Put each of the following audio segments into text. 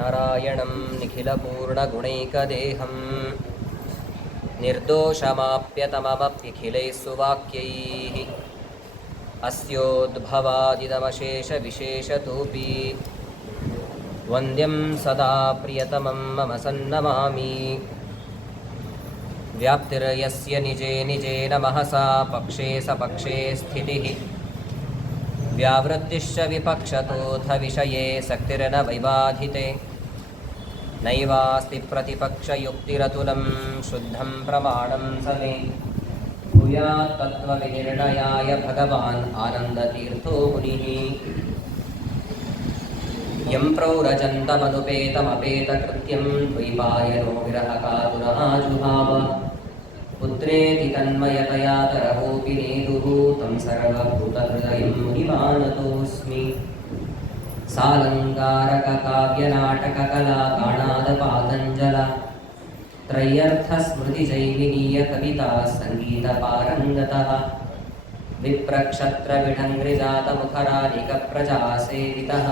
ನಾರಾಯಣಂ ನಿಖಿಲಪೂರ್ಣಗುಣೈಕದೇಹಂ ನಿರ್ದೋಷಮಾಪ್ಯತಮಮಪ್ಯಖಿಲೈಃ ಸುವಾಕ್ಯೈಃ ಅಸ್ಯೋದ್ಭವಾದಿದಮಶೇಷವಿಶೇಷತೋಪಿ ವಂದ್ಯಂ ಸದಾ ಪ್ರಿಯತಮಂ ಮಮ ಸನ್ನಮಾಮಿ. ವ್ಯಾಪ್ತಿರ್ಯಸ್ಯ ನಿಜೇ ನಿಜೇನ ಮಹಸಾ ಪಕ್ಷೇ ಸಪಕ್ಷೇ ಸ್ಥಿತಿಃ ವ್ಯಾವೃತ್ತಿಶ್ಚ ವಿಪಕ್ಷತೋಥ ವಿಷಯೇ ಸಕ್ತಿರ್ನ ವೈಬಾಧಿತೆ ನೈವಾಸ್ತಿ ಪ್ರತಿಪಕ್ಷಯುಕ್ತಿರತುಲಂ ಶುದ್ಧಂ ಪ್ರಮಾಣಂ ಸಮೇ ಭೂಯಾತ್ ತತ್ವವಿನಿರ್ಣಯಾಯ ಭಗವಾನ್ ಆನಂದತೀರ್ಥೋ ಮುನಿಃ. ಯಂ ಪ್ರೌರಜन्तमनुपेतमपेतकृत्यं ದ್ವೈಪಾಯನೋ ವಿರಹಕಾತುರಃ ಜುಹಾವ ಪುತ್ರೇತಿ ತನ್ಮಯತಯಾ ತರವೋಪಿ ನೇದುಃ तं ಸರ್ವಭೂತಹೃದಯಂ ಮುನಿಮಾನತೋऽಸ್ಮಿ. ಸಾಲಂಕಾರಕಕಾವ್ಯನಾಟಕಕಲಾಕಾಣಾದಪಾತಂಜಲ ತ್ರಯ್ಯರ್ಥಸ್ಮೃತಿಜೈಮಿನೀಯ ಕವಿತಾ ಸಂಗೀತಪಾರಂಗತಃ ವಿಪ್ರಕ್ಷತ್ರವಿಢಂಗ್ರಿಜಾತಮುಖರಾಧಿಕಪ್ರಜಾಸೇವಿತಃ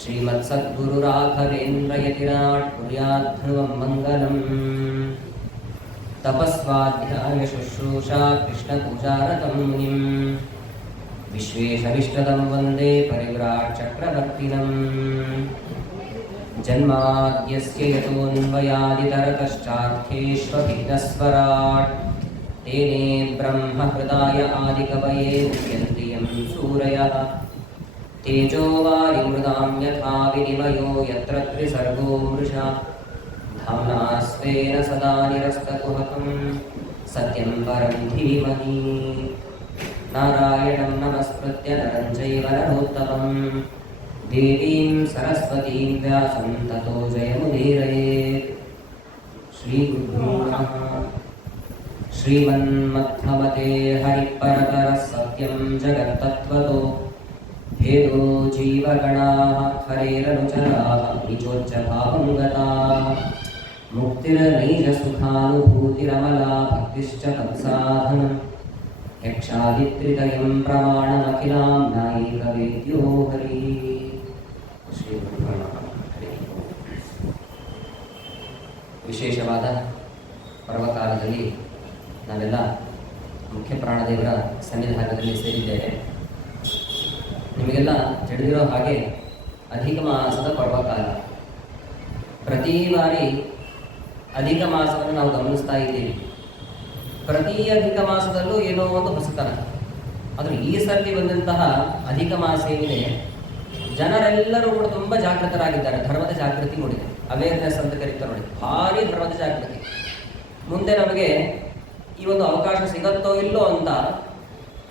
ಶ್ರೀಮತ್ಸದ್ಗುರುರಾಘವೇಂದ್ರಯತಿರಾಟ್ ಕುರ್ಯಾದ್ಧ್ರುವಂ ಮಂಗಲಂ. ತಪಸ್ವಾಧ್ಯಾಯ ಶುಶ್ರೂಷಾ ಕೃಷ್ಣಪೂಜಾರತಂ ಮುನಿಂ ವಿಶ್ವೇಶವಿಷ್ಟದಂ ವಂದೇ ಪರಿವ್ರಾಟ್ ಚಕ್ರವರ್ತಿನಂ. ಜನ್ಮಾದ್ಯಸ್ಯ ಯತೋನ್ವಯಾದಿತರತಶ್ಚಾರ್ಥೇಷ್ವಭಿಘ್ನಸ್ವರಾಟ್ ತೇನೇ ಬ್ರಹ್ಮಹೃದಾಯ ಆದಿಕವಯೇ ಮುಹ್ಯಂತಿ ಯಂ ಸೂರಯಃ. ತೇಜೋವಾರಿಮೃದಾಂ ಯಥಾ ವಿನಿಮಯೋ ಯತ್ರ ತ್ರಿಸರ್ಗೋ ಮೃಷಾ ಧಾಮ್ನಾ ಸ್ವೇನ ಸದಾ ನಿರಸ್ತಕುಹಕಂ ಸತ್ಯಂ ಪರಂ ಧೀಮಹಿ. ನಾರಾಯಣಂ ನಮಸ್ಕೃತ್ಯ ನರಂ ಚೈವ ನರೋತ್ತಮಂ ದೇವೀಂ ಸರಸ್ವತೀಂ ವ್ಯಾಸಂ ತತೋ ಜಯಮುದೀರಯೇತ್. ಶ್ರೀಗುರುಭ್ಯೋ ನಮಃ. ಶ್ರೀಮನ್ಮಧ್ವಮತೆ ಹರಿಪರತರಃ ಸತ್ಯಂ ಜಗತ್ತತ್ವತೋ ಭೇದೋ ಜೀವಗಣಾಃ ಹರೇರನುಚರಾಃ ನಿಜೋಚ್ಚಭಾವಂ ಗತಾಃ. ಮುಕ್ತಿರ್ನೈಜಸುಖಾನುಭೂತಿರಮಲಾ ಭಕ್ತಿಶ್ಚ ತತ್ಸಾಧನಂ ಯಕ್ಷಾದಿತ್ರಿತಯಂ ಪ್ರಮಾಣಮಖಿಲಾಂ ನಾಯಿಕವೇದ್ಯೋ ಹರಿಃ. ವಿಶೇಷವಾದ ಪರ್ವಕಾಲದಲ್ಲಿ ನಾವೆಲ್ಲ ಮುಖ್ಯ ಪ್ರಾಣದೇವರ ಸನ್ನಿಧಾನದಲ್ಲಿ ಸೇರಿದ್ದೇವೆ. ನಿಮಗೆಲ್ಲ ತಿಳಿದಿರೋ ಹಾಗೆ ಅಧಿಕ ಮಾಸದ ಪರ್ವಕಾಲ. ಪ್ರತಿ ಬಾರಿ ಅಧಿಕ ಮಾಸವನ್ನು ನಾವು ಗಮನಿಸ್ತಾ ಇದ್ದೀವಿ. ಪ್ರತಿ ಅಧಿಕ ಮಾಸದಲ್ಲೂ ಏನೋ ಒಂದು ಹೊಸತನ. ಆದರೆ ಈ ಸರ್ತಿ ಬಂದಂತಹ ಅಧಿಕ ಮಾಸ ಏನಿದೆ, ಜನರೆಲ್ಲರೂ ಕೂಡ ತುಂಬ ಜಾಗೃತರಾಗಿದ್ದಾರೆ. ಧರ್ಮದ ಜಾಗೃತಿ ಮೂಡಿದೆ, ಅವೇರ್ನೆಸ್ ಅಂತ ಕರೀತಾರೆ ನೋಡಿ, ಭಾರಿ ಧರ್ಮದ ಜಾಗೃತಿ. ಮುಂದೆ ನಮಗೆ ಈ ಒಂದು ಅವಕಾಶ ಸಿಗತ್ತೋ ಇಲ್ಲೋ ಅಂತ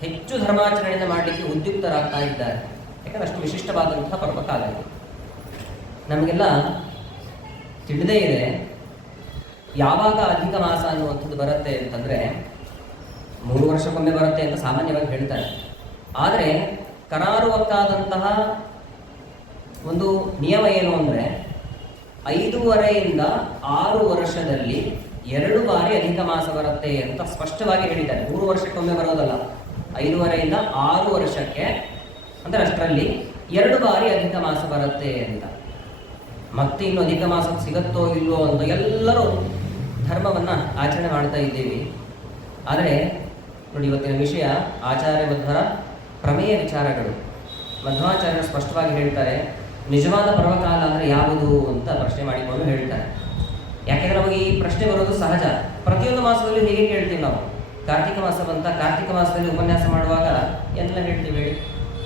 ಹೆಚ್ಚು ಧರ್ಮಾಚರಣೆಯನ್ನು ಮಾಡಲಿಕ್ಕೆ ಉದ್ಯುಕ್ತರಾಗ್ತಾ ಇದ್ದಾರೆ. ಯಾಕಂದರೆ ಅಷ್ಟು ವಿಶಿಷ್ಟವಾದಂತಹ ಪರ್ವಕಾಲ ಇದೆ. ನಮಗೆಲ್ಲ ತಿಳಿದೇ ಇದೆ ಯಾವಾಗ ಅಧಿಕ ಮಾಸ ಅನ್ನುವಂಥದ್ದು ಬರುತ್ತೆ ಅಂತಂದರೆ 3 ವರ್ಷಕ್ಕೊಮ್ಮೆ ಬರುತ್ತೆ ಅಂತ ಸಾಮಾನ್ಯವಾಗಿ ಹೇಳ್ತಾರೆ. ಆದರೆ ಕರಾರುವಕ್ಕಾದಂತಹ ಒಂದು ನಿಯಮ ಏನು ಅಂದರೆ 5.5ರಿಂದ 6 ವರ್ಷದಲ್ಲಿ 2 ಬಾರಿ ಅಧಿಕ ಮಾಸ ಬರುತ್ತೆ ಅಂತ ಸ್ಪಷ್ಟವಾಗಿ ಹೇಳಿದ್ದಾರೆ. 3 ವರ್ಷಕ್ಕೊಮ್ಮೆ ಬರೋದಲ್ಲ, 5.5ರಿಂದ 6 ವರ್ಷಕ್ಕೆ, ಅಂದರೆ ಅಷ್ಟರಲ್ಲಿ 2 ಬಾರಿ ಅಧಿಕ ಮಾಸ ಬರುತ್ತೆ ಅಂತ. ಮತ್ತೆ ಇನ್ನು ಅಧಿಕ ಮಾಸ ಸಿಗತ್ತೋ ಇಲ್ಲೋ ಅಂತ ಎಲ್ಲರೂ ಧರ್ಮವನ್ನು ಆಚರಣೆ ಮಾಡ್ತಾ ಇದ್ದೀವಿ. ಆದರೆ ನೋಡಿ, ಇವತ್ತಿನ ವಿಷಯ ಆಚಾರ್ಯ ಮಧ್ವರ ಪ್ರಮೇಯ ವಿಚಾರಗಳು. ಮಧ್ವಾಚಾರ್ಯರು ಸ್ಪಷ್ಟವಾಗಿ ಹೇಳ್ತಾರೆ, ನಿಜವಾದ ಪರ್ವಕಾಲ ಅಂದರೆ ಯಾವುದು ಅಂತ ಪ್ರಶ್ನೆ ಮಾಡಿಕೊಂಡು ಹೇಳ್ತಾರೆ. ಯಾಕೆಂದರೆ ನಮಗೆ ಈ ಪ್ರಶ್ನೆ ಬರೋದು ಸಹಜ. ಪ್ರತಿಯೊಂದು ಮಾಸದಲ್ಲಿ ಹೀಗೆ ಕೇಳ್ತೀವಿ ನಾವು. ಕಾರ್ತಿಕ ಮಾಸ ಬಂತ, ಕಾರ್ತಿಕ ಮಾಸದಲ್ಲಿ ಉಪನ್ಯಾಸ ಮಾಡುವಾಗ ಎಲ್ಲ ಹೇಳ್ತೀವಿ ಹೇಳಿ,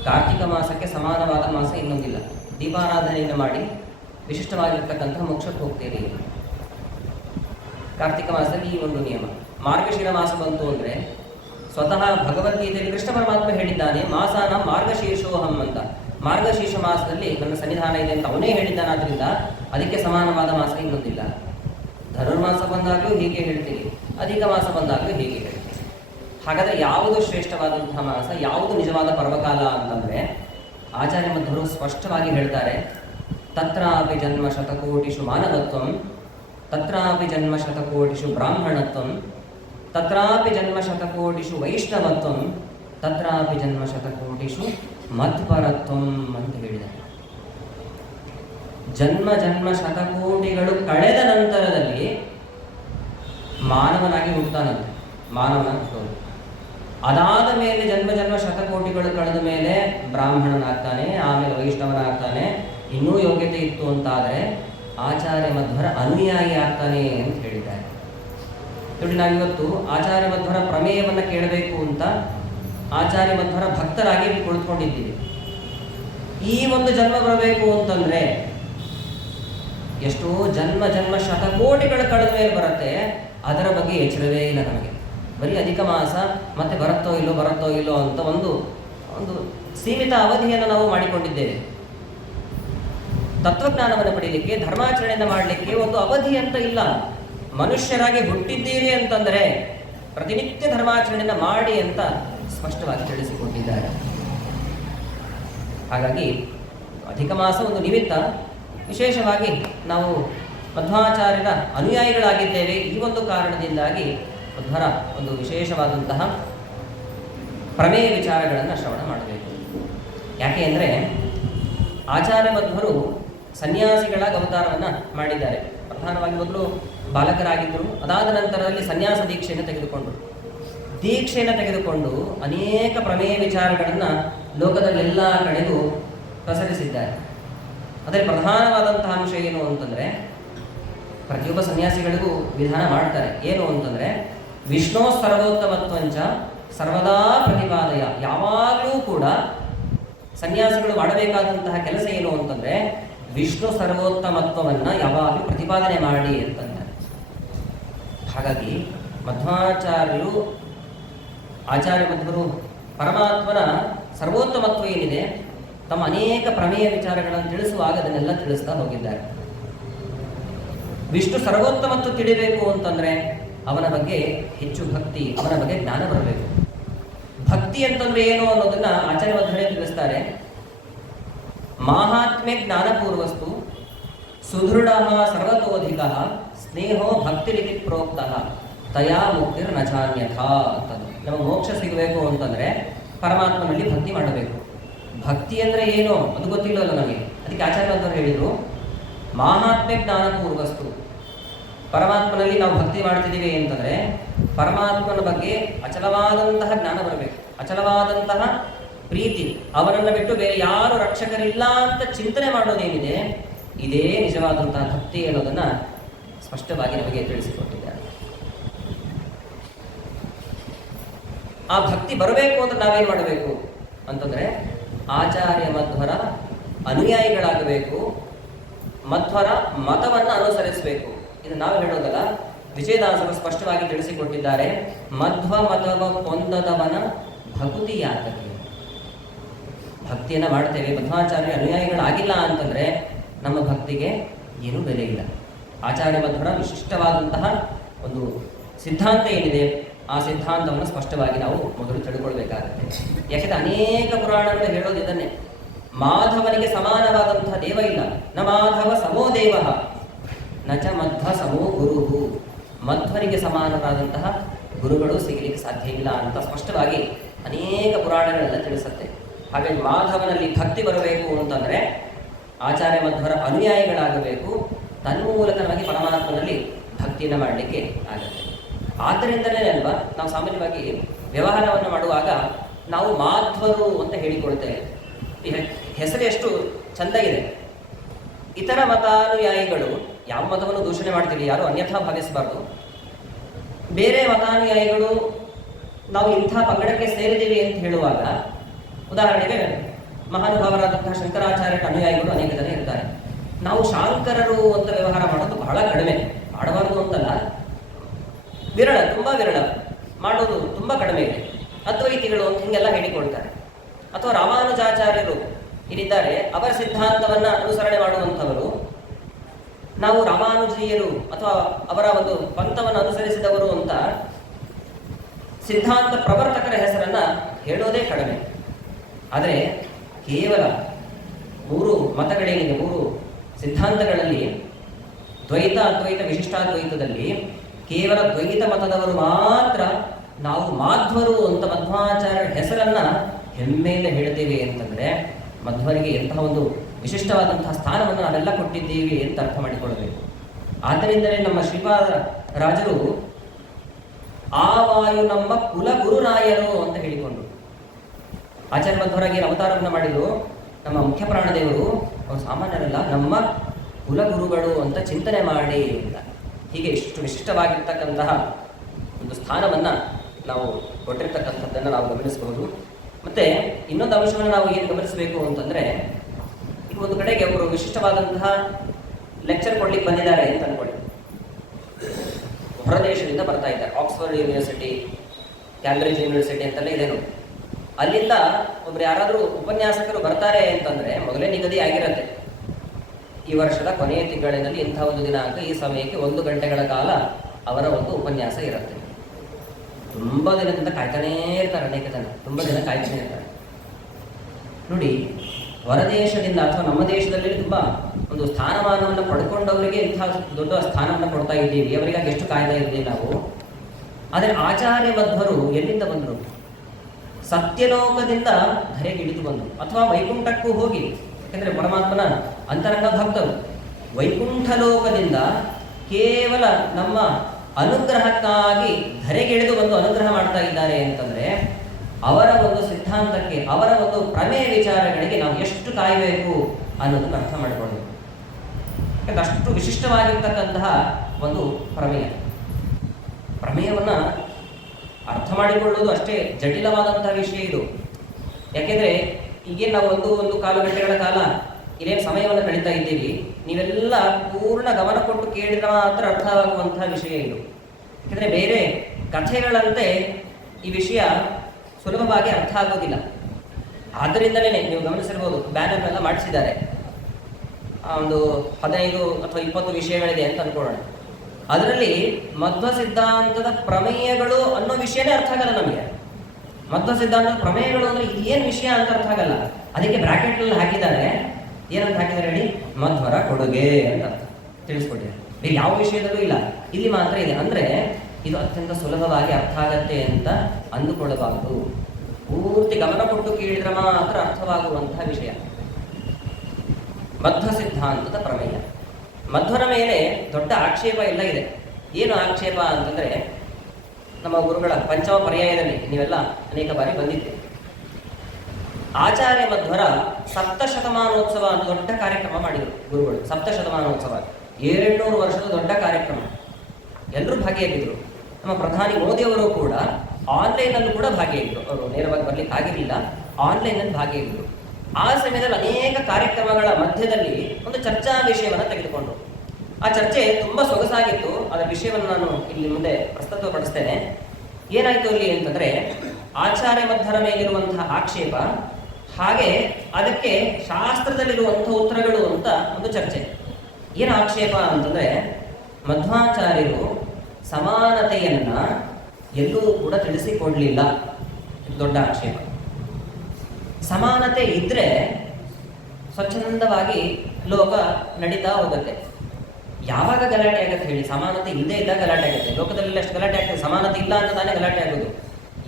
ಕಾರ್ತಿಕ ಮಾಸಕ್ಕೆ ಸಮಾನವಾದ ಮಾಸ ಇನ್ನೊಂದಿಲ್ಲ. ದೀಪಾರಾಧನೆಯನ್ನು ಮಾಡಿ ವಿಶಿಷ್ಟವಾಗಿರ್ತಕ್ಕಂಥ ಮೋಕ್ಷಕ್ಕೆ ಹೋಗ್ತೀರಿ. ಕಾರ್ತಿಕ ಮಾಸದಲ್ಲಿ ಈ ಒಂದು ನಿಯಮ. ಮಾರ್ಗಶಿರ ಮಾಸ ಬಂತು ಅಂದರೆ ಸ್ವತಃ ಭಗವದ್ಗೀತೆಯಲ್ಲಿ ಕೃಷ್ಣ ಪರಮಾತ್ಮ ಹೇಳಿದ್ದಾನೆ, ಮಾಸಾನ ಮಾರ್ಗಶೀರ್ಷೋಹಂ ಅಂತ. ಮಾರ್ಗಶೀರ್ಷ ಮಾಸದಲ್ಲಿ ನನ್ನ ಸನ್ನಿಧಾನ ಇದೆ ಅಂತ ಅವನೇ ಹೇಳಿದ್ದಾನಾದ್ರಿಂದ ಅದಕ್ಕೆ ಸಮಾನವಾದ ಮಾಸ ಇನ್ನೊಂದಿಲ್ಲ. ಧನುರ್ಮಾಸ ಬಂದಾಗಲೂ ಹೀಗೆ ಹೇಳ್ತೀರಿ, ಅಧಿಕ ಮಾಸ ಬಂದಾಗಲೂ ಹೀಗೆ ಹೇಳ್ತೀರಿ. ಹಾಗಾದರೆ ಯಾವುದು ಶ್ರೇಷ್ಠವಾದಂತಹ ಮಾಸ, ಯಾವುದು ನಿಜವಾದ ಪರ್ವಕಾಲ ಅಂತಂದರೆ ಆಚಾರ್ಯ ಮಧ್ವರು ಸ್ಪಷ್ಟವಾಗಿ ಹೇಳ್ತಾರೆ, ತತ್ರಾಪಿ ಜನ್ಮ ಶತಕೋಟಿಷು ಮಾನವತ್ವಂ, ತತ್ರಾಪಿ ಜನ್ಮ ಶತಕೋಟಿಷು ಬ್ರಾಹ್ಮಣತ್ವಂ, ತತ್ರಾಪಿ ಜನ್ಮ ಶತಕೋಟಿಷು ವೈಷ್ಣವತ್ವಂ, ತತ್ರಾಪಿ ಜನ್ಮ ಶತಕೋಟಿಷು ಮತ್ಪರತ್ವಂ ಅಂತ ಹೇಳಿದ್ದಾರೆ. ಜನ್ಮ ಜನ್ಮ ಶತಕೋಟಿಗಳು ಕಳೆದ ನಂತರದಲ್ಲಿ ಮಾನವನಾಗಿ ಹುಟ್ಟುತ್ತಾನಂತೆ. ಮಾನವನಾಗಿ ಹುಟ್ಟೋದು, ಅದಾದ ಮೇಲೆ ಜನ್ಮ ಜನ್ಮ ಶತಕೋಟಿಗಳು ಕಳೆದ ಮೇಲೆ ಬ್ರಾಹ್ಮಣನಾಗ್ತಾನೆ, ಆಮೇಲೆ ವೈಷ್ಣವನಾಗ್ತಾನೆ. ಇನ್ನೂ ಯೋಗ್ಯತೆ ಇತ್ತು ಅಂತಾದರೆ ಆಚಾರ್ಯ ಮಧ್ವರ ಅನುಯಾಯಿ ಆಗ್ತಾನೆ ಅಂತ ಹೇಳಿದ್ದಾರೆ. ನೋಡಿ, ನಾವಿವತ್ತು ಆಚಾರ್ಯ ಮಧ್ವರ ಪ್ರಮೇಯವನ್ನು ಕೇಳಬೇಕು ಅಂತ ಆಚಾರ್ಯ ಮಧ್ವರ ಭಕ್ತರಾಗಿ ಕುಳಿತುಕೊಂಡಿದ್ದೀವಿ. ಈ ಒಂದು ಜನ್ಮ ಬರಬೇಕು ಅಂತಂದರೆ ಎಷ್ಟೋ ಜನ್ಮ ಜನ್ಮ ಶತಕೋಟಿಗಳು ಕಳೆದ ಮೇಲೆ ಬರುತ್ತೆ. ಅದರ ಬಗ್ಗೆ ಎಚ್ಚರವೇ ಇಲ್ಲ ನಮಗೆ. ಬರೀ ಅಧಿಕ ಮಾಸ ಮತ್ತೆ ಬರುತ್ತೋ ಇಲ್ಲೋ ಅಂತ ಒಂದು ಸೀಮಿತ ಅವಧಿಯನ್ನು ನಾವು ಮಾಡಿಕೊಂಡಿದ್ದೇವೆ. ತತ್ವಜ್ಞಾನವನ್ನು ಪಡೀಲಿಕ್ಕೆ, ಧರ್ಮಾಚರಣೆಯನ್ನು ಮಾಡಲಿಕ್ಕೆ ಒಂದು ಅವಧಿ ಅಂತ ಇಲ್ಲ. ಮನುಷ್ಯರಾಗಿ ಹುಟ್ಟಿದ್ದೀರಿ ಅಂತಂದರೆ ಪ್ರತಿನಿತ್ಯ ಧರ್ಮಾಚರಣೆಯನ್ನು ಮಾಡಿ ಅಂತ ಸ್ಪಷ್ಟವಾಗಿ ತಿಳಿಸಿಕೊಟ್ಟಿದ್ದಾರೆ. ಹಾಗಾಗಿ ಅಧಿಕ ಮಾಸ ಒಂದು ನಿಮಿತ್ತ. ವಿಶೇಷವಾಗಿ ನಾವು ಮಧ್ವಾಚಾರ್ಯರ ಅನುಯಾಯಿಗಳಾಗಿದ್ದೇವೆ. ಈ ಒಂದು ಕಾರಣದಿಂದಾಗಿ ಮಧ್ವರ ಒಂದು ವಿಶೇಷವಾದಂತಹ ಪ್ರಮೇಯ ವಿಚಾರಗಳನ್ನು ಶ್ರವಣ ಮಾಡಬೇಕು. ಯಾಕೆ ಅಂದರೆ ಆಚಾರ್ಯ ಮಧ್ವರು ಸನ್ಯಾಸಿಗಳಾಗಿ ಅವತಾರವನ್ನು ಮಾಡಿದ್ದಾರೆ. ಪ್ರಧಾನವಾಗಿ ಮೊದಲು ಬಾಲಕರಾಗಿದ್ದರು. ಅದಾದ ನಂತರದಲ್ಲಿ ಸನ್ಯಾಸ ದೀಕ್ಷೆಯನ್ನು ತೆಗೆದುಕೊಂಡು ಅನೇಕ ಪ್ರಮೇಯ ವಿಚಾರಗಳನ್ನು ಲೋಕದಲ್ಲೆಲ್ಲ ಕಡೆಗೂ ಪ್ರಸರಿಸಿದ್ದಾರೆ. ಅದರಲ್ಲಿ ಪ್ರಧಾನವಾದಂತಹ ಅಂಶ ಏನು ಅಂತಂದರೆ, ಪ್ರತಿಯೊಬ್ಬ ಸನ್ಯಾಸಿಗಳಿಗೂ ವಿಧಾನ ಮಾಡ್ತಾರೆ. ಏನು ಅಂತಂದರೆ, ವಿಷ್ಣು ಸರ್ವೋತ್ತಮತ್ವಂಚ ಸರ್ವದಾ ಪ್ರತಿಪಾದಯ. ಯಾವಾಗಲೂ ಕೂಡ ಸನ್ಯಾಸಿಗಳು ಮಾಡಬೇಕಾದಂತಹ ಕೆಲಸ ಏನು ಅಂತಂದರೆ ವಿಷ್ಣು ಸರ್ವೋತ್ತಮತ್ವವನ್ನು ಯಾವಾಗಲೂ ಪ್ರತಿಪಾದನೆ ಮಾಡಿ ಅಂತಂತಾರೆ. ಹಾಗಾಗಿ ಮಧ್ವಾಚಾರ್ಯರು, ಆಚಾರ್ಯ ಮಧ್ವರು ಪರಮಾತ್ಮನ ಸರ್ವೋತ್ತಮತ್ವ ಏನಿದೆ ತಮ್ಮ ಅನೇಕ ಪ್ರಮೇಯ ವಿಚಾರಗಳನ್ನು ತಿಳಿಸುವಾಗ ಅದನ್ನೆಲ್ಲ ತಿಳಿಸ್ತಾ ಹೋಗಿದ್ದಾರೆ. ವಿಷ್ಣು ಸರ್ವೋತ್ತಮತ್ವ ತಿಳಿಬೇಕು ಅಂತಂದರೆ ಅವನ ಬಗ್ಗೆ ಹೆಚ್ಚು ಭಕ್ತಿ, ಅವನ ಬಗ್ಗೆ ಜ್ಞಾನ ಬರಬೇಕು. ಭಕ್ತಿ ಅಂತಂದ್ರೆ ಏನು ಅನ್ನೋದನ್ನ ಆಚಾರ್ಯ ಮಧ್ವರೇ ತಿಳಿಸ್ತಾರೆ. ಮಾಹಾತ್ಮ್ಯ ಜ್ಞಾನಪೂರ್ವಸ್ತು ಸುದೃಢ ಸರ್ವತೋಧಿಕ ಸ್ನೇಹೋ ಭಕ್ತಿರಿತಿ ಪ್ರೋಕ್ತ ತಯಾ ಮುಕ್ತಿರ್ ನಚಾನ್ಯಥ ಅಂತಂದು. ನಮಗೆ ಮೋಕ್ಷ ಸಿಗಬೇಕು ಅಂತಂದರೆ ಪರಮಾತ್ಮನಲ್ಲಿ ಭಕ್ತಿ ಮಾಡಬೇಕು. ಭಕ್ತಿ ಅಂದರೆ ಏನು ಅದು ಗೊತ್ತಿಲ್ಲವಲ್ಲ ನಮಗೆ. ಅದಕ್ಕೆ ಆಚಾರ್ಯ ಮಧ್ವರು ಹೇಳಿದರು, ಮಾಹಾತ್ಮ್ಯ ಜ್ಞಾನಪೂರ್ವಸ್ತು. ಪರಮಾತ್ಮನಲ್ಲಿ ನಾವು ಭಕ್ತಿ ಮಾಡ್ತಿದ್ದೀವಿ ಅಂತಂದರೆ ಪರಮಾತ್ಮನ ಬಗ್ಗೆ ಅಚಲವಾದಂತಹ ಜ್ಞಾನ ಬರಬೇಕು, ಅಚಲವಾದಂತಹ ಪ್ರೀತಿ. ಅವನನ್ನು ಬಿಟ್ಟು ಬೇರೆ ಯಾರು ರಕ್ಷಕರಿಲ್ಲ ಅಂತ ಚಿಂತನೆ ಮಾಡೋದೇನಿದೆ, ಇದೇ ನಿಜವಾದಂತಹ ಭಕ್ತಿ ಅನ್ನೋದನ್ನು ಸ್ಪಷ್ಟವಾಗಿ ನಮಗೆ ತಿಳಿಸಿಕೊಟ್ಟಿದ್ದಾರೆ. ಆ ಭಕ್ತಿ ಬರಬೇಕು ಅಂತ ನಾವೇನು ಮಾಡಬೇಕು ಅಂತಂದರೆ ಆಚಾರ್ಯ ಮಧ್ವರ ಅನುಯಾಯಿಗಳಾಗಬೇಕು, ಮಧ್ವರ ಮತವನ್ನು ಅನುಸರಿಸಬೇಕು. ಇದು ನಾವು ಹೇಳೋದಲ್ಲ, ವಿಜಯದಾಸರು ಸ್ಪಷ್ಟವಾಗಿ ತಿಳಿಸಿಕೊಟ್ಟಿದ್ದಾರೆ. ಮಧ್ವ ಮತವ ಹೊಂದದವನ ಭಕ್ತಿ ಯಾತಕ್ಕೆ. ಭಕ್ತಿಯನ್ನು ಮಾಡ್ತೇವೆ, ಮಧ್ವಾಚಾರ್ಯ ಅನುಯಾಯಿಗಳಾಗಿಲ್ಲ ಅಂತಂದರೆ ನಮ್ಮ ಭಕ್ತಿಗೆ ಏನೂ ಬೆಲೆ ಇಲ್ಲ. ಆಚಾರ್ಯ ಮಧ್ವರ ವಿಶಿಷ್ಟವಾದಂತಹ ಒಂದು ಸಿದ್ಧಾಂತ ಏನಿದೆ ಆ ಸಿದ್ಧಾಂತವನ್ನು ಸ್ಪಷ್ಟವಾಗಿ ನಾವು ಮೊದಲು ತಿಳ್ಕೊಳ್ಬೇಕಾಗುತ್ತೆ. ಯಾಕೆಂದರೆ ಅನೇಕ ಪುರಾಣಗಳು ಹೇಳೋದು ಇದನ್ನೇ, ಮಾಧವನಿಗೆ ಸಮಾನವಾದಂತಹ ದೇವ ಇಲ್ಲ. ನ ಮಾಧವ ಸಮೋ ದೇವ ನಚ ಮಧ್ವ ಸಮೋ ಗುರು. ಮಧ್ವನಿಗೆ ಸಮಾನವಾದಂತಹ ಗುರುಗಳು ಸಿಗಲಿಕ್ಕೆ ಸಾಧ್ಯ ಇಲ್ಲ ಅಂತ ಸ್ಪಷ್ಟವಾಗಿ ಅನೇಕ ಪುರಾಣಗಳೆಲ್ಲ ತಿಳಿಸುತ್ತೆ. ಹಾಗಾಗಿ ಮಾಧವನಲ್ಲಿ ಭಕ್ತಿ ಬರಬೇಕು ಅಂತಂದರೆ ಆಚಾರ್ಯ ಮಧ್ವರ ಅನುಯಾಯಿಗಳಾಗಬೇಕು. ತನ್ಮೂಲಕ ನಮಗೆ ಪರಮಾತ್ಮನಲ್ಲಿ ಭಕ್ತಿಯನ್ನು ಮಾಡಲಿಕ್ಕೆ ಆಗುತ್ತೆ. ಆದ್ದರಿಂದಲೇ ಅಲ್ವಾ ನಾವು ಸಾಮಾನ್ಯವಾಗಿ ವ್ಯವಹಾರವನ್ನು ಮಾಡುವಾಗ ನಾವು ಮಾಧ್ವರು ಅಂತ ಹೇಳಿಕೊಳ್ತೇವೆ. ಹೆಸರು ಎಷ್ಟು ಚೆಂದ ಇದೆ. ಇತರ ಮತಾನುಯಾಯಿಗಳು ಯಾವ ಮತವನ್ನು ದೂಷಣೆ ಮಾಡ್ತೀವಿ, ಯಾರು ಅನ್ಯಥಾ ಭಾವಿಸಬಾರ್ದು. ಬೇರೆ ಮತಾನುಯಾಯಿಗಳು ನಾವು ಇಂಥ ಪಂಗಡಕ್ಕೆ ಸೇರಿದ್ದೀವಿ ಅಂತ ಹೇಳುವಾಗ, ಉದಾಹರಣೆಗೆ ಮಹಾನುಭಾವರಾದಂತಹ ಶಂಕರಾಚಾರ್ಯರ ಅನುಯಾಯಿಗಳು ಅನೇಕ ಜನ ಇರ್ತಾರೆ. ನಾವು ಶಾಂಕರರು ಅಂತ ವ್ಯವಹಾರ ಮಾಡೋದು ಬಹಳ ಕಡಿಮೆ. ಮಾಡಬಾರ್ದು ಅಂತಲ್ಲ, ವಿರಳ, ತುಂಬ ವಿರಳ, ಮಾಡೋದು ತುಂಬ ಕಡಿಮೆ ಇದೆ. ಅದ್ವೈತಿಗಳು ಅಂತ ಹಿಂಗೆಲ್ಲ ಹೇಳಿಕೊಳ್ತಾರೆ. ಅಥವಾ ರಾಮಾನುಜಾಚಾರ್ಯರು ಏನಿದ್ದಾರೆ ಅವರ ಸಿದ್ಧಾಂತವನ್ನು ಅನುಸರಣೆ ಮಾಡುವಂಥವರು, ನಾವು ರಾಮಾನುಜೀಯರು ಅಥವಾ ಅವರ ಒಂದು ಪಂಥವನ್ನು ಅನುಸರಿಸಿದವರು ಅಂತ ಸಿದ್ಧಾಂತ ಪ್ರವರ್ತಕರ ಹೆಸರನ್ನು ಹೇಳೋದೇ ಕಡಿಮೆ. ಆದರೆ ಕೇವಲ 3 ಮತಗಳೇನಿದೆ, 3 ಸಿದ್ಧಾಂತಗಳಲ್ಲಿ ದ್ವೈತ, ಅದ್ವೈತ, ವಿಶಿಷ್ಟಾದ್ವೈತದಲ್ಲಿ ಕೇವಲ ದ್ವೈತ ಮತದವರು ಮಾತ್ರ ನಾವು ಮಾಧ್ವರು ಅಂತ ಮಧ್ವಾಚಾರ್ಯರ ಹೆಸರನ್ನು ಹೆಮ್ಮೆಯಿಂದ ಹೇಳ್ತೇವೆ ಅಂತಂದರೆ ಮಧ್ವರಿಗೆ ಎಂತಹ ಒಂದು ವಿಶಿಷ್ಟವಾದಂತಹ ಸ್ಥಾನವನ್ನು ನಾವೆಲ್ಲ ಕೊಟ್ಟಿದ್ದೀವಿ ಅಂತ ಅರ್ಥ ಮಾಡಿಕೊಳ್ಳಬೇಕು. ಆದ್ದರಿಂದಲೇ ನಮ್ಮ ಶ್ರೀಪಾದ ರಾಜರು ಆ ವಾಯು ನಮ್ಮ ಕುಲಗುರುರಾಯರು ಅಂತ ಹೇಳಿಕೊಂಡ್ರು. ಆಚಾರ್ಯ ಮಧ್ವರಾಗಿ ಅವತಾರವನ್ನು ಮಾಡಿದ್ರು ನಮ್ಮ ಮುಖ್ಯ ಪ್ರಾಣದೇವರು. ಅವರು ಸಾಮಾನ್ಯರಲ್ಲ, ನಮ್ಮ ಕುಲಗುರುಗಳು ಅಂತ ಚಿಂತನೆ ಮಾಡಿ ಅಂತ. ಹೀಗೆ ಇಷ್ಟು ವಿಶಿಷ್ಟವಾಗಿರ್ತಕ್ಕಂತಹ ಒಂದು ಸ್ಥಾನವನ್ನು ನಾವು ಕೊಟ್ಟಿರ್ತಕ್ಕಂಥದ್ದನ್ನು ನಾವು ಗಮನಿಸಬಹುದು. ಮತ್ತು ಇನ್ನೊಂದು ಅಂಶವನ್ನು ನಾವು ಏನು ಗಮನಿಸಬೇಕು ಅಂತಂದರೆ, ಈಗ ಒಂದು ಕಡೆಗೆ ಅವರು ವಿಶಿಷ್ಟವಾದಂತಹ ಲೆಕ್ಚರ್ ಕೊಡ್ಲಿಕ್ಕೆ ಬಂದಿದ್ದಾರೆ ಅಂತ ಅಂದ್ಕೊಳ್ಳಿ. ಹೊರದೇಶದಿಂದ ಬರ್ತಾ ಇದ್ದಾರೆ, ಆಕ್ಸ್ಫರ್ಡ್ ಯೂನಿವರ್ಸಿಟಿ, ಕ್ಯಾಂಬ್ರಿಡ್ಜ್ ಯೂನಿವರ್ಸಿಟಿ ಅಂತೆಲ್ಲ ಇದೇನು. ಅಲ್ಲಿಂದ ಒಬ್ರು ಯಾರಾದರೂ ಉಪನ್ಯಾಸಕರು ಬರ್ತಾರೆ ಅಂತಂದರೆ ಮೊದಲೇ ನಿಗದಿ ಆಗಿರುತ್ತೆ. ಈ ವರ್ಷದ ಕೊನೆಯ ತಿಂಗಳಿನಲ್ಲಿ ಇಂಥ ಒಂದು ದಿನಾಂಕ ಈ ಸಮಯಕ್ಕೆ 1 ಗಂಟೆಗಳ ಕಾಲ ಅವರ ಒಂದು ಉಪನ್ಯಾಸ ಇರುತ್ತೆ. ತುಂಬ ದಿನದಿಂದ ಕಾಯ್ತಾನೇ ಇರ್ತಾರೆ, ಅನೇಕ ಜನ ತುಂಬ ದಿನ ಕಾಯ್ತಾನೆ ಇರ್ತಾರೆ. ನೋಡಿ, ಹೊರದೇಶದಿಂದ ಅಥವಾ ನಮ್ಮ ದೇಶದಲ್ಲಿ ತುಂಬ ಒಂದು ಸ್ಥಾನಮಾನವನ್ನು ಪಡ್ಕೊಂಡವರಿಗೆ ಇಂಥ ದೊಡ್ಡ ಸ್ಥಾನವನ್ನು ಕೊಡ್ತಾ ಇದ್ದೀವಿ, ಅವರಿಗಾಗಿ ಎಷ್ಟು ಕಾಯ್ತಾ ಇದ್ದೀವಿ ನಾವು. ಆದರೆ ಆಚಾರ್ಯ ಮಧ್ವರು ಎಲ್ಲಿಂದ ಬಂದರು? ಸತ್ಯಲೋಕದಿಂದ ಧರೆಗಿಳಿದು ಬಂದರು, ಅಥವಾ ವೈಕುಂಠಕ್ಕೂ ಹೋಗಿ, ಯಾಕೆಂದರೆ ಪರಮಾತ್ಮನ ಅಂತರಂಗ ಭಕ್ತರು. ವೈಕುಂಠ ಲೋಕದಿಂದ ಕೇವಲ ನಮ್ಮ ಅನುಗ್ರಹಕ್ಕಾಗಿ ಧರೆಗಿಳಿದು ಬಂದು ಅನುಗ್ರಹ ಮಾಡ್ತಾ ಇದ್ದಾರೆ ಅಂತಂದರೆ ಅವರ ಒಂದು ಸಿದ್ಧಾಂತಕ್ಕೆ, ಅವರ ಒಂದು ಪ್ರಮೇಯ ವಿಚಾರಗಳಿಗೆ ನಾವು ಎಷ್ಟು ಕಾಯಬೇಕು ಅನ್ನೋದನ್ನು ಅರ್ಥ ಮಾಡಿಕೊಳ್ಳಬೇಕು. ಯಾಕಂದ್ರೆ ಅಷ್ಟು ವಿಶಿಷ್ಟವಾಗಿರ್ತಕ್ಕಂತಹ ಒಂದು ಪ್ರಮೇಯವನ್ನು ಅರ್ಥ ಮಾಡಿಕೊಳ್ಳುವುದು ಅಷ್ಟೇ ಜಟಿಲವಾದಂತಹ ವಿಷಯ ಇದು. ಯಾಕೆಂದರೆ ಈಗೇನು ನಾವು ಒಂದು ಕಾಲು ಗಂಟೆಗಳ ಕಾಲ ಇದೇನು ಸಮಯವನ್ನು ಕಳೀತಾ ಇದ್ದೀವಿ, ನೀವೆಲ್ಲ ಪೂರ್ಣ ಗಮನ ಕೊಟ್ಟು ಕೇಳಿದ್ರೆ ಮಾತ್ರ ಅರ್ಥವಾಗುವಂತಹ ವಿಷಯ ಇದು. ಯಾಕೆಂದರೆ ಬೇರೆ ಕಥೆಗಳಂತೆ ಈ ವಿಷಯ ಸುಲಭವಾಗಿ ಅರ್ಥ ಆಗೋದಿಲ್ಲ. ಆದ್ದರಿಂದಲೇ ನೀವು ಗಮನಿಸಿರ್ಬೋದು, ಬ್ಯಾನರ್ನೆಲ್ಲ ಮಾಡಿಸಿದ್ದಾರೆ. ಒಂದು 15 ಅಥವಾ 20 ವಿಷಯಗಳಿದೆ ಅಂತ ಅಂದ್ಕೊಳ್ಳೋಣ. ಅದರಲ್ಲಿ ಮಧ್ವ ಸಿದ್ಧಾಂತದ ಪ್ರಮೇಯಗಳು ಅನ್ನೋ ವಿಷಯನೇ ಅರ್ಥ ಆಗಲ್ಲ ನಮಗೆ. ಮಧ್ವ ಸಿದ್ಧಾಂತದ ಪ್ರಮೇಯಗಳು ಅಂದರೆ ಏನು ವಿಷಯ ಅಂತ ಅರ್ಥ ಆಗಲ್ಲ. ಅದಕ್ಕೆ ಬ್ರಾಕೆಟ್ನಲ್ಲಿ ಹಾಕಿದ್ದಾರೆ. ಏನಂತ ಹಾಕಿದ್ದಾರೆ ಹೇಳಿ? ಮಧ್ವರ ಕೊಡುಗೆ ಅಂತ ಅರ್ಥ ತಿಳಿಸ್ಕೊಟ್ಟಿದ್ದಾರೆ. ಬೇರೆ ಯಾವ ವಿಷಯದಲ್ಲೂ ಇಲ್ಲ, ಇಲ್ಲಿ ಮಾತ್ರ ಇದೆ. ಅಂದರೆ ಇದು ಅತ್ಯಂತ ಸುಲಭವಾಗಿ ಅರ್ಥ ಆಗತ್ತೆ ಅಂತ ಅಂದುಕೊಳ್ಳಬಾರದು. ಪೂರ್ತಿ ಗಮನ ಕೊಟ್ಟು ಕೇಳಿದ್ರೆ ಮಾತ್ರ ಅರ್ಥವಾಗುವಂತಹ ವಿಷಯ ಮಧ್ವ ಸಿದ್ಧಾಂತದ ಪ್ರಮೇಯ. ಮಧ್ವರ ಮೇಲೆ ದೊಡ್ಡ ಆಕ್ಷೇಪ ಎಲ್ಲ ಇದೆ. ಏನು ಆಕ್ಷೇಪ ಅಂತಂದರೆ, ನಮ್ಮ ಗುರುಗಳ ಪಂಚಮ ಪರ್ಯಾಯದಲ್ಲಿ ನೀವೆಲ್ಲ ಅನೇಕ ಬಾರಿ ಬಂದಿದ್ದೆ. ಆಚಾರ್ಯ ಮಧ್ವರ ಸಪ್ತಶತಮಾನೋತ್ಸವ ಅಂತ ದೊಡ್ಡ ಕಾರ್ಯಕ್ರಮ ಮಾಡಿದರು ಗುರುಗಳು. ಸಪ್ತಶತಮಾನೋತ್ಸವ 700 ವರ್ಷದ ದೊಡ್ಡ ಕಾರ್ಯಕ್ರಮ. ಎಲ್ಲರೂ ಭಾಗಿಯಾಗಿದ್ದರು. ನಮ್ಮ ಪ್ರಧಾನಿ ಮೋದಿಯವರು ಕೂಡ ಆನ್ಲೈನಲ್ಲೂ ಕೂಡ ಭಾಗಿಯಾಗಿದ್ದರು. ಅವರು ನೇರವಾಗಿ ಬರ್ಲಿಕ್ಕೆ ಆಗಿರಲಿಲ್ಲ, ಆನ್ಲೈನಲ್ಲಿ ಭಾಗಿಯಾಗಿದ್ದರು. ಆ ಸಮಯದಲ್ಲಿ ಅನೇಕ ಕಾರ್ಯಕ್ರಮಗಳ ಮಧ್ಯದಲ್ಲಿ ಒಂದು ಚರ್ಚಾ ವಿಷಯವನ್ನು ತೆಗೆದುಕೊಂಡರು. ಆ ಚರ್ಚೆ ತುಂಬ ಸೊಗಸಾಗಿತ್ತು. ಅದರ ವಿಷಯವನ್ನು ನಾನು ಇಲ್ಲಿ ಮುಂದೆ ಪ್ರಸ್ತುತಪಡಿಸ್ತೇನೆ. ಏನಾಯಿತು ಅಲ್ಲಿ ಅಂತಂದರೆ, ಆಚಾರ್ಯ ಮಧ್ವರ ಮೇಲಿರುವಂತಹ ಆಕ್ಷೇಪ, ಹಾಗೆ ಅದಕ್ಕೆ ಶಾಸ್ತ್ರದಲ್ಲಿರುವಂಥ ಉತ್ತರಗಳು ಅಂತ ಒಂದು ಚರ್ಚೆ. ಏನು ಆಕ್ಷೇಪ ಅಂತಂದರೆ, ಮಧ್ವಾಚಾರ್ಯರು ಸಮಾನತೆಯನ್ನು ಎಲ್ಲೂ ಕೂಡ ತಿಳಿಸಿಕೊಡಲಿಲ್ಲ. ದೊಡ್ಡ ಆಕ್ಷೇಪ. ಸಮಾನತೆ ಇದ್ದರೆ ಸ್ವಚ್ಛಂದವಾಗಿ ಲೋಕ ನಡೀತಾ ಹೋಗುತ್ತೆ. ಯಾವಾಗ ಗಲಾಟೆ ಆಗುತ್ತೆ ಹೇಳಿ? ಸಮಾನತೆ ಇಲ್ಲದೆ ಇದ್ದಾಗ ಗಲಾಟೆ ಆಗುತ್ತೆ. ಲೋಕದಲ್ಲಿ ಅಷ್ಟು ಗಲಾಟೆ ಆಗ್ತದೆ. ಸಮಾನತೆ ಇಲ್ಲ ಅಂತ ತಾನೇ ಗಲಾಟೆ ಆಗೋದು.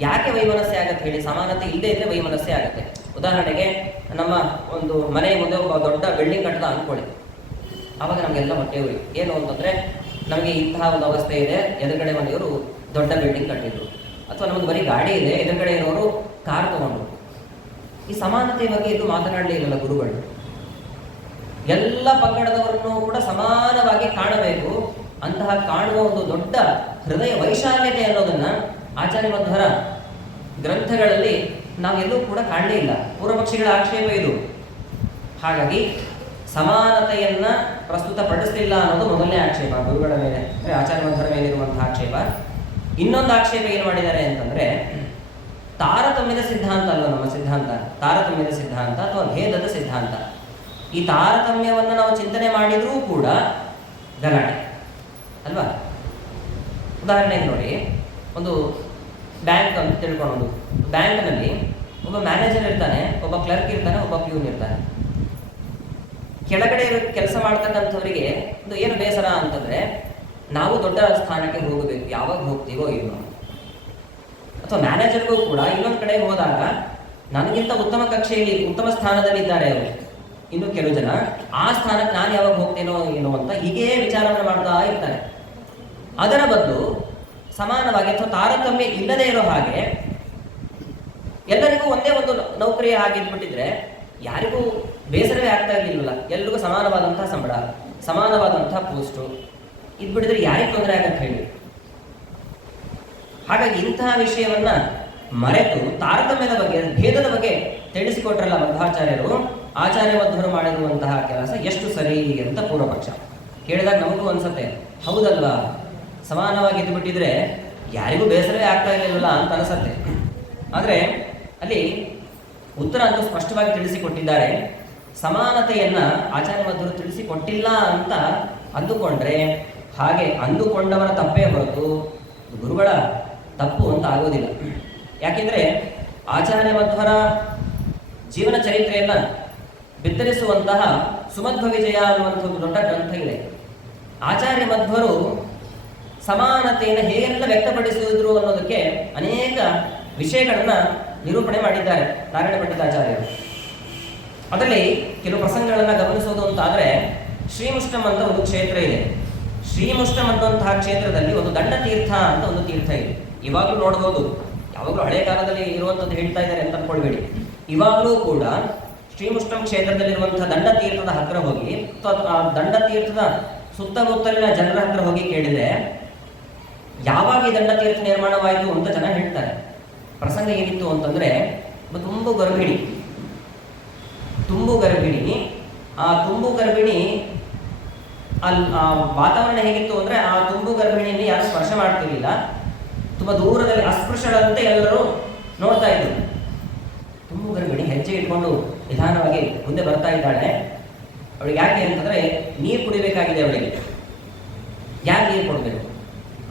ಯಾಕೆ ವೈಮನಸ್ಸೆ ಆಗುತ್ತೆ ಹೇಳಿ? ಸಮಾನತೆ ಇಲ್ಲದೆ ಇದ್ದರೆ ವೈಮನಸ್ಸೆ ಆಗುತ್ತೆ. ಉದಾಹರಣೆಗೆ, ನಮ್ಮ ಒಂದು ಮನೆ ಮುಂದೆ ಒಬ್ಬ ದೊಡ್ಡ ಬಿಲ್ಡಿಂಗ್ ಕಟ್ಟದ ಅಂದ್ಕೊಳ್ಳಿ. ಆವಾಗ ನಮಗೆಲ್ಲ ಹೊಟ್ಟೆ ಉರಿ. ಏನು ಅಂತಂದರೆ, ನಮಗೆ ಇಂತಹ ಒಂದು ಅವಸ್ಥೆ ಇದೆ, ಎದುರುಗಡೆ ಮನೆಯವರು ದೊಡ್ಡ ಬಿಲ್ಡಿಂಗ್ ಕಟ್ಟಿದ್ರು, ಅಥವಾ ನಮ್ಮದು ಬರೀ ಗಾಡಿ ಇದೆ, ಎದುರುಗಡೆ ಇರೋರು ಕಾರ್ ತಗೊಂಡ್ರು. ಈ ಸಮಾನತೆ ಬಗ್ಗೆ ಇದು ಮಾತನಾಡಲೇ ಇಲ್ಲಲ್ಲ ಗುರುಗಳು. ಎಲ್ಲ ಪಂಗಡದವರನ್ನು ಕೂಡ ಸಮಾನವಾಗಿ ಕಾಣಬೇಕು. ಅಂತಹ ಕಾಣುವ ಒಂದು ದೊಡ್ಡ ಹೃದಯ ವೈಶಾಲ್ಯತೆ ಅನ್ನೋದನ್ನು ಆಚಾರ್ಯ ಮಧ್ವರ ಗ್ರಂಥಗಳಲ್ಲಿ ನಾವೆಲ್ಲೂ ಕೂಡ ಕಾಣಲೇ ಇಲ್ಲ. ಪೂರ್ವಪಕ್ಷಿಗಳ ಆಕ್ಷೇಪ ಇದು. ಹಾಗಾಗಿ ಸಮಾನತೆಯನ್ನು ಪ್ರಸ್ತುತಪಡಿಸಲಿಲ್ಲ ಅನ್ನೋದು ಮೊದಲನೇ ಆಕ್ಷೇಪ ಗುರುಗಳ ಮೇಲೆ, ಅಂದರೆ ಆಚಾರ್ಯ ಮಧ್ವರ ಮೇಲಿರುವಂತಹ ಆಕ್ಷೇಪ. ಇನ್ನೊಂದು ಆಕ್ಷೇಪ ಏನು ಮಾಡಿದ್ದಾರೆ ಅಂತಂದರೆ, ತಾರತಮ್ಯದ ಸಿದ್ಧಾಂತ ಅಲ್ಲ ನಮ್ಮ ಸಿದ್ಧಾಂತ, ತಾರತಮ್ಯದ ಸಿದ್ಧಾಂತ ಅಥವಾ ಭೇದದ ಸಿದ್ಧಾಂತ. ಈ ತಾರತಮ್ಯವನ್ನು ನಾವು ಚಿಂತನೆ ಮಾಡಿದರೂ ಕೂಡ ಗಲಾಟೆ ಅಲ್ವಾ? ಉದಾಹರಣೆಗೆ ನೋಡಿ, ಒಂದು ಬ್ಯಾಂಕ್ ಅಂತ ತಿಳ್ಕೊಳ್ಳೋದು. ಬ್ಯಾಂಕ್ನಲ್ಲಿ ಒಬ್ಬ ಮ್ಯಾನೇಜರ್ ಇರ್ತಾನೆ, ಒಬ್ಬ ಕ್ಲರ್ಕ್ ಇರ್ತಾನೆ, ಒಬ್ಬ ಪ್ಯೂನ್ ಇರ್ತಾನೆ. ಕೆಳಗಡೆ ಕೆಲಸ ಮಾಡ್ತಕ್ಕಂಥವರಿಗೆ ಒಂದು ಏನು ಬೇಸರ ಅಂತಂದರೆ, ನಾವು ದೊಡ್ಡ ಸ್ಥಾನಕ್ಕೆ ಹೋಗಬೇಕು, ಯಾವಾಗ ಹೋಗ್ತೀವೋ ಇಲ್ಲೋ. ಅಥವಾ ಮ್ಯಾನೇಜರ್ಗೂ ಕೂಡ ಇನ್ನೊಂದು ಕಡೆ ಹೋದಾಗ ನನಗಿಂತ ಉತ್ತಮ ಕಕ್ಷೆಯಲ್ಲಿ, ಉತ್ತಮ ಸ್ಥಾನದಲ್ಲಿದ್ದಾರೆ ಅವರು, ಇನ್ನು ಕೆಲವು ಜನ ಆ ಸ್ಥಾನಕ್ಕೆ ನಾನು ಯಾವಾಗ ಹೋಗ್ತೇನೋ ಏನೋ ಅಂತ ಹೀಗೇ ವಿಚಾರವನ್ನು ಮಾಡ್ತಾ ಇರ್ತಾರೆ. ಅದರ ಬದಲು ಸಮಾನವಾಗಿ ಅಥವಾ ತಾರತಮ್ಯ ಇಲ್ಲದೆ ಇರೋ ಹಾಗೆ ಎಲ್ಲರಿಗೂ ಒಂದೇ ಒಂದು ನೌಕರಿ ಆಗಿದ್ಬಿಟ್ಟಿದ್ರೆ ಯಾರಿಗೂ ಬೇಸರವೇ ಆಗ್ತಾ ಇರಲಿಲ್ಲ. ಎಲ್ರಿಗೂ ಸಮಾನವಾದಂತಹ ಸಂಬಳ, ಸಮಾನವಾದಂತಹ ಪೋಸ್ಟು ಇದ್ಬಿಟ್ಟಿದ್ರೆ ಯಾರಿಗೆ ತೊಂದರೆ ಆಗತ್ತೆ ಹೇಳಿ. ಹಾಗಾಗಿ ಇಂತಹ ವಿಷಯವನ್ನ ಮರೆತು ತಾರತಮ್ಯದ ಬಗ್ಗೆ, ಭೇದದ ಬಗ್ಗೆ ತಿಳಿಸಿಕೊಟ್ರಲ್ಲ ಮಧ್ವಾಚಾರ್ಯರು. ಆಚಾರ್ಯ ಮಧ್ವರು ಮಾಡಿರುವಂತಹ ಕೆಲಸ ಎಷ್ಟು ಸರಿ ಅಂತ ಪೂರ್ವಪಕ್ಷ ಕೇಳಿದಾಗ ನಮಗೂ ಅನ್ಸತ್ತೆ, ಹೌದಲ್ವಾ, ಸಮಾನವಾಗಿ ಇದ್ದುಬಿಟ್ಟಿದ್ರೆ ಯಾರಿಗೂ ಬೇಸರವೇ ಆಗ್ತಾ ಇರಲಿಲ್ಲ ಅಂತ ಅನಿಸತ್ತೆ. ಆದರೆ ಅಲ್ಲಿ ಉತ್ತರ ಅಂತೂ ಸ್ಪಷ್ಟವಾಗಿ ತಿಳಿಸಿಕೊಟ್ಟಿದ್ದಾರೆ. ಸಮಾನತೆಯನ್ನ ಆಚಾರ್ಯ ಮಧ್ವರು ತಿಳಿಸಿಕೊಟ್ಟಿಲ್ಲ ಅಂತ ಅಂದುಕೊಂಡ್ರೆ ಹಾಗೆ ಅಂದುಕೊಂಡವರ ತಪ್ಪೇ ಹೊರತು ಗುರುಗಳ ತಪ್ಪು ಅಂತ ಆಗೋದಿಲ್ಲ. ಯಾಕೆಂದ್ರೆ ಆಚಾರ್ಯ ಮಧ್ವರ ಜೀವನ ಚರಿತ್ರೆಯನ್ನ ಬಿತ್ತರಿಸುವಂತಹ ಸುಮಧ್ವ ವಿಜಯ ಅನ್ನುವಂಥ ಒಂದು ದೊಡ್ಡ ಗ್ರಂಥ ಇದೆ. ಆಚಾರ್ಯ ಮಧ್ವರು ಸಮಾನತೆಯನ್ನು ಹೇಗೆಲ್ಲ ವ್ಯಕ್ತಪಡಿಸಿದ್ರು ಅನ್ನೋದಕ್ಕೆ ಅನೇಕ ವಿಷಯಗಳನ್ನ ನಿರೂಪಣೆ ಮಾಡಿದ್ದಾರೆ ನಾರಾಯಣ ಪಂಡಿತಾಚಾರ್ಯರು. ಅದರಲ್ಲಿ ಕೆಲವು ಪ್ರಸಂಗಗಳನ್ನ ಗಮನಿಸೋದು ಅಂತಾದ್ರೆ, ಶ್ರೀಮುಷ್ಟಂ ಅಂತ ಒಂದು ಕ್ಷೇತ್ರ ಇದೆ. ಶ್ರೀಮುಷ್ಟಂ ಅನ್ನುವಂತಹ ಕ್ಷೇತ್ರದಲ್ಲಿ ಒಂದು ದಂಡತೀರ್ಥ ಅಂತ ಒಂದು ತೀರ್ಥ ಇದೆ. ಇವಾಗಲೂ ನೋಡ್ಬೋದು, ಯಾವಾಗಲೂ ಹಳೆ ಕಾಲದಲ್ಲಿ ಇರುವಂಥದ್ದು ಹೇಳ್ತಾ ಇದ್ದಾರೆ ಅಂತ ಅನ್ಕೊಳ್ಬೇಡಿ. ಇವಾಗಲೂ ಕೂಡ ಶ್ರೀಮುಷ್ಟಂ ಕ್ಷೇತ್ರದಲ್ಲಿರುವಂತಹ ದಂಡತೀರ್ಥದ ಹತ್ರ ಹೋಗಿ ಅಥವಾ ದಂಡತೀರ್ಥದ ಸುತ್ತಮುತ್ತಲಿನ ಜನರ ಹತ್ರ ಹೋಗಿ ಕೇಳಿದ್ರೆ ಯಾವಾಗ ಈ ದಂಡತೀರ್ಥ ನಿರ್ಮಾಣವಾಯಿತು ಅಂತ ಜನ ಹೇಳ್ತಾರೆ. ಪ್ರಸಂಗ ಏನಿತ್ತು ಅಂತಂದ್ರೆ, ತುಂಬು ಗರ್ಭಿಣಿ ಆ ತುಂಬು ಗರ್ಭಿಣಿ ಆ ವಾತಾವರಣ ಹೇಗಿತ್ತು ಅಂದ್ರೆ, ಆ ತುಂಬು ಗರ್ಭಿಣಿಯಲ್ಲಿ ಯಾರು ಸ್ಪರ್ಶ ಮಾಡ್ತಿರ್ಲಿಲ್ಲ. ತುಂಬಾ ದೂರದಲ್ಲಿ ಅಸ್ಪೃಶ್ಯಳಂತೆ ಎಲ್ಲರೂ ನೋಡ್ತಾ ಇದ್ರು. ತುಂಬು ಗರ್ಭಿಣಿ ಹೆಜ್ಜೆ ಇಟ್ಕೊಂಡು ನಿಧಾನವಾಗಿ ಮುಂದೆ ಬರ್ತಾ ಇದ್ದಾಳೆ. ಅವಳಿಗೆ ಯಾಕೆ ಅಂತಂದ್ರೆ ನೀರು ಕುಡಿಬೇಕಾಗಿದೆ. ಅವಳಿಗೆ ಯಾಕೆ ನೀರು ಕೊಡಬೇಕು?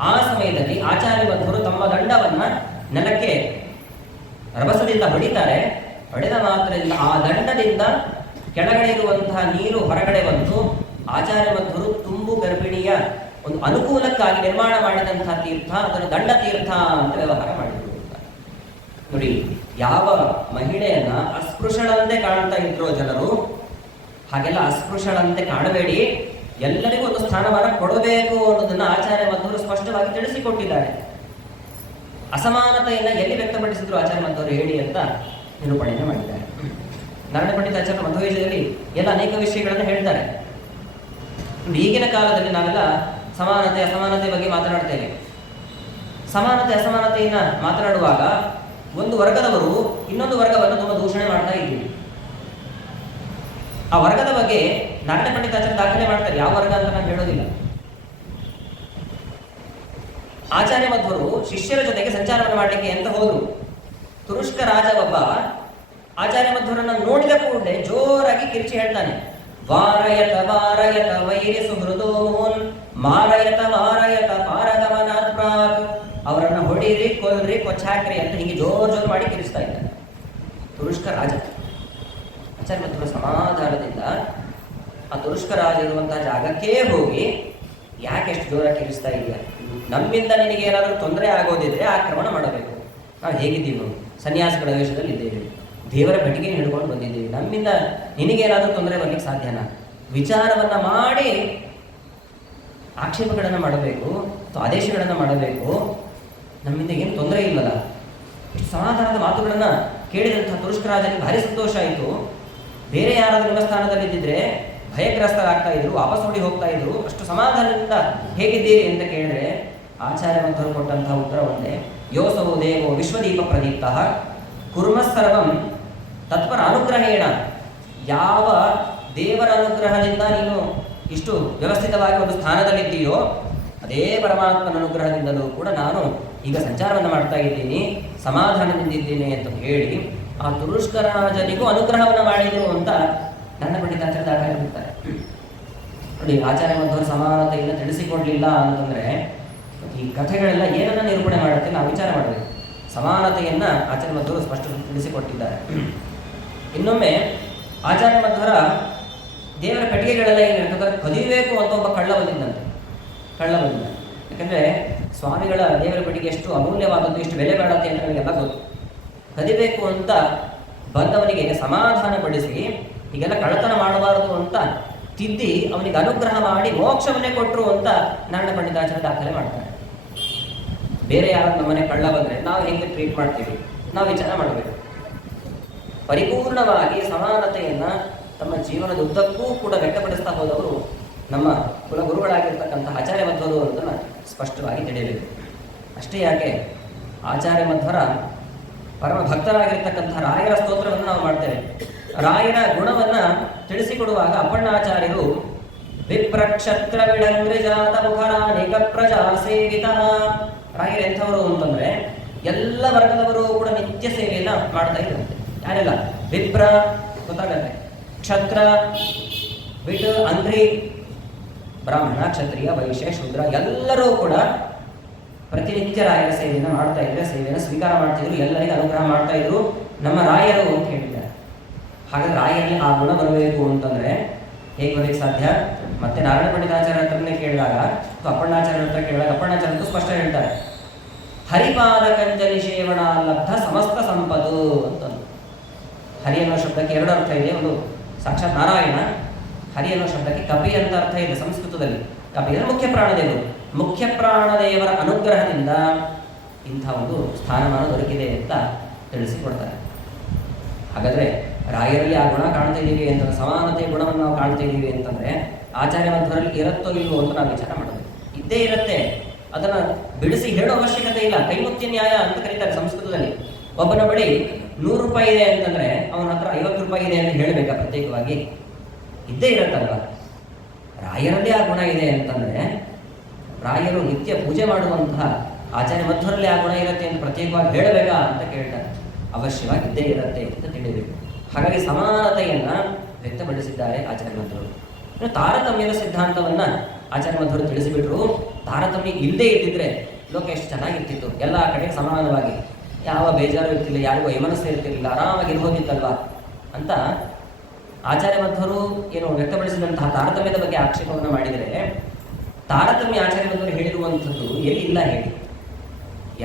ಆ ಸಮಯದಲ್ಲಿ ಆಚಾರ್ಯ ಮಧ್ವರು ತಮ್ಮ ದಂಡವನ್ನ ನೆಲಕ್ಕೆ ರಭಸದಿಂದ ಹೊಡಿತಾರೆ. ಹೊಡೆದ ಮಾತ್ರದಿಂದ ಆ ದಂಡದಿಂದ ಕೆಳಗಡೆ ಇರುವಂತಹ ನೀರು ಹೊರಗಡೆ ಬಂದು ಆಚಾರ್ಯ ಮಧ್ವರು ತುಂಬು ಗರ್ಭಿಣಿಯ ಒಂದು ಅನುಕೂಲಕ್ಕಾಗಿ ನಿರ್ಮಾಣ ಮಾಡಿದಂತಹ ತೀರ್ಥ ಅದನ್ನು ದಂಡ ತೀರ್ಥ ಅಂತ ವ್ಯವಹಾರ ಮಾಡಿದ್ರು. ನೋಡಿ, ಯಾವ ಮಹಿಳೆಯನ್ನ ಅಸ್ಪೃಶ್ಯಳಂತೆ ಕಾಣ್ತಾ ಇದ್ರು ಜನರು, ಹಾಗೆಲ್ಲ ಅಸ್ಪೃಶ್ಯಳಂತೆ ಕಾಣಬೇಡಿ, ಎಲ್ಲರಿಗೂ ಒಂದು ಸ್ಥಾನಮಾನ ಕೊಡಬೇಕು ಅನ್ನೋದನ್ನ ಆಚಾರ್ಯ ಮಧ್ವರು ಸ್ಪಷ್ಟವಾಗಿ ತಿಳಿಸಿಕೊಟ್ಟಿದ್ದಾರೆ. ಅಸಮಾನತೆಯನ್ನ ಎಲ್ಲಿ ವ್ಯಕ್ತಪಡಿಸಿದ್ರು ಆಚಾರ್ಯ ಮಧ್ವರು ಹೇಳಿ ಅಂತ ನಿರೂಪಣೆಯನ್ನು ಮಾಡಿದ್ದಾರೆ. ನಾರಾಯಣ ಪಂಡಿತಾಚಾರ್ಯ ಮಧ್ವವಿಜಯದಲ್ಲಿ ಎಲ್ಲ ಅನೇಕ ವಿಷಯಗಳನ್ನು ಹೇಳ್ತಾರೆ. ಈಗಿನ ಕಾಲದಲ್ಲಿ ನಾವೆಲ್ಲ ಸಮಾನತೆ ಅಸಮಾನತೆ ಬಗ್ಗೆ ಮಾತನಾಡ್ತೇವೆ. ಸಮಾನತೆ ಅಸಮಾನತೆಯನ್ನ ಮಾತನಾಡುವಾಗ ಒಂದು ವರ್ಗದವರು ಇನ್ನೊಂದು ವರ್ಗವನ್ನು ತುಂಬ ದೂಷಣೆ ಮಾಡ್ತಾ ಇದ್ದೀವಿ. ಆ ವರ್ಗದ ಬಗ್ಗೆ ನಾರಾಯಣ ಪಂಡಿತಾಚಾರ್ಯ ದಾಖಲೆ ಮಾಡ್ತಾರೆ. ಯಾವ ವರ್ಗ ಅಂತ ನಾನು ಹೇಳೋದಿಲ್ಲ. ಆಚಾರ್ಯ ಮಧ್ವರು ಶಿಷ್ಯರ ಜೊತೆಗೆ ಸಂಚಾರವನ್ನು ಮಾಡಲಿಕ್ಕೆ ಅಂತ ಹೋದ್ರು. ತುರುಷ್ಕ ರಾಜ ಒಬ್ಬ ಆಚಾರ್ಯ ಮಧ್ವರನ್ನ ನೋಡಿದ ಕೂಡಲೇ ಜೋರಾಗಿ ಕಿರ್ಚಿ ಹೇಳ್ತಾನೆ, ವಾರಯತ ವಾರಯತ ವೈರಿ ಸುಹೃದೋ ಮೋನ್ ಮಾರಯತ ಮಾರಯತ ಪಾರಗಮನಾತ್ ಪ್ರಾಕ್. ಅವರನ್ನ ಹೊಡೀರಿ, ಕೊಲ್ರಿ, ಕೊಚ್ಚಾಕ್ರಿ ಅಂತ ಹೀಗೆ ಜೋರು ಮಾಡಿ ಕಿರಿಸ್ತಾ ಇದ್ದಾನೆ ತುರುಷ್ಕ ರಾಜ. ಆಚಾರ್ಯ ಮಧ್ವರ ಸಮಾಧಾನದಿಂದ ಆ ತುರುಷ್ಕ ರಾಜ ಇರುವಂತಹ ಜಾಗಕ್ಕೇ ಹೋಗಿ, ಯಾಕೆ ಎಷ್ಟು ಜೋರಾಗಿ ಕಿರಿಸ್ತಾ ಇದೆಯಾ? ನಮ್ಮಿಂದ ನಿನಗೆ ಏನಾದರೂ ತೊಂದರೆ ಆಗೋದಿದ್ರೆ ಆಕ್ರಮಣ ಮಾಡಬೇಕು. ನಾವು ಹೇಗಿದ್ದೀವಿ? ಸನ್ಯಾಸಿಗಳ ವೇಷದಲ್ಲಿ ಇದ್ದೇವೆ, ದೇವರ ಬೆಟ್ಟಿಗೆ ಹಿಡ್ಕೊಂಡು ಬಂದಿದ್ದೀವಿ. ನಮ್ಮಿಂದ ನಿನಗೇನಾದರೂ ತೊಂದರೆ ಬರ್ಲಿಕ್ಕೆ ಸಾಧ್ಯನಾ? ವಿಚಾರವನ್ನ ಮಾಡಿ ಆಕ್ಷೇಪಗಳನ್ನು ಮಾಡಬೇಕು ಅಥವಾ ಆದೇಶಗಳನ್ನು ಮಾಡಬೇಕು. ನಮ್ಮಿಂದ ಏನು ತೊಂದರೆ ಇಲ್ಲಲ್ಲ. ಇಷ್ಟು ಸಮಾಧಾನದ ಮಾತುಗಳನ್ನು ಕೇಳಿದಂತಹ ತುರುಷ್ಕರಾಜನಿಗೆ ಭಾರಿ ಸಂತೋಷ ಆಯಿತು. ಬೇರೆ ಯಾರಾದರೂ ನಿಮ್ಮ ಸ್ಥಾನದಲ್ಲಿದ್ದಿದ್ರೆ ಭಯಗ್ರಸ್ತರಾಗ್ತಾ ಇದ್ರು, ವಾಪಸ್ ನೋಡಿ ಹೋಗ್ತಾ ಇದ್ರು. ಅಷ್ಟು ಸಮಾಧಾನದಿಂದ ಹೇಗಿದ್ದೀರಿ ಅಂತ ಕೇಳಿದ್ರೆ ಆಚಾರ್ಯ ಮಧ್ವರು ಕೊಟ್ಟಂತಹ ಉತ್ತರ ಒಂದೇ, ಯೋಸೋ ದೇವೋ ವಿಶ್ವದೀಪ ಪ್ರದೀಪ್ತ ಕುರ್ಮಸ್ಸರ್ವಂ ತತ್ಪರ ಅನುಗ್ರಹೇಣ. ಯಾವ ದೇವರ ಅನುಗ್ರಹದಿಂದ ನೀನು ಇಷ್ಟು ವ್ಯವಸ್ಥಿತವಾಗಿ ಒಂದು ಸ್ಥಾನದಲ್ಲಿದ್ದೀಯೋ ಅದೇ ಪರಮಾತ್ಮನ ಅನುಗ್ರಹದಿಂದಲೂ ಕೂಡ ನಾನು ಈಗ ಸಂಚಾರವನ್ನು ಮಾಡ್ತಾ ಇದ್ದೀನಿ, ಸಮಾಧಾನದಿಂದಿದ್ದೇನೆ ಅಂತ ಹೇಳಿ ಆ ತುರುಷ್ಕರಾಜನಿಗೂ ಅನುಗ್ರಹವನ್ನು ಮಾಡಿದರು ಅಂತ ನನ್ನ ಪಂಡಿತಾಚಾರ್ಯ ದಾಖಲೆ ಮಾಡ್ತಾರೆ. ನೋಡಿ, ಆಚಾರ್ಯ ಮಧ್ವರು ಸಮಾನತೆಯನ್ನು ತಿಳಿಸಿಕೊಡ್ಲಿಲ್ಲ ಅಂತಂದ್ರೆ ಈ ಕಥೆಗಳೆಲ್ಲ ಏನನ್ನ ನಿರೂಪಣೆ ಮಾಡುತ್ತೆ ನಾವು ವಿಚಾರ ಮಾಡಬೇಕು. ಸಮಾನತೆಯನ್ನ ಆಚಾರ್ಯ ಮಧ್ವರು ಸ್ಪಷ್ಟ ತಿಳಿಸಿಕೊಟ್ಟಿದ್ದಾರೆ. ಇನ್ನೊಮ್ಮೆ ಆಚಾರ್ಯ ಮಧ್ವರ ದೇವರ ಪೆಟ್ಟಿಗೆಗಳೆಲ್ಲ ಏನಿರ್ತದೆ ಕದಿಬೇಕು ಅಂತ ಒಬ್ಬ ಕಳ್ಳ ಬಂದಿದ್ದ. ಯಾಕಂದ್ರೆ ಸ್ವಾಮಿಗಳ ದೇವರ ಪೆಟ್ಟಿಗೆ ಎಷ್ಟು ಅಮೂಲ್ಯವಾದದ್ದು, ಎಷ್ಟು ಬೆಲೆ ಬಾಳತ್ತೆ ಅಂತ ನಮಗೆಲ್ಲ ಗೊತ್ತು. ಕದಿಬೇಕು ಅಂತ ಬಂದವನಿಗೆ ಸಮಾಧಾನಪಡಿಸಿ ಹೀಗೆಲ್ಲ ಕಳ್ಳತನ ಮಾಡಬಾರದು ಅಂತ ತಿದ್ದಿ ಅವನಿಗೆ ಅನುಗ್ರಹ ಮಾಡಿ ಮೋಕ್ಷವನ್ನೇ ಕೊಟ್ಟರು ಅಂತ ನಾರಾಯಣ ಪಂಡಿತಾಚಾರ್ಯ ದಾಖಲೆ ಮಾಡ್ತಾರೆ. ಬೇರೆ ಯಾರು ನಮ್ಮನೆ ಕಳ್ಳ ಬಂದರೆ ನಾವು ಹೆಂಗೆ ಟ್ರೀಟ್ ಮಾಡ್ತೀವಿ, ನಾವು ವಿಚಾರ ಮಾಡಬೇಕು. ಪರಿಪೂರ್ಣವಾಗಿ ಸಮಾನತೆಯನ್ನು ತಮ್ಮ ಜೀವನದ ಉದ್ದಕ್ಕೂ ಕೂಡ ವ್ಯಕ್ತಪಡಿಸ್ತಾ ಹೋದವರು ನಮ್ಮ ಕುಲಗುರುಗಳಾಗಿರ್ತಕ್ಕಂಥ ಆಚಾರ್ಯ ಮಧ್ವರು ಅನ್ನೋದನ್ನು ಸ್ಪಷ್ಟವಾಗಿ ತಿಳಿಯಬೇಕು. ಅಷ್ಟೇ ಯಾಕೆ, ಆಚಾರ್ಯ ಮಧ್ವರ ಪರಮ ಭಕ್ತರಾಗಿರ್ತಕ್ಕಂಥ ರಾಯರ ಸ್ತೋತ್ರವನ್ನು ನಾವು ಮಾಡ್ತೇವೆ. ರಾಯರ ಗುಣವನ್ನು ತಿಳಿಸಿಕೊಡುವಾಗ ಅಪ್ಪಣ್ಣಾಚಾರ್ಯರು ವಿಪ್ರಕ್ಷತ್ರ ವಿಡಂಗ್ರಿಜಾತ ಮುಖರಾನಿಕ ಪ್ರಜಾ ಸೇವಿತ. ರಾಯರು ಎಂಥವರು ಅಂತಂದ್ರೆ ಎಲ್ಲ ವರ್ಗದವರು ಕೂಡ ನಿತ್ಯ ಸೇವೆಯನ್ನ ಮಾಡ್ತಾ ಇದ್ದಾರೆ. ಯಾರೆಲ್ಲ? ವಿಪ್ರ ಗೊತ್ತಾಗತ್ತೆ, ಕ್ಷತ್ರ, ವಿಟ್, ಅಂಗ್ರಿ, ಬ್ರಾಹ್ಮಣ, ಕ್ಷತ್ರಿಯ, ವೈಶ್ಯ, ಶೂದ್ರ ಎಲ್ಲರೂ ಕೂಡ ಪ್ರತಿನಿತ್ಯ ರಾಯರ ಸೇವೆಯನ್ನು ಮಾಡ್ತಾ ಇದ್ರೆ, ಸೇವೆಯನ್ನು ಸ್ವೀಕಾರ ಮಾಡ್ತಿದ್ರು, ಎಲ್ಲರಿಗೂ ಅನುಗ್ರಹ ಮಾಡ್ತಾ ಇದ್ರು ನಮ್ಮ ರಾಯರು ಅಂತ ಹೇಳಿದ್ದಾರೆ. ಹಾಗಾದ್ರೆ ರಾಯರಲ್ಲಿ ಆ ಗುಣ ಬರಬೇಕು ಅಂತಂದ್ರೆ ಹೇಗೆ ಬರಲಿಕ್ಕೆ ಸಾಧ್ಯ? ಮತ್ತೆ ನಾರಾಯಣ ಪಂಡಿತಾಚಾರ್ಯ ಹತ್ರನೇ ಕೇಳಿದಾಗ, ಅಪ್ಪಣ್ಣಾಚಾರ್ಯ ಹತ್ರ ಕೇಳಿದಾಗ ಅಪ್ಪಣ್ಣಾಚಾರ್ಯ ಸ್ಪಷ್ಟ ಹೇಳ್ತಾರೆ, ಹರಿಪಾದ ಕಂಜಲಿ ಸೇವಣ ಲಬ್ಧ ಸಮಸ್ತ ಸಂಪತ್ತು ಅಂತಂದು. ಹರಿ ಅನ್ನೋ ಶಬ್ದಕ್ಕೆ ಎರಡು ಅರ್ಥ ಇದೆ. ಒಂದು ಸಾಕ್ಷಾತ್ ನಾರಾಯಣ, ಹರಿ ಅನ್ನೋ ಶಬ್ದಕ್ಕೆ ಕಪಿ ಅಂತ ಅರ್ಥ ಇದೆ ಸಂಸ್ಕೃತದಲ್ಲಿ. ಕಪಿ ಅಂದರೆ ಮುಖ್ಯ ಪ್ರಾಣದೇವರು. ಮುಖ್ಯ ಪ್ರಾಣದೇವರ ಅನುಗ್ರಹದಿಂದ ಇಂಥ ಒಂದು ಸ್ಥಾನಮಾನ ದೊರಕಿದೆ ಅಂತ ತಿಳಿಸಿಕೊಡ್ತಾರೆ. ಹಾಗಾದರೆ ರಾಯರಲ್ಲಿ ಆ ಗುಣ ಕಾಣ್ತಾ ಇದ್ದೀವಿ ಅಂತಂದ್ರೆ, ಸಮಾನತೆ ಗುಣವನ್ನು ನಾವು ಕಾಣ್ತಾ ಇದ್ದೀವಿ ಅಂತಂದರೆ ಆಚಾರ್ಯ ಮಧ್ವರಲ್ಲಿ ಇರುತ್ತೋ ಇಲ್ವೋ ಅಂತ ನಾವು ವಿಚಾರ ಮಾಡಬೇಕು. ಇದ್ದೇ ಇರುತ್ತೆ, ಅದನ್ನು ಬಿಡಿಸಿ ಹೇಳೋ ಅವಶ್ಯಕತೆ ಇಲ್ಲ. ಕೈಮುತ್ಯ ನ್ಯಾಯ ಅಂತ ಕರೀತಾರೆ ಸಂಸ್ಕೃತದಲ್ಲಿ. ಒಬ್ಬನ ಬಳಿ 100 ರೂಪಾಯಿ ಇದೆ ಅಂತಂದರೆ ಅವನ ಹತ್ರ 50 ರೂಪಾಯಿ ಇದೆ ಅಂತ ಹೇಳಬೇಕಾ ಪ್ರತ್ಯೇಕವಾಗಿ? ಇದ್ದೇ ಇರುತ್ತಲ್ವ. ರಾಯರಲ್ಲಿ ಆ ಗುಣ ಇದೆ ಅಂತಂದರೆ, ರಾಯರು ನಿತ್ಯ ಪೂಜೆ ಮಾಡುವಂತಹ ಆಚಾರ್ಯ ಮಧ್ವರಲ್ಲಿ ಆ ಗುಣ ಇರುತ್ತೆ ಅಂತ ಪ್ರತ್ಯೇಕವಾಗಿ ಹೇಳಬೇಕಾ ಅಂತ ಕೇಳ್ತಾರೆ. ಅವಶ್ಯವಾಗಿ ಇದ್ದೇ ಇರುತ್ತೆ ಅಂತ ತಿಳಿಬೇಕು. ಹಾಗಾಗಿ ಸಮಾನತೆಯನ್ನು ವ್ಯಕ್ತಪಡಿಸಿದ್ದಾರೆ ಆಚಾರ್ಯ ಮಧ್ವರು. ಇನ್ನು ತಾರತಮ್ಯದ ಸಿದ್ಧಾಂತವನ್ನು ಆಚಾರ್ಯ ಮಧ್ವರು ತಿಳಿಸಿಬಿಟ್ರು. ತಾರತಮ್ಯ ಇಲ್ಲದೆ ಇದ್ದಿದ್ರೆ ಲೋಕ ಎಷ್ಟು ಚೆನ್ನಾಗಿರ್ತಿತ್ತು, ಎಲ್ಲ ಕಡೆ ಸಮಾನವಾಗಿ, ಯಾವ ಬೇಜಾರು ಇರ್ತಿಲ್ಲ, ಯಾರಿಗೂ ವೈಮನಸ್ಸು ಇರ್ತಿರಲಿಲ್ಲ, ಆರಾಮಾಗಿರ್ಬೋದಿತ್ತಲ್ವ ಅಂತ ಆಚಾರ್ಯ ಮಧ್ವರು ಏನು ವ್ಯಕ್ತಪಡಿಸಿದಂತಹ ತಾರತಮ್ಯದ ಬಗ್ಗೆ ಆಕ್ಷೇಪವನ್ನು ಮಾಡಿದರೆ, ತಾರತಮ್ಯ ಆಚಾರ್ಯ ಮಧ್ವರು ಹೇಳಿರುವಂಥದ್ದು ಎಲ್ಲಿ ಇಲ್ಲ ಹೇಳಿ?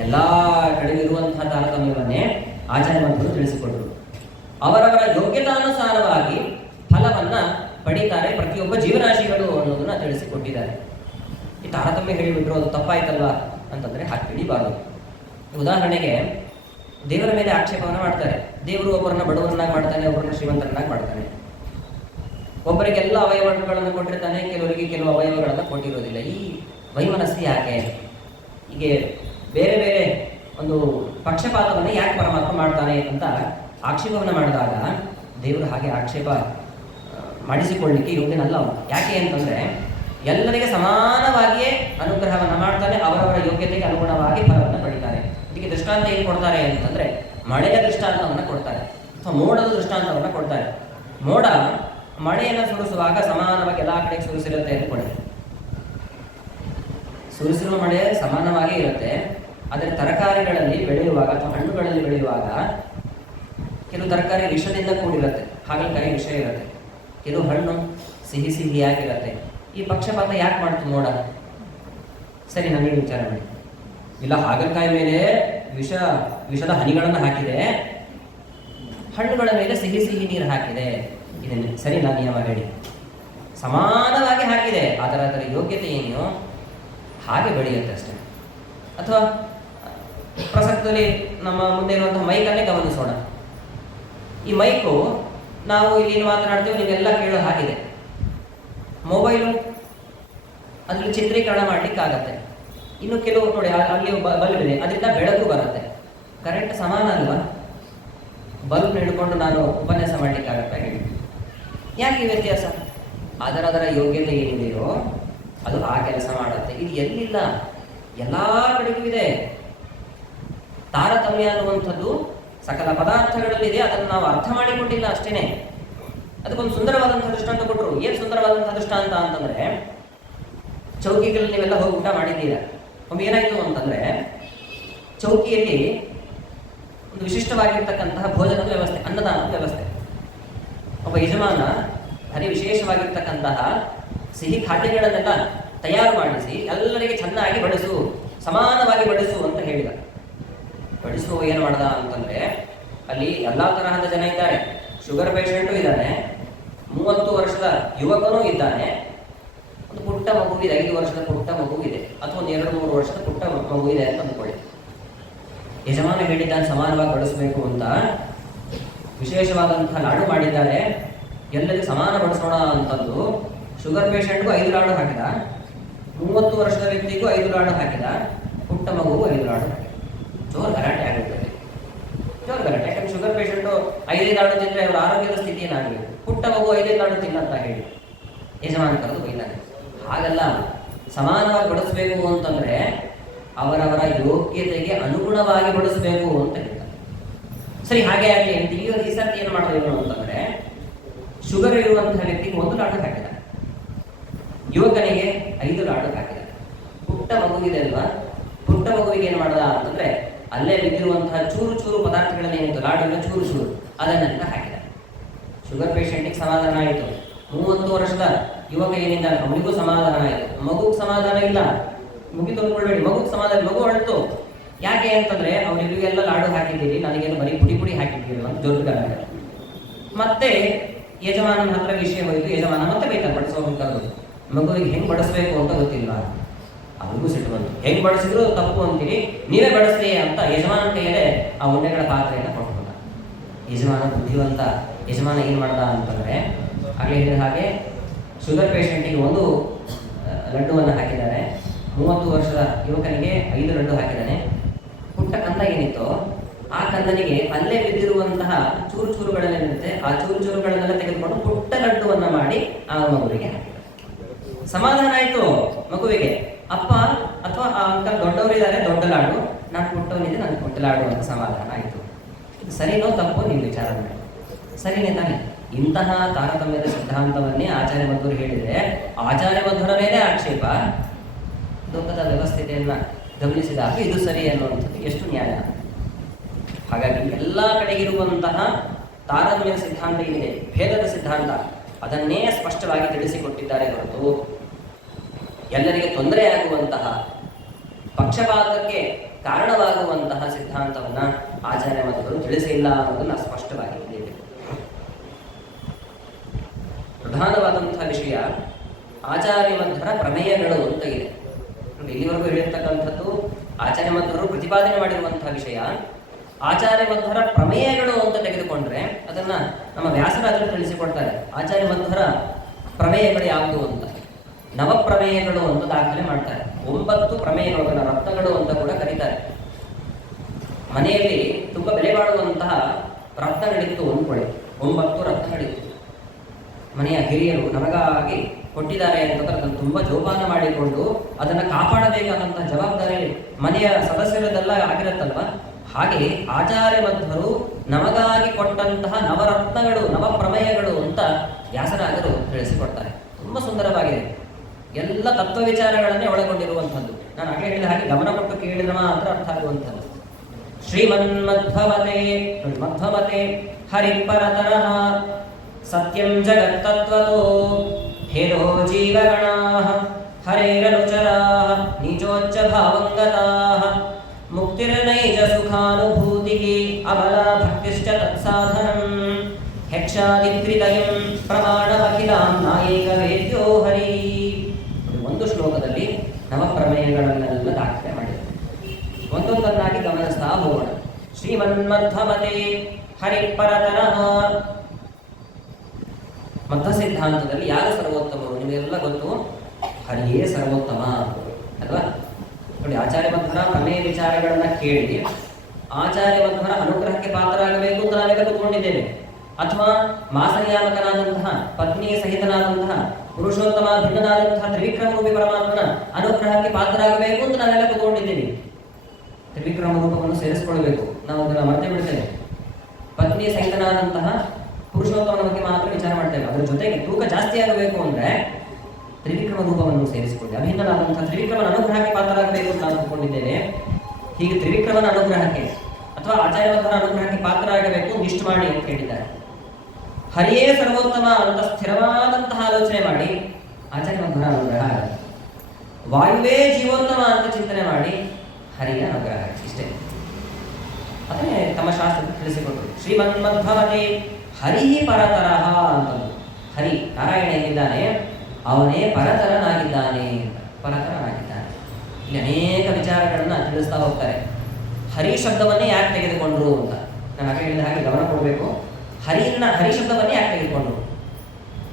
ಎಲ್ಲ ಕಡೆ ಇರುವಂತಹ ತಾರತಮ್ಯವನ್ನೇ ಆಚಾರ್ಯ ಮಧ್ವರು ತಿಳಿಸಿಕೊಟ್ಟರು. ಅವರವರ ಯೋಗ್ಯತಾನುಸಾರವಾಗಿ ಫಲವನ್ನು ಪಡೀತಾರೆ ಪ್ರತಿಯೊಬ್ಬ ಜೀವರಾಶಿಗಳು ಅನ್ನೋದನ್ನ ತಿಳಿಸಿಕೊಟ್ಟಿದ್ದಾರೆ. ಈ ತಾರತಮ್ಯ ಹೇಳಿಬಿಟ್ರು ಅದು ತಪ್ಪಾಯ್ತಲ್ವಾ ಅಂತಂದರೆ ಹಾಗೆ ತಿಳಿಬಾರದು. ಉದಾಹರಣೆಗೆ ದೇವರ ಮೇಲೆ ಆಕ್ಷೇಪವನ್ನು ಮಾಡ್ತಾರೆ. ದೇವರು ಒಬ್ಬರನ್ನ ಬಡವರನ್ನಾಗಿ ಮಾಡ್ತಾನೆ, ಒಬ್ಬರನ್ನ ಶ್ರೀಮಂತರನ್ನಾಗಿ ಮಾಡ್ತಾನೆ. ಒಬ್ಬರಿಗೆಲ್ಲ ಅವಯವಗಳನ್ನು ಕೊಟ್ಟಿರ್ತಾನೆ, ಕೆಲವರಿಗೆ ಕೆಲವು ಅವಯವಗಳನ್ನು ಕೊಟ್ಟಿರೋದಿಲ್ಲ. ಈ ವೈಮನಸ್ಸು ಯಾಕೆ? ಹೀಗೆ ಬೇರೆ ಬೇರೆ ಒಂದು ಪಕ್ಷಪಾತವನ್ನು ಯಾಕೆ ಪರಮಾತ್ಮ ಮಾಡ್ತಾನೆ ಅಂತ ಆಕ್ಷೇಪವನ್ನು ಮಾಡಿದಾಗ ದೇವರು ಹಾಗೆ ಆಕ್ಷೇಪ ಮಾಡಿಸಿಕೊಳ್ಳಲಿಕ್ಕೆ ಯೋಗ್ಯನಲ್ಲ ಅವನು. ಯಾಕೆ ಅಂತಂದರೆ ಎಲ್ಲರಿಗೆ ಸಮಾನವಾಗಿಯೇ ಅನುಗ್ರಹವನ್ನು ಮಾಡ್ತಾನೆ, ಅವರವರ ಯೋಗ್ಯತೆಗೆ ಅನುಗುಣವಾಗಿ ಫಲವನ್ನು ಪಡಿತಾರೆ. ಇದಕ್ಕೆ ದೃಷ್ಟಾಂತ ಏನು ಕೊಡ್ತಾರೆ ಅಂತಂದರೆ ಮಳೆಯ ದೃಷ್ಟಾಂತವನ್ನು ಕೊಡ್ತಾರೆ, ಅಥವಾ ಮೋಡದ ದೃಷ್ಟಾಂತವನ್ನು ಕೊಡ್ತಾರೆ. ಮೋಡ ಮಳೆಯನ್ನು ಸುರಿಸುವಾಗ ಸಮಾನವಾಗಿ ಎಲ್ಲ ಕಡೆಗೆ ಸುರಿಸಿರುತ್ತೆ ಅಂತ ಕೊಡುತ್ತೆ. ಸುರಿಸಿರುವ ಮಳೆ ಸಮಾನವಾಗಿ ಇರುತ್ತೆ. ಆದರೆ ತರಕಾರಿಗಳಲ್ಲಿ ಬೆಳೆಯುವಾಗ ಅಥವಾ ಹಣ್ಣುಗಳಲ್ಲಿ ಬೆಳೆಯುವಾಗ ಕೆಲವು ತರಕಾರಿ ವಿಷದಿಂದ ಕೂಡಿರುತ್ತೆ, ಹಾಗಲಕಾಯಿ ವಿಷ ಇರುತ್ತೆ, ಕೆಲವು ಹಣ್ಣು ಸಿಹಿ ಸಿಹಿಯಾಗಿರುತ್ತೆ. ಈ ಪಕ್ಷಪಾತ ಯಾಕೆ ಮಾಡ್ತು ಮೋಡ? ಸರಿ, ನನಗೆ ವಿಚಾರ ಮಾಡಿ. ಇಲ್ಲ, ಹಾಗಲಕಾಯಿ ಮೇಲೆ ವಿಷದ ಹನಿಗಳನ್ನು ಹಾಕಿದೆ, ಹಣ್ಣುಗಳ ಮೇಲೆ ಸಿಹಿ ಸಿಹಿ ನೀರು ಹಾಕಿದೆ, ಇದನ್ನು ಸರಿ ನಾನು ನಿಯಮ ಹೇಳಿ ಸಮಾನವಾಗಿ ಹಾಕಿದೆ, ಅದರ ಯೋಗ್ಯತೆ ಏನು ಹಾಗೆ ಬೆಳೆಯುತ್ತೆ ಅಷ್ಟೇ. ಅಥವಾ ಪ್ರಸಕ್ತದಲ್ಲಿ ನಮ್ಮ ಮುಂದೆ ಇರುವಂತಹ ಮೈಕನ್ನೇ ಗಮನಿಸೋಣ. ಈ ಮೈಕು ನಾವು ಇಲ್ಲಿ ಮಾತನಾಡ್ತೀವಿ, ನೀವೆಲ್ಲ ಕೇಳೋ ಹಾಗಿದೆ. ಮೊಬೈಲು ಅದರಲ್ಲಿ ಚಿತ್ರೀಕರಣ ಮಾಡಲಿಕ್ಕಾಗತ್ತೆ. ಇನ್ನು ಕೆಲವು ನೋಡಿ, ಅಲ್ಲಿ ಬಲ್ಬ್ ಇದೆ, ಅದರಿಂದ ಬೆಳಕು ಬರುತ್ತೆ. ಕರೆಂಟ್ ಸಮಾನ ಅಲ್ವಾ? ಬಲ್ಬ್ ಹಿಡ್ಕೊಂಡು ನಾನು ಉಪನ್ಯಾಸ ಮಾಡಲಿಕ್ಕಾಗತ್ತಾ ಹೇಳಿ? ಯಾಕೆ ಈ ವ್ಯತ್ಯಾಸ? ಅದರ ಯೋಗ್ಯತೆ ಏನಿದೆಯೋ ಅದು ಆ ಕೆಲಸ ಮಾಡುತ್ತೆ. ಇದು ಎಲ್ಲಿಲ್ಲ, ಎಲ್ಲ ಕಡೆಗೂ ಇದೆ. ತಾರತಮ್ಯ ಅನ್ನುವಂಥದ್ದು ಸಕಲ ಪದಾರ್ಥಗಳಲ್ಲಿದೆ, ಅದನ್ನು ನಾವು ಅರ್ಥ ಮಾಡಿಕೊಂಡಿಲ್ಲ ಅಷ್ಟೇನೆ. ಅದಕ್ಕೊಂದು ಸುಂದರವಾದಂಥ ದೃಷ್ಟಾಂತ ಕೊಟ್ಟರು. ಏನು ಸುಂದರವಾದಂಥ ದೃಷ್ಟಾಂತ ಅಂತಂದರೆ, ಚೌಕಿಗಳಲ್ಲಿ ನೀವೆಲ್ಲ ಹೋಗಿ ಊಟ ಮಾಡಿದ್ದೀರ. ಒಮ್ಮೆ ಏನಾಯಿತು ಅಂತಂದರೆ, ಚೌಕಿಯಲ್ಲಿ ಒಂದು ವಿಶಿಷ್ಟವಾಗಿರ್ತಕ್ಕಂತಹ ಭೋಜನದ ವ್ಯವಸ್ಥೆ, ಅನ್ನದಾನದ ವ್ಯವಸ್ಥೆ. ಒಬ್ಬ ಯಜಮಾನ ಭಾರಿ ವಿಶೇಷವಾಗಿರ್ತಕ್ಕಂತಹ ಸಿಹಿ ಖಾದ್ಯಗಳನ್ನೆಲ್ಲ ತಯಾರು ಮಾಡಿಸಿ ಎಲ್ಲರಿಗೆ ಚೆನ್ನಾಗಿ ಬಡಿಸು, ಸಮಾನವಾಗಿ ಬಡಿಸು ಅಂತ ಹೇಳಿದ. ಬಡಿಸುವ ಏನು ಮಾಡ್ದ ಅಂತಂದರೆ, ಅಲ್ಲಿ ಎಲ್ಲ ತರಹದ ಜನ ಇದ್ದಾರೆ. ಶುಗರ್ ಪೇಷಂಟು ಇದ್ದಾನೆ, 30 ವರ್ಷದ ಯುವಕನೂ ಇದ್ದಾನೆ, ಒಂದು ಪುಟ್ಟ ಮಗುವಿದೆ, 5 ವರ್ಷದ ಪುಟ್ಟ ಮಗುವಿದೆ, ಅಥವಾ ಒಂದು 2-3 ವರ್ಷದ ಪುಟ್ಟ ಮಗುವಿದೆ ಅಂತ ಅಂದ್ಕೊಳ್ಳಿ. ಯಜಮಾನ ಹೇಳಿದ್ದಾನೆ ಸಮಾನವಾಗಿ ಬಡಿಸಬೇಕು ಅಂತ, ವಿಶೇಷವಾದಂತಹ ಲಾಡು ಮಾಡಿದ್ದಾರೆ, ಎಲ್ಲರಿಗೂ ಸಮಾನ ಬಡಿಸೋಣ ಅಂತಂದು ಶುಗರ್ ಪೇಷಂಟ್ಗೂ 5 ಲಾಡು ಹಾಕಿದ, 30 ವರ್ಷದ ವ್ಯಕ್ತಿಗೂ 5 ಲಾಡು ಹಾಕಿದ, ಪುಟ್ಟ ಮಗುಗೂ 5 ಲಾಡು ಹಾಕಿದ. ಜೋರು ಗಲಾಟೆ ಆಗುತ್ತದೆ, ಜೋರು ಗಲಾಟೆ. ಯಾಕಂದ್ರೆ ಶುಗರ್ ಪೇಷಂಟು 5 ಲಾಡು ತಿಂದರೆ ಅವರ ಆರೋಗ್ಯದ ಸ್ಥಿತಿ ಏನಾಗಬೇಕು, ಪುಟ್ಟ ಮಗು 5 ಲಾಡು ತಿನ್ನಂತ ಹೇಳಿ ಯಜಮಾನ ಕರೆದು ಬೈತಾನೆ. ಹಾಗಲ್ಲ, ಸಮಾನವಾಗಿ ಬಡಿಸ್ಬೇಕು ಅಂತಂದ್ರೆ ಅವರವರ ಯೋಗ್ಯತೆಗೆ ಅನುಗುಣವಾಗಿ ಬಡಿಸ್ಬೇಕು ಅಂತ ಹೇಳ್ತಾರೆ. ಸರಿ, ಹಾಗೆ ಆಗಲಿ ಅಂತ ಈ ಸರ್ತಿ ಏನು ಮಾಡಬೇಕು ಅಂತಂದ್ರೆ, ಶುಗರ್ ಇರುವಂತಹ ವ್ಯಕ್ತಿಗೆ 1 ಲಾಡು ಹಾಕಿದ, ಯುವಕನಿಗೆ 5 ಲಾಡು ಹಾಕಿದ. ಪುಟ್ಟ ಮಗುವಿದೆ ಅಲ್ವಾ, ಪುಟ್ಟ ಮಗುವಿಗೆ ಏನು ಮಾಡ್ದ ಅಂತಂದ್ರೆ ಅಲ್ಲೇ ಬಿದ್ದಿರುವಂತಹ ಚೂರು ಚೂರು ಪದಾರ್ಥಗಳನ್ನ ಏನಿತ್ತು, ಲಾಡುಗಳ ಚೂರು ಚೂರು ಅದನ್ನೆಲ್ಲ ಹಾಕಿದ. ಶುಗರ್ ಪೇಷಂಟಿಗೆ ಸಮಾಧಾನ ಆಯಿತು. 30 ವರ್ಷದ ಯುವಕ ಏನಿದ್ದಾನೆ ಅವನಿಗೂ ಸಮಾಧಾನ ಆಯಿತು. ಮಗುಗೆ ಸಮಾಧಾನ ಇಲ್ಲ, ಮುಗಿ ತೊಂದ್ಕೊಳ್ಬೇಡಿ, ಮಗುಗೆ ಸಮಾಧಾನ. ಮಗು ಅಳ್ತು. ಯಾಕೆ ಅಂತಂದ್ರೆ ಅವರಿಗೆಲ್ಲ ಲಾಡು ಹಾಕಿದ್ದೀರಿ, ನನಗೇನು ಬರೀ ಪುಡಿ ಪುಡಿ ಹಾಕಿದ್ದೀರಿ ಅಂತ ದೊಡ್ಡ ಗಲಾಟೆ. ಮತ್ತೆ ಯಜಮಾನನ ಹತ್ರ ವಿಷಯ ಹೋಯಿತು. ಯಜಮಾನ ಮತ್ತೆ ಬೇಕಾದ್ರೆ ಬಡಿಸೋದು, ಮಗುವಿಗೆ ಹೆಂಗ್ ಬಡಿಸ್ಬೇಕು ಅಂತ ಗೊತ್ತಿಲ್ಲ. ಅವನಿಗೂ ಸಿಟ್ಟು ಬಂತು. ಹೆಂಗ್ ಬಡಿಸಿದ್ರು ತಪ್ಪು ಅಂತೀರಿ, ನೀವೇ ಬಡಿಸ್ತೀ ಅಂತ ಯಜಮಾನ ಕೈಯಲ್ಲೇ ಆ ಉಂಡೆಗಳ ಪಾತ್ರೆಯನ್ನು ಕೊಟ್ಕೊಂಡ. ಯಜಮಾನ ಬುದ್ಧಿವಂತ. ಯಜಮಾನ ಏನು ಮಾಡ್ದ ಅಂತಂದ್ರೆ, ಆಗಲೇ ಹೇಳಿದ ಹಾಗೆ ಶುಗರ್ ಪೇಷಂಟಿಗೆ 1 ಲಡ್ಡುವನ್ನು ಹಾಕಿದ್ದಾರೆ, 30 ವರ್ಷದ ಯುವಕನಿಗೆ 5 ಲಡ್ಡು ಹಾಕಿದ್ದಾನೆ. ಪುಟ್ಟ ಕಂದ ಏನಿತ್ತು ಆ ಕಂದನಿಗೆ ಅಲ್ಲೇ ಬಿದ್ದಿರುವಂತಹ ಚೂರು ಚೂರುಗಳನ್ನೇನಿರುತ್ತೆ ಆ ಚೂರು ಚೂರುಗಳನ್ನೆಲ್ಲ ತೆಗೆದುಕೊಂಡು ಪುಟ್ಟ ಲಡ್ಡುವನ್ನ ಮಾಡಿ ಆ ಮಗುವಿಗೆ ಹಾಕಿದ. ಸಮಾಧಾನ ಆಯಿತು ಮಗುವಿಗೆ. ಅಪ್ಪ ಅಥವಾ ಆ ಅಂಕಲ್ ದೊಡ್ಡವರಿದ್ದಾರೆ, ದೊಡ್ಡ ಲಾಡು, ನಾನು ಪುಟ್ಟವನಿದೆ, ನನಗೆ ಪುಟ್ಟ ಲಾಡು ಅಂತ ಸಮಾಧಾನ ಆಯಿತು. ಸರಿನೋ ತಪ್ಪು ನೀವು ವಿಚಾರ ಮಾಡಿ, ಸರಿನೇ ತಾನೆ? ಇಂತಹ ತಾರತಮ್ಯದ ಸಿದ್ಧಾಂತವನ್ನೇ ಆಚಾರ್ಯ ಮಧ್ವರು ಹೇಳಿದರೆ ಆಚಾರ್ಯ ಮಧ್ವರ ಮೇಲೆ ಆಕ್ಷೇಪ. ಲೋಕದ ವ್ಯವಸ್ಥೆಯನ್ನು ಗಮನಿಸಿದಾಗ ಇದು ಸರಿ ಅನ್ನುವಂಥದ್ದು ಎಷ್ಟು ನ್ಯಾಯ. ಹಾಗಾಗಿ ಎಲ್ಲ ಕಡೆಗಿರುವಂತಹ ತಾರತಮ್ಯ ಸಿದ್ಧಾಂತ ಏನಿದೆ, ಭೇದದ ಸಿದ್ಧಾಂತ, ಅದನ್ನೇ ಸ್ಪಷ್ಟವಾಗಿ ತಿಳಿಸಿಕೊಟ್ಟಿದ್ದಾರೆ ಹೊರತು ಎಲ್ಲರಿಗೆ ತೊಂದರೆಯಾಗುವಂತಹ, ಪಕ್ಷಪಾತಕ್ಕೆ ಕಾರಣವಾಗುವಂತಹ ಸಿದ್ಧಾಂತವನ್ನ ಆಚಾರ್ಯ ಮಧ್ವರು ತಿಳಿಸಿಲ್ಲ ಅನ್ನೋದನ್ನ ಸ್ಪಷ್ಟವಾಗಿ ತಿಳಿಯಬೇಕು. ಪ್ರಧಾನವಾದಂತಹ ವಿಷಯ ಆಚಾರ್ಯ ಮಧ್ವರ ಪ್ರಮೇಯಗಳು ಅಂತ ಇದೆ. ಇಲ್ಲಿವರೆಗೂ ಹೇಳಿರ್ತಕ್ಕಂಥದ್ದು ಆಚಾರ್ಯ ಮಧ್ವರು ಪ್ರತಿಪಾದನೆ ಮಾಡಿರುವಂತಹ ವಿಷಯ. ಆಚಾರ್ಯ ಮಧ್ವರ ಪ್ರಮೇಯಗಳು ಅಂತ ತೆಗೆದುಕೊಂಡ್ರೆ ಅದನ್ನ ನಮ್ಮ ವ್ಯಾಸರಾಜರು ತಿಳಿಸಿಕೊಡ್ತಾರೆ. ಆಚಾರ್ಯ ಮಧ್ವರ ಪ್ರಮೇಯಗಳು ಯಾವುದು ಅಂತ, ನವಪ್ರಮೇಯಗಳು ಅಂತ ದಾಖಲೆ ಮಾಡ್ತಾರೆ. 9 ಪ್ರಮೇಯಗಳು, ಅದನ್ನ ರತ್ನಗಳು ಅಂತ ಕೂಡ ಕರೀತಾರೆ. ಮನೆಯಲ್ಲಿ ತುಂಬಾ ಬೆಲೆ ಬಾಳುವಂತಹ ರತ್ನಗಳಿತ್ತು ಅಂದ್ಕೊಳ್ಳಿ, 9 ರತ್ನಗಳಿತ್ತು. ಮನೆಯ ಹಿರಿಯರು ನಮಗಾಗಿ ಕೊಟ್ಟಿದ್ದಾರೆ ಅಂತಂದ್ರೆ ಅದನ್ನು ತುಂಬಾ ಜೋಪಾನ ಮಾಡಿಕೊಂಡು ಅದನ್ನು ಕಾಪಾಡಬೇಕಾದಂತಹ ಜವಾಬ್ದಾರಿ ಮನೆಯ ಸದಸ್ಯರದೆಲ್ಲ ಆಗಿರುತ್ತಲ್ವ. ಹಾಗೆ ಆಚಾರ್ಯ ಮಧ್ವರು ನಮಗಾಗಿ ಕೊಟ್ಟಂತಹ ನವರತ್ನಗಳು, ನವಪ್ರಮೇಯಗಳು ಅಂತ ವ್ಯಾಸರಾಜರು ತಿಳಿಸಿಕೊಡ್ತಾರೆ. ತುಂಬಾ ಸುಂದರವಾಗಿದೆ. ಎಲ್ಲ ತತ್ವ ವಿಚಾರಗಳನ್ನೇ ಒಳಗೊಂಡಿರುವಂಥದ್ದು. ನಾನು ಹಾಗೆ ಹೇಳಿದ ಹಾಗೆ ಗಮನ ಕೊಟ್ಟು ಕೇಳಿದ್ರೆ ಮಾತ್ರ ಅರ್ಥ ಆಗುವಂಥದ್ದು. ಶ್ರೀಮನ್ಮಧ್ವಮತೆ ಮಧ್ವಮತೆ ಹರಿಪರತರಃ ಸತ್ಯಂ ಜಗತ್ತತ್ವತೋ ಹೇರೋ ಜೀವಗಣಾಃ ಹರೇರನುಚರಾಃ ನಿಜೋಚ್ಚ ಭಾವಂಗತಾಃ ಮುಕ್ತಿರ್ನೈಜ ಸುಖಾನುಭೂತಿಃ ಅಬಲಾ ಭಕ್ತಿಶ್ಚ ತತ್ಸಾಧನಂ ಹೆಕ್ಷಾದಿತ್ರಿತಯಂ ಪ್ರಮಾಣಮಖಿಲಾಂ ನಾಯೇಕ ವೇದ್ಯೋ ಹರಿ. ಒಂದು ಶ್ಲೋಕದಲ್ಲಿ ನವಪ್ರಮೇಯಗಳನ್ನೆಲ್ಲ ದಾಖಲೆ ಮಾಡಿದೆ. ಒಂದೊಂದನ್ನಾಗಿ ಗಮನಿಸ್ತಾ ಹೋಗೋಣ. ಶ್ರೀಮನ್ಮಧ್ವಮತೆ ಹರಿಪರತರಃ. ಮಧ್ವ ಸಿದ್ಧಾಂತದಲ್ಲಿ ಯಾರು ಸರ್ವೋತ್ತಮರು ನಿಮಗೆಲ್ಲ ಗೊತ್ತು, ಹರಿಯೇ ಸರ್ವೋತ್ತಮ ಅಲ್ವಾ? ನೋಡಿ, ಆಚಾರ್ಯ ಮಧ್ವರ ಪ್ರಮೇಯ ವಿಚಾರಗಳನ್ನ ಕೇಳಿ ಆಚಾರ್ಯ ಮಧ್ವರ ಅನುಗ್ರಹಕ್ಕೆ ಪಾತ್ರರಾಗಬೇಕು ಅಂತ ನಾವೆಲ್ಲ ಕೂತ್ಕೊಂಡಿದ್ದೇವೆ. ಅಥವಾ ಮಾಸನಿಯಾಮಕನಾದಂತಹ ಪತ್ನಿ ಸಹಿತನಾದಂತಹ ಪುರುಷೋತ್ತಮ ಭಿನ್ನನಾದಂತಹ ತ್ರಿವಿಕ್ರಮ ರೂಪಿ ಪರಮಾತ್ಮನ ಅನುಗ್ರಹಕ್ಕೆ ಪಾತ್ರರಾಗಬೇಕು ಅಂತ ನಾವೆಲ್ಲ ಕೂತ್ಕೊಂಡಿದ್ದೀವಿ. ತ್ರಿವಿಕ್ರಮ ರೂಪವನ್ನು ಸೇರಿಸಿಕೊಳ್ಬೇಕು, ನಾವು ಅದನ್ನು ಮರೆತೇ ಬಿಡ್ತೇವೆ. ಪತ್ನಿ ಸಹಿತನಾದಂತಹ ಪುರುಷೋತ್ತಮನ ಬಗ್ಗೆ ಮಾತ್ರ ವಿಚಾರ ಮಾಡ್ತೇವೆ. ಅದರ ಜೊತೆಗೆ ತೂಕ ಜಾಸ್ತಿ ಆಗಬೇಕು ಅಂದ್ರೆ ತ್ರಿವಿಕ್ರಮ ರೂಪವನ್ನು ಸೇರಿಸಿಕೊಳ್ಳಿ. ಅಭಿನ್ನನಾದಂತಹ ತ್ರಿವಿಕ್ರಮನ ಅನುಗ್ರಹಕ್ಕೆ ಪಾತ್ರರಾಗಬೇಕು ಅಂತ ನಾವು ಕೂತ್ಕೊಂಡಿದ್ದೇವೆ. ಹೀಗೆ ತ್ರಿವಿಕ್ರಮನ ಅನುಗ್ರಹಕ್ಕೆ ಅಥವಾ ಆಚಾರ್ಯವರ್ಧನ ಅನುಗ್ರಹಕ್ಕೆ ಪಾತ್ರರಾಗಬೇಕು ಇಷ್ಟು ಮಾಡಿ ಅಂತ ಹೇಳಿದ್ದಾರೆ. ಹರಿಯೇ ಸರ್ವೋತ್ತಮ ಅಂತ ಸ್ಥಿರವಾದಂತಹ ಆಲೋಚನೆ ಮಾಡಿ ಆಚಾರ್ಯವರ್ಧನ ಅನುಗ್ರಹ ಆಗುತ್ತೆ. ವಾಯುವೇ ಜೀವೋತ್ತಮ ಅಂತ ಚಿಂತನೆ ಮಾಡಿ ಹರಿಯ ಅನುಗ್ರಹ ಆಗುತ್ತೆ. ಇಷ್ಟೇ, ಅದನ್ನೇ ತಮ್ಮ ಶಾಸ್ತ್ರ ತಿಳಿಸಿಕೊಟ್ಟರು. ಶ್ರೀಮನ್ಮಧ್ವಮತೆ ಹರಿ ಪರತರಹ ಅಂತಂದು. ಹರಿ ನಾರಾಯಣ ಏನಿದ್ದಾನೆ ಅವನೇ ಪರತರನಾಗಿದ್ದಾನೆ. ಪರತರನಾಗಿದ್ದಾನೆ. ಇಲ್ಲಿ ಅನೇಕ ವಿಚಾರಗಳನ್ನ ತಿಳಿಸ್ತಾ ಹೋಗ್ತಾರೆ. ಹರಿ ಶಬ್ದವನ್ನೇ ಯಾಕೆ ತೆಗೆದುಕೊಂಡ್ರು ಅಂತ ನಾನು ಹಾಗೆ ಹೇಳಿದ ಹಾಗೆ ಗಮನ ಕೊಡಬೇಕು. ಹರಿ ಶಬ್ದವನ್ನೇ ಯಾಕೆ ತೆಗೆದುಕೊಂಡ್ರು?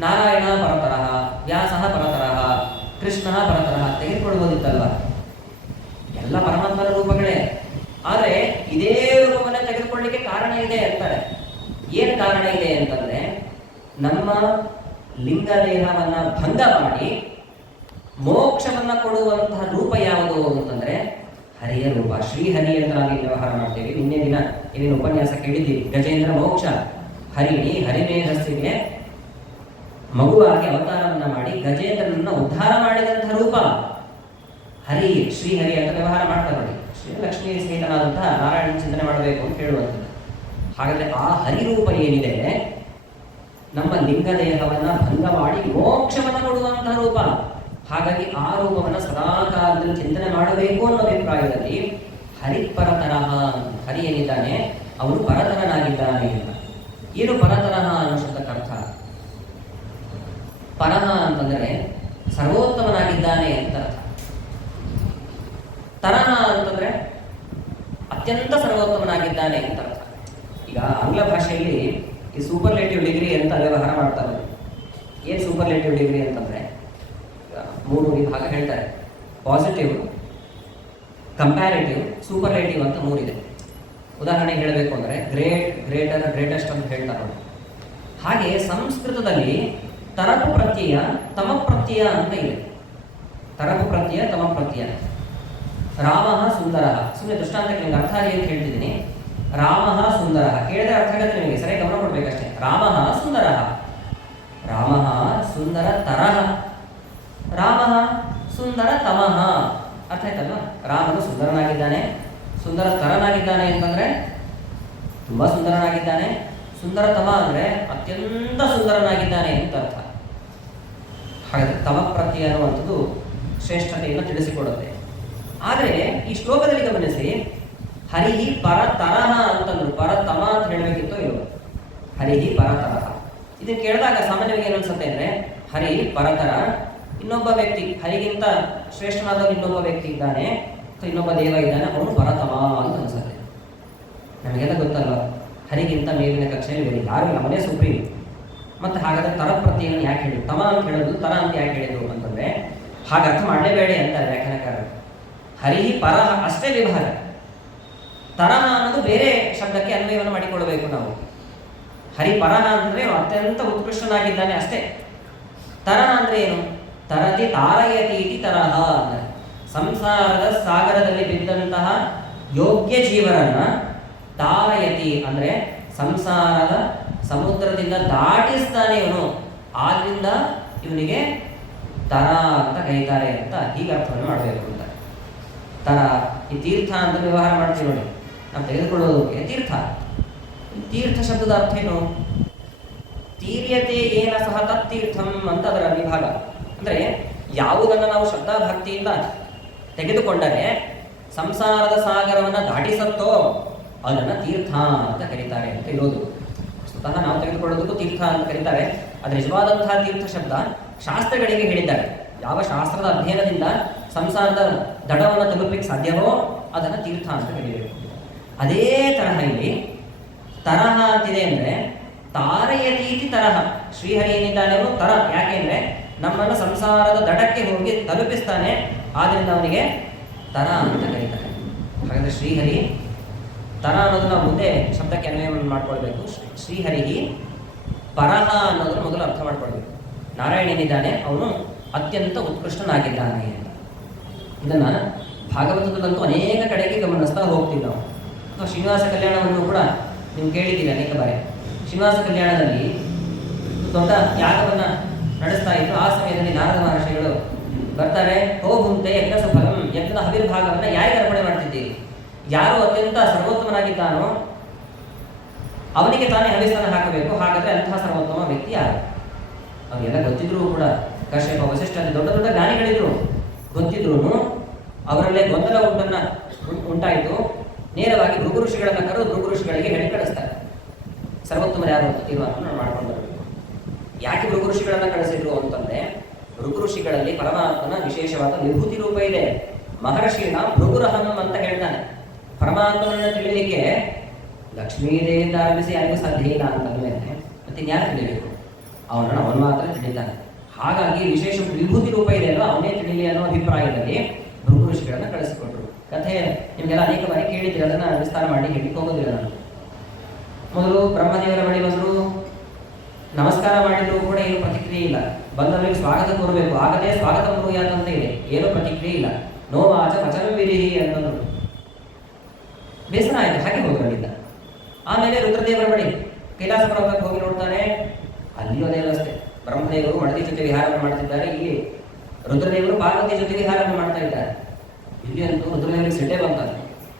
ನಾರಾಯಣ ಪರತರಹ, ವ್ಯಾಸ ಪರತರಹ, ಕೃಷ್ಣ ಪರತರಹ ತೆಗೆದುಕೊಳ್ಳಬಹುದಿತ್ತಲ್ವ? ಎಲ್ಲ ಪರಮಾತ್ಮನ ರೂಪಗಳೇ. ಆದರೆ ಇದೇ ರೂಪವನ್ನೇ ತೆಗೆದುಕೊಳ್ಳಿಕ್ಕೆ ಕಾರಣ ಇದೆ ಅಂತಾರೆ. ಏನು ಕಾರಣ ಇದೆ ಅಂತಂದ್ರೆ, ನಮ್ಮ ಲಿಂಗದೇಹವನ್ನ ಭಂಗ ಮಾಡಿ ಮೋಕ್ಷವನ್ನ ಕೊಡುವಂತಹ ರೂಪ ಯಾವುದು ಅಂತಂದ್ರೆ ಹರಿಯ ರೂಪ. ಶ್ರೀಹರಿ ಅಂತ ನಾವೀಗ ವ್ಯವಹಾರ ಮಾಡ್ತೇವೆ. ನಿನ್ನೆ ದಿನ ಏನೇನು ಉಪನ್ಯಾಸ ಕೇಳಿದ್ದೀವಿ. ಗಜೇಂದ್ರ ಮೋಕ್ಷ ಹರಿಣಿ ಹರಿಮೇಧಸ್ಸಿಗೆ ಮಗುವಾಗಿ ಅವತಾರವನ್ನ ಮಾಡಿ ಗಜೇಂದ್ರನನ್ನ ಉದ್ಧಾರ ಮಾಡಿದಂತಹ ರೂಪ ಹರಿ, ಶ್ರೀಹರಿ ಅಂತ ವ್ಯವಹಾರ ಮಾಡ್ತಾ ನೋಡಿ. ಶ್ರೀ ಲಕ್ಷ್ಮೀ ಸಹಿತನಾದಂತಹ ನಾರಾಯಣ ಚಿಂತನೆ ಮಾಡಬೇಕು ಅಂತ ಹೇಳುವಂಥದ್ದು. ಹಾಗಾದ್ರೆ ಆ ಹರಿರೂಪ ಏನಿದೆ ನಮ್ಮ ಲಿಂಗದೇಹವನ್ನ ಭಂಗ ಮಾಡಿ ಮೋಕ್ಷವನ್ನ ಕೊಡುವಂತಹ ರೂಪ. ಹಾಗಾಗಿ ಆ ರೂಪವನ್ನ ಸದಾಕಾಲದಲ್ಲಿ ಚಿಂತನೆ ಮಾಡಬೇಕು ಅನ್ನೋ ಅಭಿಪ್ರಾಯದಲ್ಲಿ ಹರಿಪರತರಹ, ಹರಿ ಏನಿದ್ದಾನೆ ಅವನು ಪರತರನಾಗಿದ್ದಾನೆ ಅಂತ. ಏನು ಪರತರಹ ಅನ್ನೋ ಶಬ್ದಕ್ಕೆ ಅರ್ಥ? ಪರಹ ಅಂತಂದ್ರೆ ಸರ್ವೋತ್ತಮನಾಗಿದ್ದಾನೆ ಅಂತ ಅರ್ಥ. ತರಹ ಅಂತಂದ್ರೆ ಅತ್ಯಂತ ಸರ್ವೋತ್ತಮನಾಗಿದ್ದಾನೆ ಅಂತ ಅರ್ಥ. ಈಗ ಆಂಗ್ಲ ಭಾಷೆಯಲ್ಲಿ ಈ ಸೂಪರ್ಲೇಟಿವ್ ಡಿಗ್ರಿ ಅಂತ ವ್ಯವಹಾರ ಮಾಡ್ತಾರೆ. ಏನು ಸೂಪರ್ಲೇಟಿವ್ ಡಿಗ್ರಿ ಅಂತಂದ್ರೆ 3 ವಿಭಾಗ ಹೇಳ್ತಾರೆ. ಪಾಸಿಟಿವ್, ಕಂಪ್ಯಾರಿಟಿವ್, ಸೂಪರ್ಲೇಟಿವ್ ಅಂತ 3 ಇದೆ. ಉದಾಹರಣೆ ಹೇಳಬೇಕು ಅಂದರೆ ಗ್ರೇಟ್, ಗ್ರೇಟರ್, ಗ್ರೇಟೆಸ್ಟ್ ಅಂತ ಹೇಳ್ತಾರೆ. ಹಾಗೆ ಸಂಸ್ಕೃತದಲ್ಲಿ ತರಪು ಪ್ರತ್ಯಯ, ತಮ ಪ್ರತ್ಯಯ ಅಂತ ಇದೆ. ತರಪು ಪ್ರತ್ಯಯ, ತಮ ಪ್ರತ್ಯಯ. ರಾಮ ಸುಂದರ, ಸುಮ್ಮನೆ ದೃಷ್ಟಾಂತಕ್ಕೆ ನಿಮ್ಗೆ ಅರ್ಥ ಆಗಿ ಅಂತ ಹೇಳ್ತಿದ್ದೀನಿ. ರಾಮ ಸುಂದರ ಕೇಳಿದ್ರೆ ಅರ್ಥ ಆಗುತ್ತೆ ನಿಮಗೆ, ಸರಿಯಾಗಿ ಗಮನ ಕೊಡ್ಬೇಕಷ್ಟೇ. ರಾಮ ಸುಂದರ, ರಾಮ ಸುಂದರ ತರಹ, ರಾಮ ಸುಂದರ ತಮಃ. ಅರ್ಥ ಆಯ್ತಲ್ವಾ? ರಾಮನು ಸುಂದರನಾಗಿದ್ದಾನೆ, ಸುಂದರ ತರನಾಗಿದ್ದಾನೆ ಅಂತಂದ್ರೆ ತುಂಬಾ ಸುಂದರನಾಗಿದ್ದಾನೆ. ಸುಂದರ ತಮ ಅಂದ್ರೆ ಅತ್ಯಂತ ಸುಂದರನಾಗಿದ್ದಾನೆ ಅಂತ ಅರ್ಥ. ಹಾಗಾದ್ರೆ ತಮ ಪ್ರತ್ಯಯ ಅನ್ನುವಂಥದ್ದು ಶ್ರೇಷ್ಠತೆಯನ್ನು ತಿಳಿಸಿಕೊಡುತ್ತೆ. ಆದರೆ ಈ ಶ್ಲೋಕದಲ್ಲಿ ಗಮನಿಸಿ, ಹರಿಹಿ ಪರತರಹ ಅಂತಂದ್ರು. ಪರತಮ ಅಂತ ಹೇಳಬೇಕಿತ್ತು ಇವರು. ಹರಿಹಿ ಪರತರಹ. ಇದನ್ನು ಕೇಳಿದಾಗ ಸಾಮಾನ್ಯವಾಗಿ ಏನು ಅನ್ಸುತ್ತೆ ಅಂದ್ರೆ, ಹರಿ ಪರತರ, ಇನ್ನೊಬ್ಬ ವ್ಯಕ್ತಿ ಹರಿಗಿಂತ ಶ್ರೇಷ್ಠನಾದ ಇನ್ನೊಬ್ಬ ವ್ಯಕ್ತಿ ಇದ್ದಾನೆ, ಇನ್ನೊಬ್ಬ ದೇವ ಇದ್ದಾನೆ, ಅವನು ಪರತಮ ಅಂತ ಅನ್ಸುತ್ತೆ. ನಮಗೆಲ್ಲ ಗೊತ್ತಲ್ವ, ಹರಿಗಿಂತ ಮೇಲಿನ ಕಕ್ಷೆಯಲ್ಲಿ ಬೇರೆ ಯಾರು ಇಲ್ಲ, ಅವನೇ ಸುಪ್ರೀಂ. ಮತ್ತೆ ಹಾಗಾದ್ರೆ ತರ ಪ್ರತ್ಯಯವನ್ನು ಯಾಕೆ ಹೇಳಿದ್ರು? ತಮ ಅಂತ ಹೇಳೋದು, ತರ ಅಂತ ಯಾಕೆ ಹೇಳಿದ್ರು ಅಂತಂದ್ರೆ ಹಾಗೆ ಅರ್ಥ ಮಾಡಲೇಬೇಡಿ ಅಂತಾರೆ ವ್ಯಾಖ್ಯಾನಕಾರರು. ಹರಿ ಪರಹ ಅಷ್ಟೇ ವಿಭಾಗ. ತರಹ ಅನ್ನೋದು ಬೇರೆ ಶಬ್ದಕ್ಕೆ ಅನ್ವಯವನ್ನು ಮಾಡಿಕೊಳ್ಳಬೇಕು ನಾವು. ಹರಿ ಪರಹ ಅಂದ್ರೆ ಅತ್ಯಂತ ಉತ್ಕೃಷ್ಟನಾಗಿದ್ದಾನೆ ಅಷ್ಟೇ. ತರಹ ಅಂದ್ರೆ ಏನು? ತರತಿ ತಾರಯತಿ ಇತಿ ತರಹ ಅಂದ್ರೆ ಸಂಸಾರದ ಸಾಗರದಲ್ಲಿ ಬಿದ್ದಂತಹ ಯೋಗ್ಯ ಜೀವರನ್ನ ತಾರಯತಿ ಅಂದ್ರೆ ಸಂಸಾರದ ಸಮುದ್ರದಿಂದ ದಾಟಿಸ್ತಾನೆ ಇವನು, ಆದ್ರಿಂದ ಇವನಿಗೆ ತರ ಅಂತ ಕರೀತಾರೆ ಅಂತ ಹೀಗೆ ಅರ್ಥವನ್ನು ಮಾಡಬೇಕು ಅಂತ. ತರ ಈ ತೀರ್ಥ ಅಂತ ವ್ಯವಹಾರ ಮಾಡ್ತೀವಿ ನೋಡಿ, ನಾವು ತೆಗೆದುಕೊಳ್ಳೋದಕ್ಕೆ ತೀರ್ಥ. ತೀರ್ಥ ಶಬ್ದದ ಅರ್ಥ ಏನು? ತೀರ್ಯತೆ ಏನ ಸಹ ತತ್ತೀರ್ಥಂ ಅಂತ ಅದರ ವಿಭಾಗ. ಅಂದ್ರೆ ಯಾವುದನ್ನು ನಾವು ಶ್ರದ್ಧಾ ಭಕ್ತಿಯಿಂದ ತೆಗೆದುಕೊಂಡರೆ ಸಂಸಾರದ ಸಾಗರವನ್ನು ದಾಟಿಸತ್ತೋ ಅದನ್ನು ತೀರ್ಥ ಅಂತ ಕರೀತಾರೆ ಅಂತ ಇರೋದು. ಸ್ವತಃ ನಾವು ತೆಗೆದುಕೊಳ್ಳೋದಕ್ಕೂ ತೀರ್ಥ ಅಂತ ಕರೀತಾರೆ. ಅದು ನಿಜವಾದಂತಹ ತೀರ್ಥ ಶಬ್ದ ಶಾಸ್ತ್ರಗಳಿಗೆ ಹೇಳಿದ್ದಾರೆ. ಯಾವ ಶಾಸ್ತ್ರದ ಅಧ್ಯಯನದಿಂದ ಸಂಸಾರದ ದಡವನ್ನು ತಲುಪಲಿಕ್ಕೆ ಸಾಧ್ಯವೋ ಅದನ್ನು ತೀರ್ಥ ಅಂತ ಕರೀಬೇಕು. ಅದೇ ತರಹ ಇಲ್ಲಿ ತರಹ ಅಂತಿದೆ ಅಂದ್ರೆ ತಾರಯತೀತಿ ತರಹ. ಶ್ರೀಹರಿ ಏನಿದ್ದಾನೆ ಅವನು ತರ. ಯಾಕೆ ಅಂದ್ರೆ ನಮ್ಮನ್ನು ಸಂಸಾರದ ದಡಕ್ಕೆ ಹೋಗಿ ತಲುಪಿಸ್ತಾನೆ, ಆದ್ರಿಂದ ಅವನಿಗೆ ತರ ಅಂತ ಕರೀತಾರೆ. ಹಾಗಾದ್ರೆ ಶ್ರೀಹರಿ ತರ ಅನ್ನೋದು ನಾವು ಮುಂದೆ ಶಬ್ದಕ್ಕೆ ಅನ್ವಯವನ್ನು ಮಾಡ್ಕೊಳ್ಬೇಕು. ಶ್ರೀಹರಿ ಪರಹ ಅನ್ನೋದನ್ನು ಮೊದಲು ಅರ್ಥ ಮಾಡ್ಕೊಳ್ಬೇಕು. ನಾರಾಯಣ ಏನಿದ್ದಾನೆ ಅವನು ಅತ್ಯಂತ ಉತ್ಕೃಷ್ಟನಾಗಿದ್ದಾನೆ ಅಂತ. ಇದನ್ನ ಭಾಗವತದಲ್ಲಂತೂ ಅನೇಕ ಕಡೆಗೆ ಗಮನಿಸ್ತಾ ಹೋಗ್ತೀವಿ ನಾವು. ಅಥವಾ ಶ್ರೀನಿವಾಸ ಕಲ್ಯಾಣವನ್ನು ಕೂಡ ನೀವು ಕೇಳಿದ್ದೀರಿ ಅನೇಕ ಬಾರಿ. ಶ್ರೀನಿವಾಸ ಕಲ್ಯಾಣದಲ್ಲಿ ದೊಡ್ಡ ಯಾಗವನ್ನ ನಡೆಸ್ತಾ ಇದ್ರು. ಆ ಸಮಯದಲ್ಲಿ ನಾರದ ಮಹರ್ಷಿಗಳು ಬರ್ತಾರೆ. ಹೋ ಭುಂತೆ ಯಜ್ಞ ಸುಫಲಂ, ಯಜ್ಞದ ಹವಿರ್ಭಾಗವನ್ನ ಯಾರಿಗೆ ಅರ್ಪಣೆ ಮಾಡ್ತಿದ್ದೀರಿ? ಯಾರು ಅತ್ಯಂತ ಸರ್ವೋತ್ತಮನಾಗಿದ್ದಾನೋ ಅವನಿಗೆ ತಾನೇ ಹವಿಸ್ಸನ್ನು ಹಾಕಬೇಕು. ಹಾಗಾದ್ರೆ ಅಂತಹ ಸರ್ವೋತ್ತಮ ವ್ಯಕ್ತಿ ಯಾರು? ಅವರಿಗೆಲ್ಲ ಗೊತ್ತಿದ್ರು ಕೂಡ, ಕಶ್ಯಪ ವಸಿಷ್ಠರಲ್ಲಿ ದೊಡ್ಡ ದೊಡ್ಡ ಜ್ಞಾನಿಗಳಿದ್ರು. ಗೊತ್ತಿದ್ರು ಅವರಲ್ಲೇ ಗೊಂದಲ ಉಂಟಾಯಿತು. ನೇರವಾಗಿ ಭೃಗು ಋಷಿಗಳನ್ನು ಕರೆದು ಭೃಗು ಋಷಿಗಳಿಗೆ ಹೇಳಿ ಕಳಿಸ್ತಾರೆ. ಸರ್ವೋತ್ತಮರು ಯಾರು ಅಂತ ತೀರ್ಮಾನವನ್ನು ಮಾಡ್ಕೊಂಡು ಬರಬೇಕು. ಯಾಕೆ ಭೃಗು ಋಷಿಗಳನ್ನ ಕಳಿಸಿದ್ರು ಅಂತಂದ್ರೆ, ಭೃಗು ಋಷಿಗಳಲ್ಲಿ ಪರಮಾತ್ಮನ ವಿಶೇಷವಾದ ವಿಭೂತಿ ರೂಪ ಇದೆ. ಮಹರ್ಷಿನ ಭೃಗುರಹಂ ಅಂತ ಹೇಳ್ತಾನೆ. ಪರಮಾತ್ಮನನ್ನು ತಿಳಿಲಿಕ್ಕೆ ಲಕ್ಷ್ಮೀದೇವಿಯಿಂದ ಆರಂಭಿಸಿ ಯಾರಿಗೂ ಸಾಧ್ಯ ಇಲ್ಲ ಅಂತಂದ್ರೆ ಮತ್ತೆ ಇನ್ಯಾರು ತಿಳಿಬೇಕು? ಅವನು ಮಾತ್ರ ತಿಳಿತಾನೆ. ಹಾಗಾಗಿ ವಿಶೇಷ ವಿಭೂತಿ ರೂಪ ಇದೆ ಅಲ್ವಾ, ಅವನೇ ತಿಳಿಲಿ ಅನ್ನೋ ಅಭಿಪ್ರಾಯದಲ್ಲಿ ಭೃಗು ಋಷಿಗಳನ್ನ ಕಳಿಸಿಕೊಟ್ರು. ಕಥೆ ನಿಮಗೆಲ್ಲ ಅನೇಕ ಬಾರಿ ಕೇಳಿದ್ರೆ, ಅದನ್ನ ವಿಸ್ತಾರ ಮಾಡಿ ಹೇಳಿಕ್ಕೆ ಹೋಗೋದಿಲ್ಲ ನಾನು. ಮೊದಲು ಬ್ರಹ್ಮದೇವರ ಬಳಿ ಬಂದರು, ನಮಸ್ಕಾರ ಮಾಡಿದ್ರು ಕೂಡ ಏನು ಪ್ರತಿಕ್ರಿಯೆ ಇಲ್ಲ. ಬಂದವರಿಗೆ ಸ್ವಾಗತ ಕೋರಬೇಕು, ಆಗದೇ ಸ್ವಾಗತ ಕೋರುಯಾತ್ ಅಂತ ಇದೆ, ಏನೂ ಪ್ರತಿಕ್ರಿಯೆ ಇಲ್ಲ. ನೋವಾಚ ವಚನವಿರಿಹಿ ಅಂತಂದ್ರು. ಬೇಸರ ಆಯ್ತು, ಹಾಗೆ ಹೋಗ್ರಲಿಲ್ಲ. ಆಮೇಲೆ ರುದ್ರದೇವರ ಬಳಿ ಕೈಲಾಸ ಪರ್ವತಕ್ಕೆ ಹೋಗಿ ನೋಡ್ತಾನೆ, ಅಲ್ಲಿಯೂ ಅದೇ ವ್ಯವಸ್ಥೆ. ಬ್ರಹ್ಮದೇವರು ಮಡದಿ ಜೊತೆ ವಿಹಾರವನ್ನು ಮಾಡ್ತಿದ್ದಾರೆ, ಇಲ್ಲಿ ರುದ್ರದೇವರು ಪಾರ್ವತಿ ಜೊತೆ ವಿಹಾರವನ್ನು ಮಾಡ್ತಾ ಇದ್ದಾರೆ. ಇಲ್ಲಿ ಅಂತೂ ರುದ್ರದೇವರಿಗೆ ಸಿಟ್ಟೆ ಬಂತಾರೆ.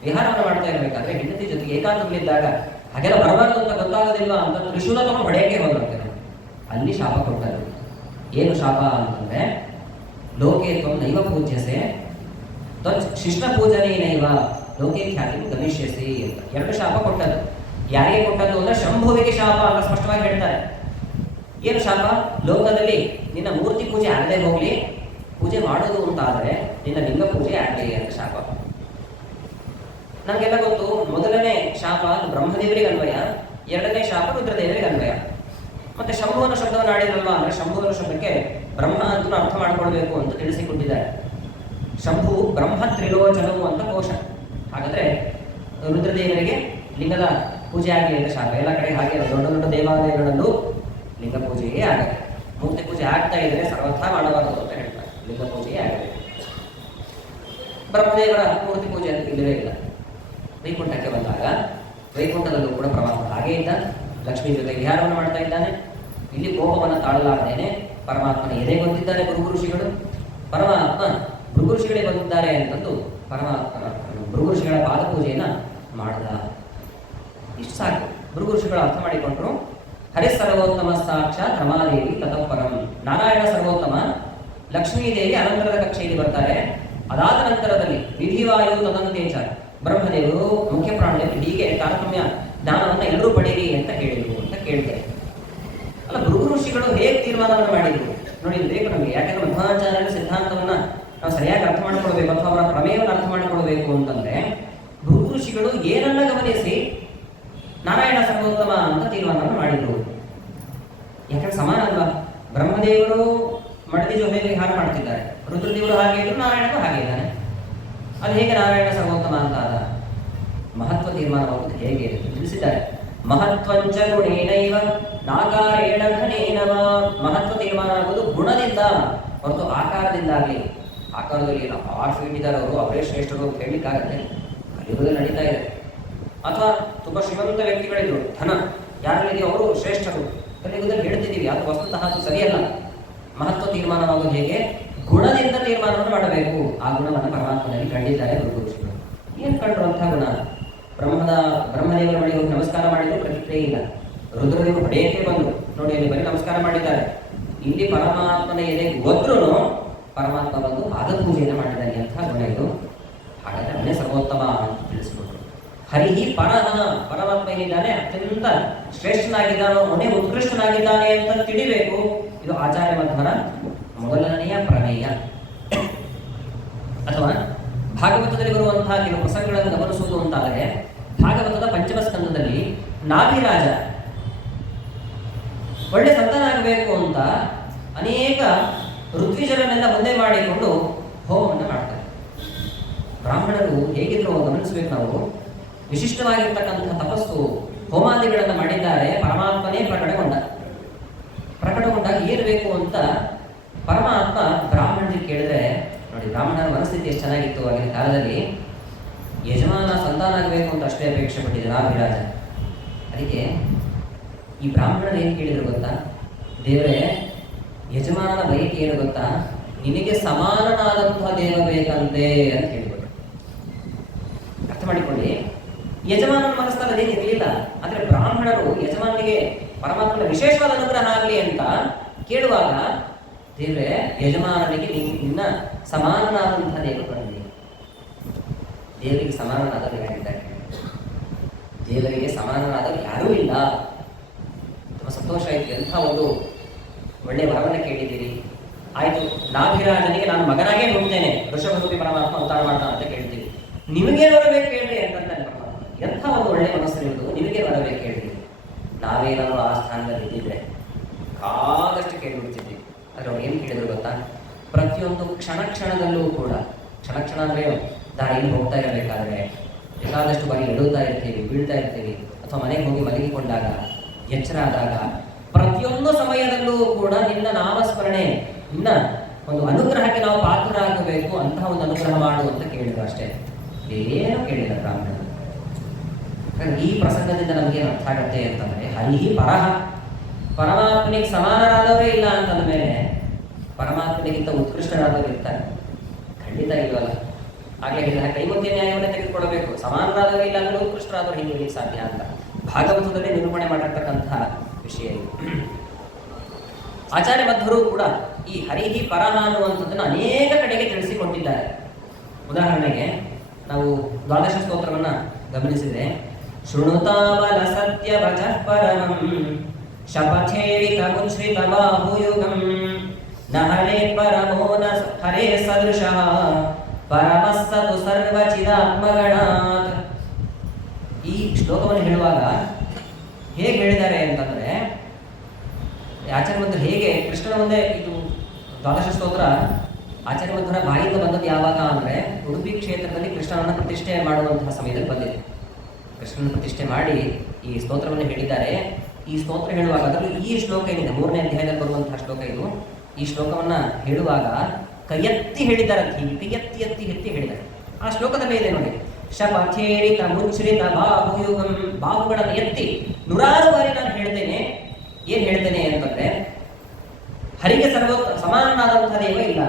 ವಿಹಾರವನ್ನು ಮಾಡ್ತಾ ಇರಬೇಕಾದ್ರೆ ಹೆಂಡತಿ ಜೊತೆಗೆ ಏಕಾಂತದಲ್ಲಿದ್ದಾಗ ಹಾಗೆಲ್ಲ ಬರಬಾರ್ದು ಅಂತ ಗೊತ್ತಾಗೋದಿಲ್ವಾ ಅಂತ ತ್ರಿಶೂಲ ತಗೊಂಡು ಹೊಡೆಯಕ್ಕೆ ಹೋಗ್ತಾರೆ. ಅಲ್ಲಿ ಶಾಪ ಕೊಡ್ತಾರೆ. ಏನು ಶಾಪ ಅಂತಂದ್ರೆ, ಲೋಕೆ ತ್ವಂ ನೈವ ಪೂಜ್ಯಸೆ ತ್ವಚ್ ಶಿಷ್ಟ ಪೂಜನೆ ನೈವ ಲೋಕೆ ಖ್ಯಾತಿ ಗಮಿಷ್ಯಸಿ ಅಂತ ಎರಡು ಶಾಪ ಕೊಟ್ಟದ್ದು. ಯಾರಿಗೆ ಕೊಟ್ಟದ್ದು ಅಂದ್ರೆ ಶಂಭುವಿಗೆ ಶಾಪ ಅಂತ ಸ್ಪಷ್ಟವಾಗಿ ಹೇಳ್ತಾರೆ. ಏನು ಶಾಪ? ಲೋಕದಲ್ಲಿ ನಿನ್ನ ಮೂರ್ತಿ ಪೂಜೆ ಆಗದೆ ಹೋಗ್ಲಿ, ಪೂಜೆ ಮಾಡೋದು ಅಂತ ಆದರೆ ನಿನ್ನ ಲಿಂಗ ಪೂಜೆ ಆಗಲಿ ಅಂತ ಶಾಪ. ನಮಗೆಲ್ಲ ಗೊತ್ತು, ಮೊದಲನೇ ಶಾಪ ಬ್ರಹ್ಮದೇವರಿಗೆ ಅನ್ವಯ, ಎರಡನೇ ಶಾಪ ರುದ್ರದೇವರಿಗೆ ಅನ್ವಯ. ಮತ್ತೆ ಶಂಭುವನ ಶಬ್ದವನ್ನು ಆಡಿರಲ್ವಾ ಅಂದ್ರೆ, ಶಂಭುವನ ಶಬ್ದಕ್ಕೆ ಬ್ರಹ್ಮ ಅಂತ ಅರ್ಥ ಮಾಡ್ಕೊಳ್ಬೇಕು ಅಂತ ತಿಳಿಸಿಕೊಟ್ಟಿದ್ದಾರೆ. ಶಂಭು ಬ್ರಹ್ಮ ತ್ರಿಲೋಚನವು ಅಂತ ಕೋಶ. ಹಾಗಾದ್ರೆ ರುದ್ರದೇವರಿಗೆ ಲಿಂಗದ ಪೂಜೆ ಆಗಲಿ ಅಂತ ಶಾಪ. ಎಲ್ಲ ಕಡೆ ಹಾಗೆ ದೊಡ್ಡ ದೊಡ್ಡ ದೇವಾಲಯಗಳಲ್ಲೂ ಲಿಂಗ ಪೂಜೆಯೇ ಆಗತ್ತೆ. ಮೂರ್ತಿ ಪೂಜೆ ಆಗ್ತಾ ಇದ್ರೆ ಸರ್ವಥಾ ಮಾಡಬಾರದು ಅಂತ ಹೇಳ್ತಾರೆ, ಲಿಂಗ ಪೂಜೆಯೇ ಆಗಬೇಕು. ಬ್ರಹ್ಮದೇವರ ಮೂರ್ತಿ ಪೂಜೆ ಅಂತ ಇಲ್ಲವೇ ಇಲ್ಲ. ವೈಕುಂಠಕ್ಕೆ ಬಂದಾಗ ವೈಕುಂಠದಲ್ಲೂ ಕೂಡ ಪರಮಾತ್ಮ ಹಾಗೇ ಇದ್ದ, ಲಕ್ಷ್ಮೀ ಜೊತೆ ವಿಹಾರವನ್ನು ಮಾಡ್ತಾ ಇದ್ದಾನೆ. ಇಲ್ಲಿ ಕೋಪವನ್ನು ತಾಳಲಾರದೇನೆ ಪರಮಾತ್ಮನ ಎದೆ ಬಂದಿದ್ದಾರೆ ಭೃಗು ಋಷಿಗಳು. ಪರಮಾತ್ಮ ಭೃಗು ಋಷಿಗಳೇ ಬಂದಿದ್ದಾರೆ ಅಂತಂದು ಪರಮಾತ್ಮನ ಭೃಗು ಋಷಿಗಳ ಪಾದ ಪೂಜೆಯನ್ನ ಮಾಡದ. ಇಷ್ಟು ಸಾಕು. ಭೃಗು ಋಷಿಗಳು ಅರ್ಥ ಮಾಡಿಕೊಂಡ್ರು. ಹರಿ ಸರ್ವೋತ್ತಮ ಸಾಕ್ಷಾತ್ ರಮಾದೇವಿ ತತಃಪರಂ. ನಾರಾಯಣ ಸರ್ವೋತ್ತಮ, ಲಕ್ಷ್ಮೀದೇವಿ ಅನಂತರದ ಕಕ್ಷೆಯಲ್ಲಿ ಬರ್ತಾರೆ. ಅದಾದ ನಂತರದಲ್ಲಿ ವಿಧಿವಾಯು ತದಂತೇಚ ಬ್ರಹ್ಮದೇವರು ಮುಖ್ಯ ಪ್ರಾಣದಲ್ಲಿ ಹೀಗೆ ತಾರತಮ್ಯ ಜ್ಞಾನವನ್ನು ಎಲ್ಲರೂ ಪಡೀರಿ ಅಂತ ಹೇಳಿದರು ಅಂತ ಕೇಳ್ತಾರೆ. ಅಲ್ಲ, ಭೃಗು ಋಷಿಗಳು ಹೇಗೆ ತೀರ್ಮಾನವನ್ನು ಮಾಡಿದ್ರು ನೋಡಿ, ಬೇಕು ನಮಗೆ. ಯಾಕಂದ್ರೆ ಮಧ್ವಾಚಾರ್ಯರ ಸಿದ್ಧಾಂತವನ್ನ ನಾವು ಸರಿಯಾಗಿ ಅರ್ಥ ಮಾಡಿಕೊಳ್ಬೇಕು ಅಥವಾ ಅವರ ಪ್ರಮೇಯವನ್ನು ಅರ್ಥ ಮಾಡಿಕೊಳ್ಬೇಕು ಅಂತಂದ್ರೆ, ಭೃಗು ಋಷಿಗಳು ಏನನ್ನ ಗಮನಿಸಿ ನಾರಾಯಣ ಸರ್ವೋತ್ತಮ ಅಂತ ತೀರ್ಮಾನವನ್ನು ಮಾಡಿದ್ರು. ಯಾಕಂದ್ರೆ ಸಮಾನ ಅಲ್ವಾ? ಬ್ರಹ್ಮದೇವರು ಮಡದಿ ಜೊತೆ ವಿಹಾರ ಮಾಡ್ತಿದ್ದಾರೆ, ರುದ್ರದೇವರು ಹಾಗೆ ಇದ್ರು, ನಾರಾಯಣನು ಹಾಗೆ ಇದ್ದಾನೆ. ಅದು ಹೇಗೆ ನಾರಾಯಣ ಸರ್ವೋತ್ತಮ ಅಂತ ಆದ? ಮಹತ್ವ ತೀರ್ಮಾನವಾಗುವುದು ಹೇಗೆ ತಿಳಿಸಿದ್ದಾರೆ. ಮಹತ್ವಂಚ ಗುಣೇನೈವ ನಾಕಾರೇಣ ಘನೇನವ. ಮಹತ್ವ ತೀರ್ಮಾನ ಆಗುವುದು ಗುಣದಿಂದ ಹೊರತು ಆಕಾರದಿಂದಾಗಲಿ. ಆಕಾರದಲ್ಲಿ 6 ಫೀಟ್ ಇದ್ದಾರೆ ಅವರು, ಅವರೇ ಶ್ರೇಷ್ಠರು ಅಂತ ಹೇಳಲಿಕ್ಕಾಗತ್ತೆ? ಕಲಿಯುಗದಲ್ಲಿ ನಡೀತಾ ಇದೆ. ಅಥವಾ ತುಂಬಾ ಶ್ರೀಮಂತ ವ್ಯಕ್ತಿಗಳಿದ್ರು, ಧನ ಯಾರಲ್ಲಿದೆಯೋ ಅವರು ಶ್ರೇಷ್ಠರು ಕಲಿಯುಗದಲ್ಲಿ ಹೇಳ್ತಿದ್ದೀವಿ. ಅದು ವಸ್ತುತಃ ಅದು ಸರಿಯಲ್ಲ. ಮಹತ್ವ ತೀರ್ಮಾನವಾಗುವುದು ಹೇಗೆ? ಗುಣದಿಂದ ತೀರ್ಮಾನವನ್ನು ಮಾಡಬೇಕು. ಆ ಗುಣವನ್ನು ಪರಮಾತ್ಮನಲ್ಲಿ ಕಂಡಿದ್ದಾರೆ ಭೃಗು ಋಷಿಗಳು. ಏನು ಕಂಡ್ರು ಅಂಥ ಗುಣ? ಬ್ರಹ್ಮದೇವರ ಬಳಿ ಹೋಗಿ ನಮಸ್ಕಾರ ಮಾಡಿದ್ರು, ಪ್ರತಿಕ್ರಿಯೆ ಇಲ್ಲ. ರುದ್ರದೇವರು ಹೊಡೆಯಕ್ಕೆ ಬಂದರು, ನೋಡಿ ಅಲ್ಲಿ ಬರೀ ನಮಸ್ಕಾರ ಮಾಡಿದ್ದಾರೆ. ಇಲ್ಲಿ ಪರಮಾತ್ಮನ ಎದೆ ಒದ್ರೂ ಪರಮಾತ್ಮ ಬಂದು ಪಾದ ಪೂಜೆಯನ್ನು ಮಾಡಿದ್ದಾನೆ. ಅಂಥ ಗುಣ ಇದು. ಹಾಗಾದ್ರೆ ಅವನೇ ಸರ್ವೋತ್ತಮ ಅಂತ ತಿಳಿಸಿಕೊಟ್ರು. ಹರಿಹಿ ಪರಹ, ಪರಮಾತ್ಮ ಏನಿದ್ದಾನೆ ಅತ್ಯಂತ ಶ್ರೇಷ್ಠನಾಗಿದ್ದಾನೋ, ಅವನೇ ಉತ್ಕೃಷ್ಟನಾಗಿದ್ದಾನೆ ಅಂತ ತಿಳಿಬೇಕು. ಇದು ಆಚಾರ್ಯ ಮಧ್ವರ ಮೊದಲನೆಯ ಪ್ರಮೇಯ. ಅಥವಾ ಭಾಗವತದಲ್ಲಿ ಬರುವಂತಹ ಕೆಲವು ಪ್ರಸಂಗಗಳನ್ನು ಗಮನಿಸುವುದು ಅಂತಾದರೆ, ಭಾಗವತದ ಪಂಚಮ ಸ್ಕಂದದಲ್ಲಿ ನಾಭಿರಾಜ ಒಳ್ಳೆ ಸಂತಾನ ಆಗಬೇಕು ಅಂತ ಅನೇಕ ಋತ್ವಿಜರನ್ನೆಲ್ಲ ಒಂದೇ ಮಾಡಿಕೊಂಡು ಹೋಮವನ್ನು ಮಾಡ್ತಾರೆ. ಬ್ರಾಹ್ಮಣರು ಹೇಗಿದ್ರು ಗಮನಿಸಬೇಕು ನಾವು. ವಿಶಿಷ್ಟವಾಗಿರ್ತಕ್ಕಂತಹ ತಪಸ್ಸು ಹೋಮಾದಿಗಳನ್ನು ಮಾಡಿದ್ದಾರೆ. ಪರಮಾತ್ಮನೇ ಪ್ರಕಟಗೊಂಡಾಗ ಏನು ಬೇಕು ಅಂತ ಪರಮಾತ್ಮ ಬ್ರಾಹ್ಮಣರಿಗೆ ಕೇಳಿದ್ರೆ, ನೋಡಿ ಬ್ರಾಹ್ಮಣರ ಮನಸ್ಥಿತಿ ಎಷ್ಟು ಚೆನ್ನಾಗಿತ್ತು ಆಗಿನ ಕಾಲದಲ್ಲಿ. ಯಜಮಾನ ಸಂತಾನ ಆಗಬೇಕು ಅಂತ ಅಷ್ಟೇ ಅಪೇಕ್ಷೆ ಪಟ್ಟಿದ್ದ ನಾಭಿರಾಜ. ಅದಕ್ಕೆ ಈ ಬ್ರಾಹ್ಮಣರು ಏನು ಕೇಳಿದ್ರು ಗೊತ್ತಾ? ದೇವರೇ, ಯಜಮಾನನ ಬಯಕೆ ಏನು ಗೊತ್ತಾ? ನಿನಗೆ ಸಮಾನನಾದಂತಹ ದೇವ ಬೇಕಂತೆ ಅಂತ ಹೇಳಿದ್ರು. ಅರ್ಥ ಮಾಡಿಕೊಳ್ಳಿ, ಯಜಮಾನನ ಮನಸ್ಸಲ್ಲಿ ಅದೇನು ಇರಲಿಲ್ಲ. ಆದರೆ ಬ್ರಾಹ್ಮಣರು ಯಜಮಾನಿಗೆ ಪರಮಾತ್ಮನ ವಿಶೇಷವಾದ ಅನುಗ್ರಹ ಆಗಲಿ ಅಂತ ಕೇಳುವಾಗ, ದೇವರೇ ಯಜಮಾನನಿಗೆ ನಿನ್ನ ಸಮಾನನಾದಂತಹ ದೇವರು ಬರಲಿ. ದೇವರಿಗೆ ಸಮಾನನಾದವರು ಯಾರಿದ್ದಾರೆ? ದೇವರಿಗೆ ಸಮಾನನಾದವರು ಯಾರೂ ಇಲ್ಲ. ತುಂಬ ಸಂತೋಷ ಆಯಿತು. ಎಂಥ ಒಂದು ಒಳ್ಳೆಯ ವರವನ್ನು ಕೇಳಿದ್ದೀರಿ, ಆಯಿತು, ನಾಭಿರಾಜನಿಗೆ ನಾನು ಮಗನಾಗೇ ಹುಟ್ಟುತ್ತೇನೆ, ಋಷಭರೂಪಿ ಪರಮಾತ್ಮ ಅವತಾರ ಮಾಡ್ತಾನೆ ಅಂತ ಕೇಳ್ತೀವಿ. ನಿಮಗೆ ಬರಬೇಕು ಹೇಳ್ರಿ ಅಂತಂತಾನೆ ಪರಮಾತ್ಮ. ಎಂಥ ಒಂದು ಒಳ್ಳೆಯ ಮನಸ್ಸಿರುವುದು, ನಿಮಗೆ ಬರಬೇಕು ಹೇಳ್ರಿ. ನಾವೇನಾದರೂ ಆ ಸ್ಥಾನದಲ್ಲಿ ಇದ್ದಿದ್ರೆ ಕಾದಷ್ಟು ಕೇಳಿಬಿಡ್ತಿದ್ವಿ. ಆದರೆ ಅವ್ರು ಏನು ಕೇಳಿದ್ರು ಗೊತ್ತಾ? ಪ್ರತಿಯೊಂದು ಕ್ಷಣದಲ್ಲೂ ಕೂಡ, ಕ್ಷಣ ಅಂದರೆ ದಾರಿಯಲ್ಲಿ ಹೋಗ್ತಾ ಇರಬೇಕಾದ್ರೆ ಬೇಕಾದಷ್ಟು ಬಾರಿ ಎಡುತ್ತಾ ಇರ್ತೀವಿ, ಬೀಳ್ತಾ ಇರ್ತೀವಿ, ಅಥವಾ ಮನೆಗೆ ಹೋಗಿ ಮಲಗಿಕೊಂಡಾಗ, ಎಚ್ಚರ ಆದಾಗ, ಪ್ರತಿಯೊಂದು ಸಮಯದಲ್ಲೂ ಕೂಡ ನಿನ್ನ ನಾಮಸ್ಮರಣೆ, ನಿನ್ನ ಒಂದು ಅನುಗ್ರಹಕ್ಕೆ ನಾವು ಪಾತ್ರರಾಗಬೇಕು, ಅಂತಹ ಒಂದು ಅನುಗ್ರಹ ಮಾಡು ಅಂತ ಕೇಳಿದ್ರು ಅಷ್ಟೇ, ಏನು ಕೇಳಿಲ್ಲ ಬ್ರಾಹ್ಮಣ. ಈ ಪ್ರಸಂಗದಿಂದ ನಮಗೇನು ಅರ್ಥ ಆಗತ್ತೆ ಅಂತಂದರೆ, ಹರಿಹಿ ಪರಹ, ಪರಮಾತ್ಮನಿಗೆ ಸಮಾನರಾದವರೇ ಇಲ್ಲ ಅಂತಂದ ಮೇಲೆ ಪರಮಾತ್ಮನಿಗಿಂತ ಉತ್ಕೃಷ್ಟರಾದವರು ಇರ್ತಾರೆ? ಖಂಡಿತ ಇಲ್ವಲ್ಲ. ಹಾಗೆ ಹೇಳಿದ ಕೈಮುಂದೆ ನ್ಯಾಯವನ್ನೇ ತೆಗೆದುಕೊಳ್ಬೇಕು. ಸಮಾನರಾದವರೇ ಇಲ್ಲ ಅಂದರೆ ಉತ್ಕೃಷ್ಟರಾದವರು ಹಿಂಗೆ ಇರಲಿಕ್ಕೆ ಸಾಧ್ಯ ಅಂತ ಭಾಗವತದಲ್ಲಿ ನಿರೂಪಣೆ ಮಾಡಿರ್ತಕ್ಕಂತಹ ವಿಷಯ ಇದು. ಆಚಾರ್ಯ ಮಧ್ವರು ಕೂಡ ಈ ಹರಿಹಿ ಪರಹ ಅನ್ನುವಂಥದ್ದನ್ನು ಅನೇಕ ಕಡೆಗೆ ತಿಳಿಸಿಕೊಟ್ಟಿದ್ದಾರೆ. ಉದಾಹರಣೆಗೆ ನಾವು ದ್ವಾದಶ ಸ್ತೋತ್ರವನ್ನು ಗಮನಿಸಿದರೆ, ಶೃಣುತಾಮಲ ಸತ್ಯ ವಚಃ ಪರಮಂ ಶಪಥೇರಿತ ಮುಚ್ಛ್ರಿತ ಬಾಹುಯುಗಂ ನ ಹರೇ ಪರಮೋ ನ ಹರೇ ಸದೃಶಃ ಪರಮಸ್ಸತು ಸರ್ವಚಿದಾತ್ಮಗಣಾತ್. ಈ ಶ್ಲೋಕವನ್ನು ಹೇಳುವಾಗ ಹೇಗೆ ಹೇಳಿದ್ದಾರೆ ಅಂತಂದರೆ, ಆಚಾರ್ಯ ಮಧ್ವರು ಹೇಗೆ ಕೃಷ್ಣನ ಮುಂದೆ, ಇದು ದ್ವಾದಶ ಸ್ತೋತ್ರ ಆಚಾರ್ಯ ಮಧ್ವರ ಬಾಯಿಂದ ಬಂದದ್ದು ಯಾವಾಗ ಅಂದರೆ, ಉಡುಪಿ ಕ್ಷೇತ್ರದಲ್ಲಿ ಕೃಷ್ಣನನ್ನು ಪ್ರತಿಷ್ಠೆ ಮಾಡುವಂತಹ ಸಮಯದಲ್ಲಿ ಬಂದಿದೆ. ಕೃಷ್ಣನ ಪ್ರತಿಷ್ಠೆ ಮಾಡಿ ಈ ಸ್ತೋತ್ರವನ್ನು ಹೇಳಿದ್ದಾರೆ. ಈ ಸ್ತೋತ್ರ ಹೇಳುವಾಗ ಅದರಲ್ಲಿ ಈ ಶ್ಲೋಕ ಏನಿದೆ, 3ನೇ ಅಧ್ಯಾಯದಲ್ಲಿ ಬರುವಂತಹ ಶ್ಲೋಕ ಇದು. ಈ ಶ್ಲೋಕವನ್ನು ಹೇಳುವಾಗ ಕೈಯೆತ್ತಿ ಹೇಳಿದ್ದಾರೆ, ಕೈಯೆತ್ತಿ ಎತ್ತಿ ಎತ್ತಿ ಹೇಳಿದ್ದಾರೆ. ಆ ಶ್ಲೋಕದಲ್ಲೇ ಇದೆ ನೋಡಿ, ಶಪಥೇರಿತ ಮುಚ್ಛ್ರಿತ ಬಾಹುಯುಗಂ, ಬಾಹುಗಳನ್ನು ಎತ್ತಿ ನೂರಾರು ಬಾರಿ ನಾನು ಹೇಳ್ತೇನೆ. ಏನು ಹೇಳ್ತೇನೆ ಅಂತಂದ್ರೆ, ಹರಿಗೆ ಸಮಾನನಾದಂತಹ ದೇವ ಇಲ್ಲ.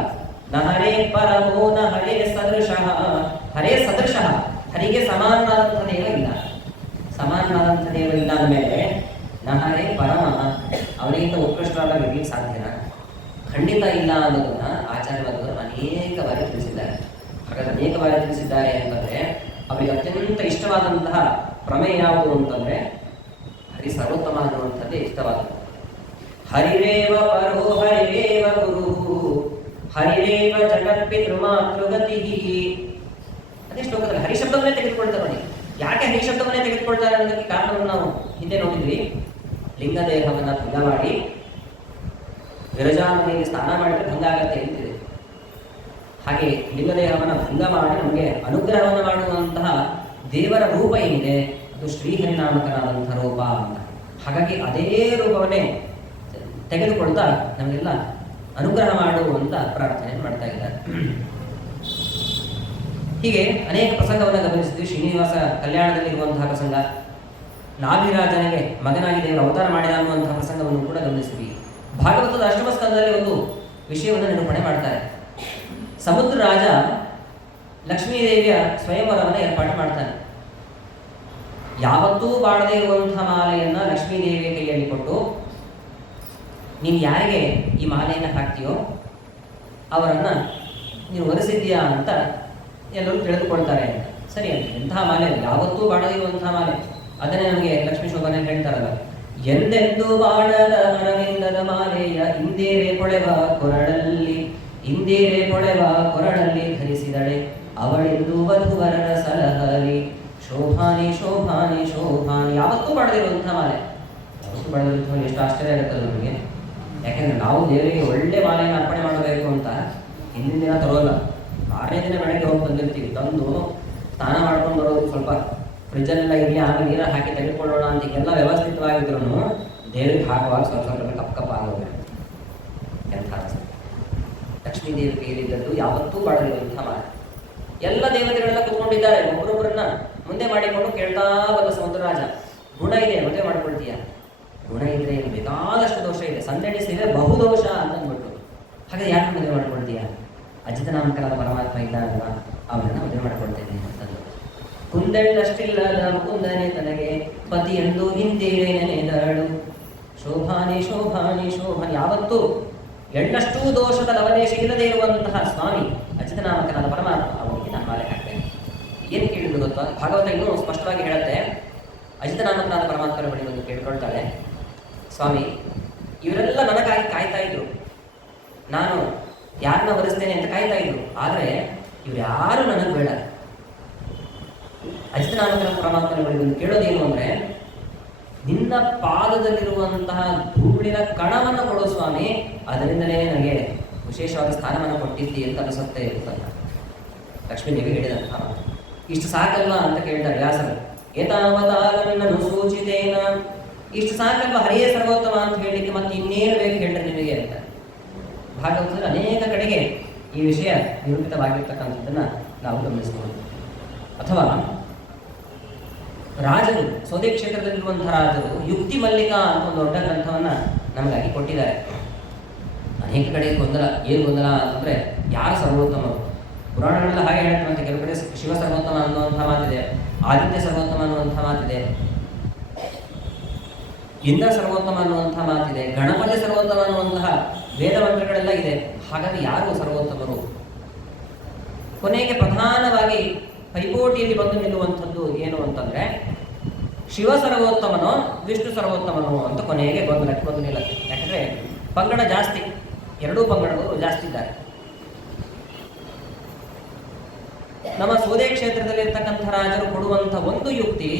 ನ ಹರೇ ಪರಮೋ ನ ಹರೇ ಸದೃಶಃ, ಹರೇ ಸದೃಶಃ, ಹರಿಗೆ ಸಮಾನನಾದಂತಹ ದೇವ ಇಲ್ಲ. ಸಮಾನನಾದಂತಹ ದೇವ ಇಲ್ಲ ಅಂದಮೇಲೆ ನ ಹರೇ ಪರಮ, ಅವನಿಗಿಂತ ಉತ್ಕೃಷ್ಟರಾದ ಇರ್ಲಿಕ್ಕೆ ಸಾಧ್ಯನ? ಖಂಡಿತ ಇಲ್ಲ ಅನ್ನೋದನ್ನ ಆಚಾರ್ಯ ಮಧ್ವರು ಅನೇಕ ಬಾರಿ ತಿಳಿಸಿದ್ದಾರೆ. ಹಾಗಾದ್ರೆ ಅನೇಕ ಬಾರಿ ತಿಳಿಸಿದ್ದಾರೆ ಅಂತಂದ್ರೆ ಅವರಿಗೆ ಅತ್ಯಂತ ಇಷ್ಟವಾದಂತಹ ಪ್ರಮೇಯ ಯಾವುದು ಅಂತಂದ್ರೆ, ಹರಿ ಸರ್ವೋತ್ತಮ ಅನ್ನುವಂಥದ್ದೇ ಇಷ್ಟವಾದದ್ದು. ಹರಿರೇವ ಪರೋ ಹರಿರೇವ ಗುರು ಹರಿರೇವ ಜಗತ್ಪಿತೃಮಾತೃಗತಿ. ಅದೇ ಶ್ಲೋಕದಲ್ಲಿ ಹರಿ ಶಬ್ದವನ್ನೇ ತೆಗೆದುಕೊಳ್ತಾರೆ ನೋಡಿ. ಯಾಕೆ ಹರಿ ಶಬ್ದವನ್ನೇ ತೆಗೆದುಕೊಳ್ತಾರೆ ಅನ್ನೋದಕ್ಕೆ ಕಾರಣವನ್ನು ನಾವು ಹಿಂದೆ ನೋಡಿದ್ವಿ. ಲಿಂಗದೇಹವನ್ನು ಭಂಗ ಮಾಡಿ ವಿರಜಾಮನೆಯಲ್ಲಿ ಸ್ನಾನ ಮಾಡಿದ್ರೆ ಭಂಗ ಆಗತ್ತೆ ಅಂತಿದೆ. ಹಾಗೆ ಲಿಂಗದೇಹವನ್ನು ಭಂಗ ಮಾಡಿ ನಮಗೆ ಅನುಗ್ರಹವನ್ನು ಮಾಡುವಂತಹ ದೇವರ ರೂಪ ಏನಿದೆ ಅದು ಶ್ರೀಹರಿನಾಮಕನಾದಂತಹ ರೂಪ ಅಂತ. ಹಾಗಾಗಿ ಅದೇ ರೂಪವನ್ನೇ ತೆಗೆದುಕೊಳ್ತಾ ನಮಗೆಲ್ಲ ಅನುಗ್ರಹ ಮಾಡುವಂತ ಪ್ರಾರ್ಥನೆ ಮಾಡ್ತಾ ಇದ್ದಾರೆ. ಹೀಗೆ ಅನೇಕ ಪ್ರಸಂಗವನ್ನು ಗಮನಿಸಿದ್ವಿ. ಶ್ರೀನಿವಾಸ ಕಲ್ಯಾಣದಲ್ಲಿರುವಂತಹ ಪ್ರಸಂಗ, ನಾಭಿರಾಜನಿಗೆ ಮಗನಾಗಿ ದೇವರು ಅವತಾರ ಮಾಡಿದ ಅನ್ನುವಂತಹ ಪ್ರಸಂಗವನ್ನು ಕೂಡ ಗಮನಿಸಿದ್ವಿ. ಭಾಗವತದ ಅಷ್ಟಮ ಸ್ಕಂದದಲ್ಲಿ ಒಂದು ವಿಷಯವನ್ನು ನಿರೂಪಣೆ ಮಾಡ್ತಾರೆ. ಸಮುದ್ರ ರಾಜ ಲಕ್ಷ್ಮೀದೇವಿಯ ಸ್ವಯಂವರವನ್ನು ಏರ್ಪಾಡು ಮಾಡ್ತಾನೆ. ಯಾವತ್ತೂ ಬಾಳದೇ ಇರುವಂತಹ ಮಾಲೆಯನ್ನ ಲಕ್ಷ್ಮೀದೇವಿಯ ಕೈಯಲ್ಲಿ ಕೊಟ್ಟು, ನೀನು ಯಾರಿಗೆ ಈ ಮಾಲೆಯನ್ನು ಹಾಕ್ತೀಯೋ ಅವರನ್ನ ನೀನು ಒರೆಸಿದ್ಯಾ ಅಂತ ಎಲ್ಲರೂ ತಿಳಿದುಕೊಳ್ತಾರೆ ಅಂತ. ಸರಿ ಅಂತ, ಎಂತಹ ಮಾಲೆ, ಯಾವತ್ತೂ ಬಾಳದೇ ಇರುವಂತಹ ಮಾಲೆ, ಅದನ್ನೇ ನಮಗೆ ಲಕ್ಷ್ಮೀ ಶೋಭನೆ ಹೇಳ್ತಾರಲ್ಲ, ಎಂದೆಂದು ಬಾಳದ ಅರವಿಂದದ ಮಾಲೆಯ ಇಂದೇರೆ ಪೊಳೆವ ಕೊರಡಲ್ಲಿ, ಇಂದೇರೆ ಪೊಳೆವ ಕೊರಡಲ್ಲಿ ಧರಿಸಿದಳೆ ಅವಳೆಂದು ವಧುವರರ ಸಲಹಲಿ, ಶೋಭಾನಿ ಶೋಭಾನಿ ಶೋಭಾನಿ. ಯಾವತ್ತೂ ಬಾಳದಿರುವಂತಹ ಮಾಲೆ, ಯಾವತ್ತೂ ಬಾಳದಿರುವಂತಹ ಎಷ್ಟು ಆಶ್ಚರ್ಯ ಆಗುತ್ತಲ್ಲ ನಮಗೆ. ಯಾಕೆಂದ್ರೆ ನಾವು ದೇವರಿಗೆ ಒಳ್ಳೆ ಮಾಲೆಯನ್ನು ಅರ್ಪಣೆ ಮಾಡಬೇಕು ಅಂತ ಹಿಂದಿನ ದಿನ ತರೋಲ್ಲ, 6ನೇ ದಿನ ಬೆಳಗ್ಗೆ ಹೋಗಿ ಬಂದಿರ್ತೀವಿ. ತಂದು ಸ್ನಾನ ಮಾಡ್ಕೊಂಡು ಬರೋದು, ಸ್ವಲ್ಪ ಫ್ರಿಜ್ಜಲ್ಲೆಲ್ಲ ಇರಲಿ, ಆಮೇಲೆ ನೀರು ಹಾಕಿ ತೆಗೆದುಕೊಳ್ಳೋಣ ಅಂತ ಎಲ್ಲ ವ್ಯವಸ್ಥಿತವಾಗಿದ್ರು ದೇವರಿಗೆ ಹಾಕುವಾಗ ಸ್ವಲ್ಪ ಸ್ವಲ್ಪ ಕಪ್ ಕಪ್ ಆಗೋಗ್ಬೇಕು. ಎಂಥ ಲಕ್ಷ್ಮೀ ದೇವಿ ಕೈಲಿದ್ದದ್ದು ಯಾವತ್ತೂ ಬಾಳದಿರುವಂಥ ಮಾಲೆ. ಎಲ್ಲ ದೇವತೆಗಳೆಲ್ಲ ಕೂತ್ಕೊಂಡಿದ್ದಾರೆ, ಒಬ್ಬರೊಬ್ಬರನ್ನ ಮುಂದೆ ಮಾಡಿಕೊಂಡು ಕೇಳ್ತಾ ಬಂದ ಸಮುದ್ರ ರಾಜ, ಗುಣ ಇದೆ ಮದುವೆ ಮಾಡ್ಕೊಳ್ತೀಯ? ಗುಣ ಇದ್ರೆ ಏನು ಬೇಕಾದಷ್ಟು ದೋಷ ಇದೆ, ಸಂದಣಿಸಿದ್ರೆ ಬಹುದೋಷ ಅಂತ ಅಂದ್ಬಿಟ್ಟು. ಹಾಗೆ ಯಾಕೆ ಮದುವೆ ಮಾಡ್ಕೊಳ್ತೀಯ? ಅಜಿತನಾಮಕನಾದ ಪರಮಾತ್ಮ ಇದ್ದಾನಲ್ವ, ಅವನನ್ನ ಮದುವೆ ಮಾಡ್ಕೊಳ್ತೇನೆ ಅಂತಂದು. ಕುಂದಳ್ಳಷ್ಟಿಲ್ಲದ ಮುಕುಂದನೆ ತನಗೆ ಪತಿಯೆಂದು ಹಿಂದೇಳೆ ನೆನೆದಳು, ಶೋಭಾನಿ ಶೋಭಾನಿ ಶೋಭಾನಿ. ಯಾವತ್ತೂ ಎಳ್ಳಷ್ಟೂ ದೋಷದ ಲವಲೇಶ ಇಲ್ಲದೆ ಇರುವಂತಹ ಸ್ವಾಮಿ ಅಜಿತನಾಮಕನಾದ ಪರಮಾತ್ಮ, ಅವನಿಗೆ ನಾನು ಮಾಲೆ ಹಾಕ್ತೇನೆ. ಏನು ಕೇಳಿದ್ರು ಗೊತ್ತಾ? ಭಾಗವತ ಇನ್ನೂ ಸ್ಪಷ್ಟವಾಗಿ ಹೇಳುತ್ತೆ. ಅಜಿತನಾಮಕನಾದ ಪರಮಾತ್ಮನ ಬಳಿ ಬಂದು ಕೇಳ್ಕೊಳ್ತಾಳೆ, ಸ್ವಾಮಿ ಇವರೆಲ್ಲ ನನಗಾಗಿ ಕಾಯ್ತಾ ಇವ್ರು ಯಾರು ನನಗೆ ಬೇಡ. ಅಚ್ಯುತನಾಮಕನ ಪರಮಾತ್ಮನ ಬಳಿ ಒಂದು ಕೇಳೋದೇನು ಅಂದರೆ, ನಿನ್ನ ಪಾದದಲ್ಲಿರುವಂತಹ ಧೂಳಿನ ಕಣವನ್ನು ಕೊಡೋ ಸ್ವಾಮಿ, ಅದರಿಂದಲೇ ನನಗೆ ವಿಶೇಷವಾದ ಸ್ಥಾನವನ್ನು ಕೊಟ್ಟಿದ್ದಿ ಅಂತ ಅನಿಸುತ್ತೆ ಇರುತ್ತಲ್ಲ. ಲಕ್ಷ್ಮೀದೇವಿ ಹೇಳಿದಂತಹ ಮಾತು ಇಷ್ಟು ಸಾಕಲ್ವಾ ಅಂತ ಕೇಳ್ತಾರೆ ವ್ಯಾಸರು. ಏತಾವತಾಲನ್ನು ಸೂಚಿತೇನ, ಇಷ್ಟು ಸಾಕಲ್ವಾ ಹರಿಯೇ ಸರ್ವೋತ್ತಮ ಅಂತ ಹೇಳಲಿಕ್ಕೆ ಮತ್ತೆ ಇನ್ನೇನು ಬೇಕು ಹೇಳ್ರಿ ನಿಮಗೆ ಅಂತ. ಭಾಗವತದಲ್ಲಿ ಅನೇಕ ಕಡೆಗೆ ಈ ವಿಷಯ ನಿರೂಪಿತವಾಗಿರ್ತಕ್ಕಂಥದ್ದನ್ನು ನಾವು ಗಮನಿಸಬಹುದು. ಅಥವಾ ರಾಜರು, ಸೌದೆ ಕ್ಷೇತ್ರದಲ್ಲಿರುವಂತಹ ರಾಜರು ಯುಕ್ತಿ ಮಲ್ಲಿಕಾ ಅಂತ ಒಂದು ದೊಡ್ಡ ಗ್ರಂಥವನ್ನು ನಮಗಾಗಿ ಕೊಟ್ಟಿದ್ದಾರೆ. ಅನೇಕ ಕಡೆ ಗೊಂದಲ. ಏನು ಗೊಂದಲ ಅಂತಂದರೆ ಯಾರು ಸರ್ವೋತ್ತಮರು? ಪುರಾಣಗಳೆಲ್ಲ ಹಾಗೆ ಹೇಳ್ತಾರಂತೆ. ಕೆಲವು ಕಡೆ ಶಿವ ಸರ್ವೋತ್ತಮ ಅನ್ನುವಂಥ ಮಾತಿದೆ, ಆದಿತ್ಯ ಸರ್ವೋತ್ತಮ ಅನ್ನುವಂಥ ಮಾತಿದೆ, ಇಂದ್ರ ಸರ್ವೋತ್ತಮ ಅನ್ನುವಂಥ ಮಾತಿದೆ, ಗಣಪತಿ ಸರ್ವೋತ್ತಮ ಅನ್ನುವಂತಹ ವೇದ ಮಂತ್ರಗಳೆಲ್ಲ ಇದೆ. ಹಾಗಾಗಿ ಯಾರು ಸರ್ವೋತ್ತಮರು? ಕೊನೆಗೆ ಪ್ರಧಾನವಾಗಿ ಪೈಪೋಟಿಯಲ್ಲಿ ಬಂದು ನಿಲ್ಲುವಂಥದ್ದು ಏನು ಅಂತಂದರೆ, ಶಿವ ಸರ್ವೋತ್ತಮನೋ ವಿಷ್ಣು ಸರ್ವೋತ್ತಮನೋ ಅಂತ ಕೊನೆಗೆ ಬಂದು ನಿಲ್ಲುತ್ತೆ. ಯಾಕಂದರೆ ಪಂಗಡ ಜಾಸ್ತಿ, ಎರಡೂ ಪಂಗಡಗಳು ಜಾಸ್ತಿ ಇದ್ದಾರೆ. ನಮ್ಮ ಸೋದೆ ಕ್ಷೇತ್ರದಲ್ಲಿ ಇರ್ತಕ್ಕಂಥ ರಾಜರು ಕೊಡುವಂಥ ಒಂದು ಯುಕ್ತಿ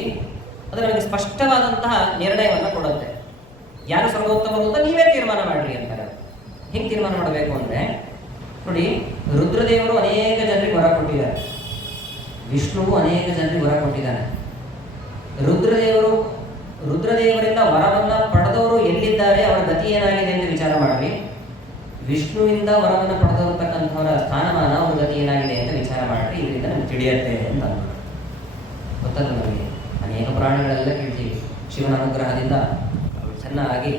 ಅದು ನಮಗೆ ಸ್ಪಷ್ಟವಾದಂತಹ ನಿರ್ಣಯವನ್ನು ಕೊಡುತ್ತೆ. ಯಾರು ಸರ್ವೋತ್ತಮರು ಅಂತ ನೀವೇ ತೀರ್ಮಾನ ಮಾಡ್ರಿ ಅಂತಾರೆ. ಹಿಂಗೆ ತೀರ್ಮಾನ ಮಾಡಬೇಕು ಅಂದರೆ ನೋಡಿ, ರುದ್ರದೇವರು ಅನೇಕ ಜನರಿಗೆ ವರ ಕೊಟ್ಟಿದ್ದಾರೆ, ವಿಷ್ಣುವು ಅನೇಕ ಜನರಿಗೆ ವರ ಕೊಟ್ಟಿದ್ದಾನೆ. ರುದ್ರದೇವರಿಂದ ವರವನ್ನು ಪಡೆದವರು ಎಲ್ಲಿದ್ದಾರೆ, ಅವರ ಗತಿ ಏನಾಗಿದೆ ಎಂದು ವಿಚಾರ ಮಾಡ್ರಿ. ವಿಷ್ಣುವಿಂದ ವರವನ್ನು ಪಡೆದಿರತಕ್ಕಂಥವರ ಸ್ಥಾನಮಾನ, ಅವರ ಗತಿ ಏನಾಗಿದೆ ಅಂತ ವಿಚಾರ ಮಾಡ್ರಿ. ಇದರಿಂದ ನಮ್ಗೆ ತಿಳಿಯುತ್ತೆ ಅಂತ ಗೊತ್ತಲ್ಲ. ನಮಗೆ ಅನೇಕ ಪುರಾಣಗಳೆಲ್ಲ ಕೇಳ್ತೀವಿ. ಶಿವನ ಅನುಗ್ರಹದಿಂದ ಚೆನ್ನಾಗಿ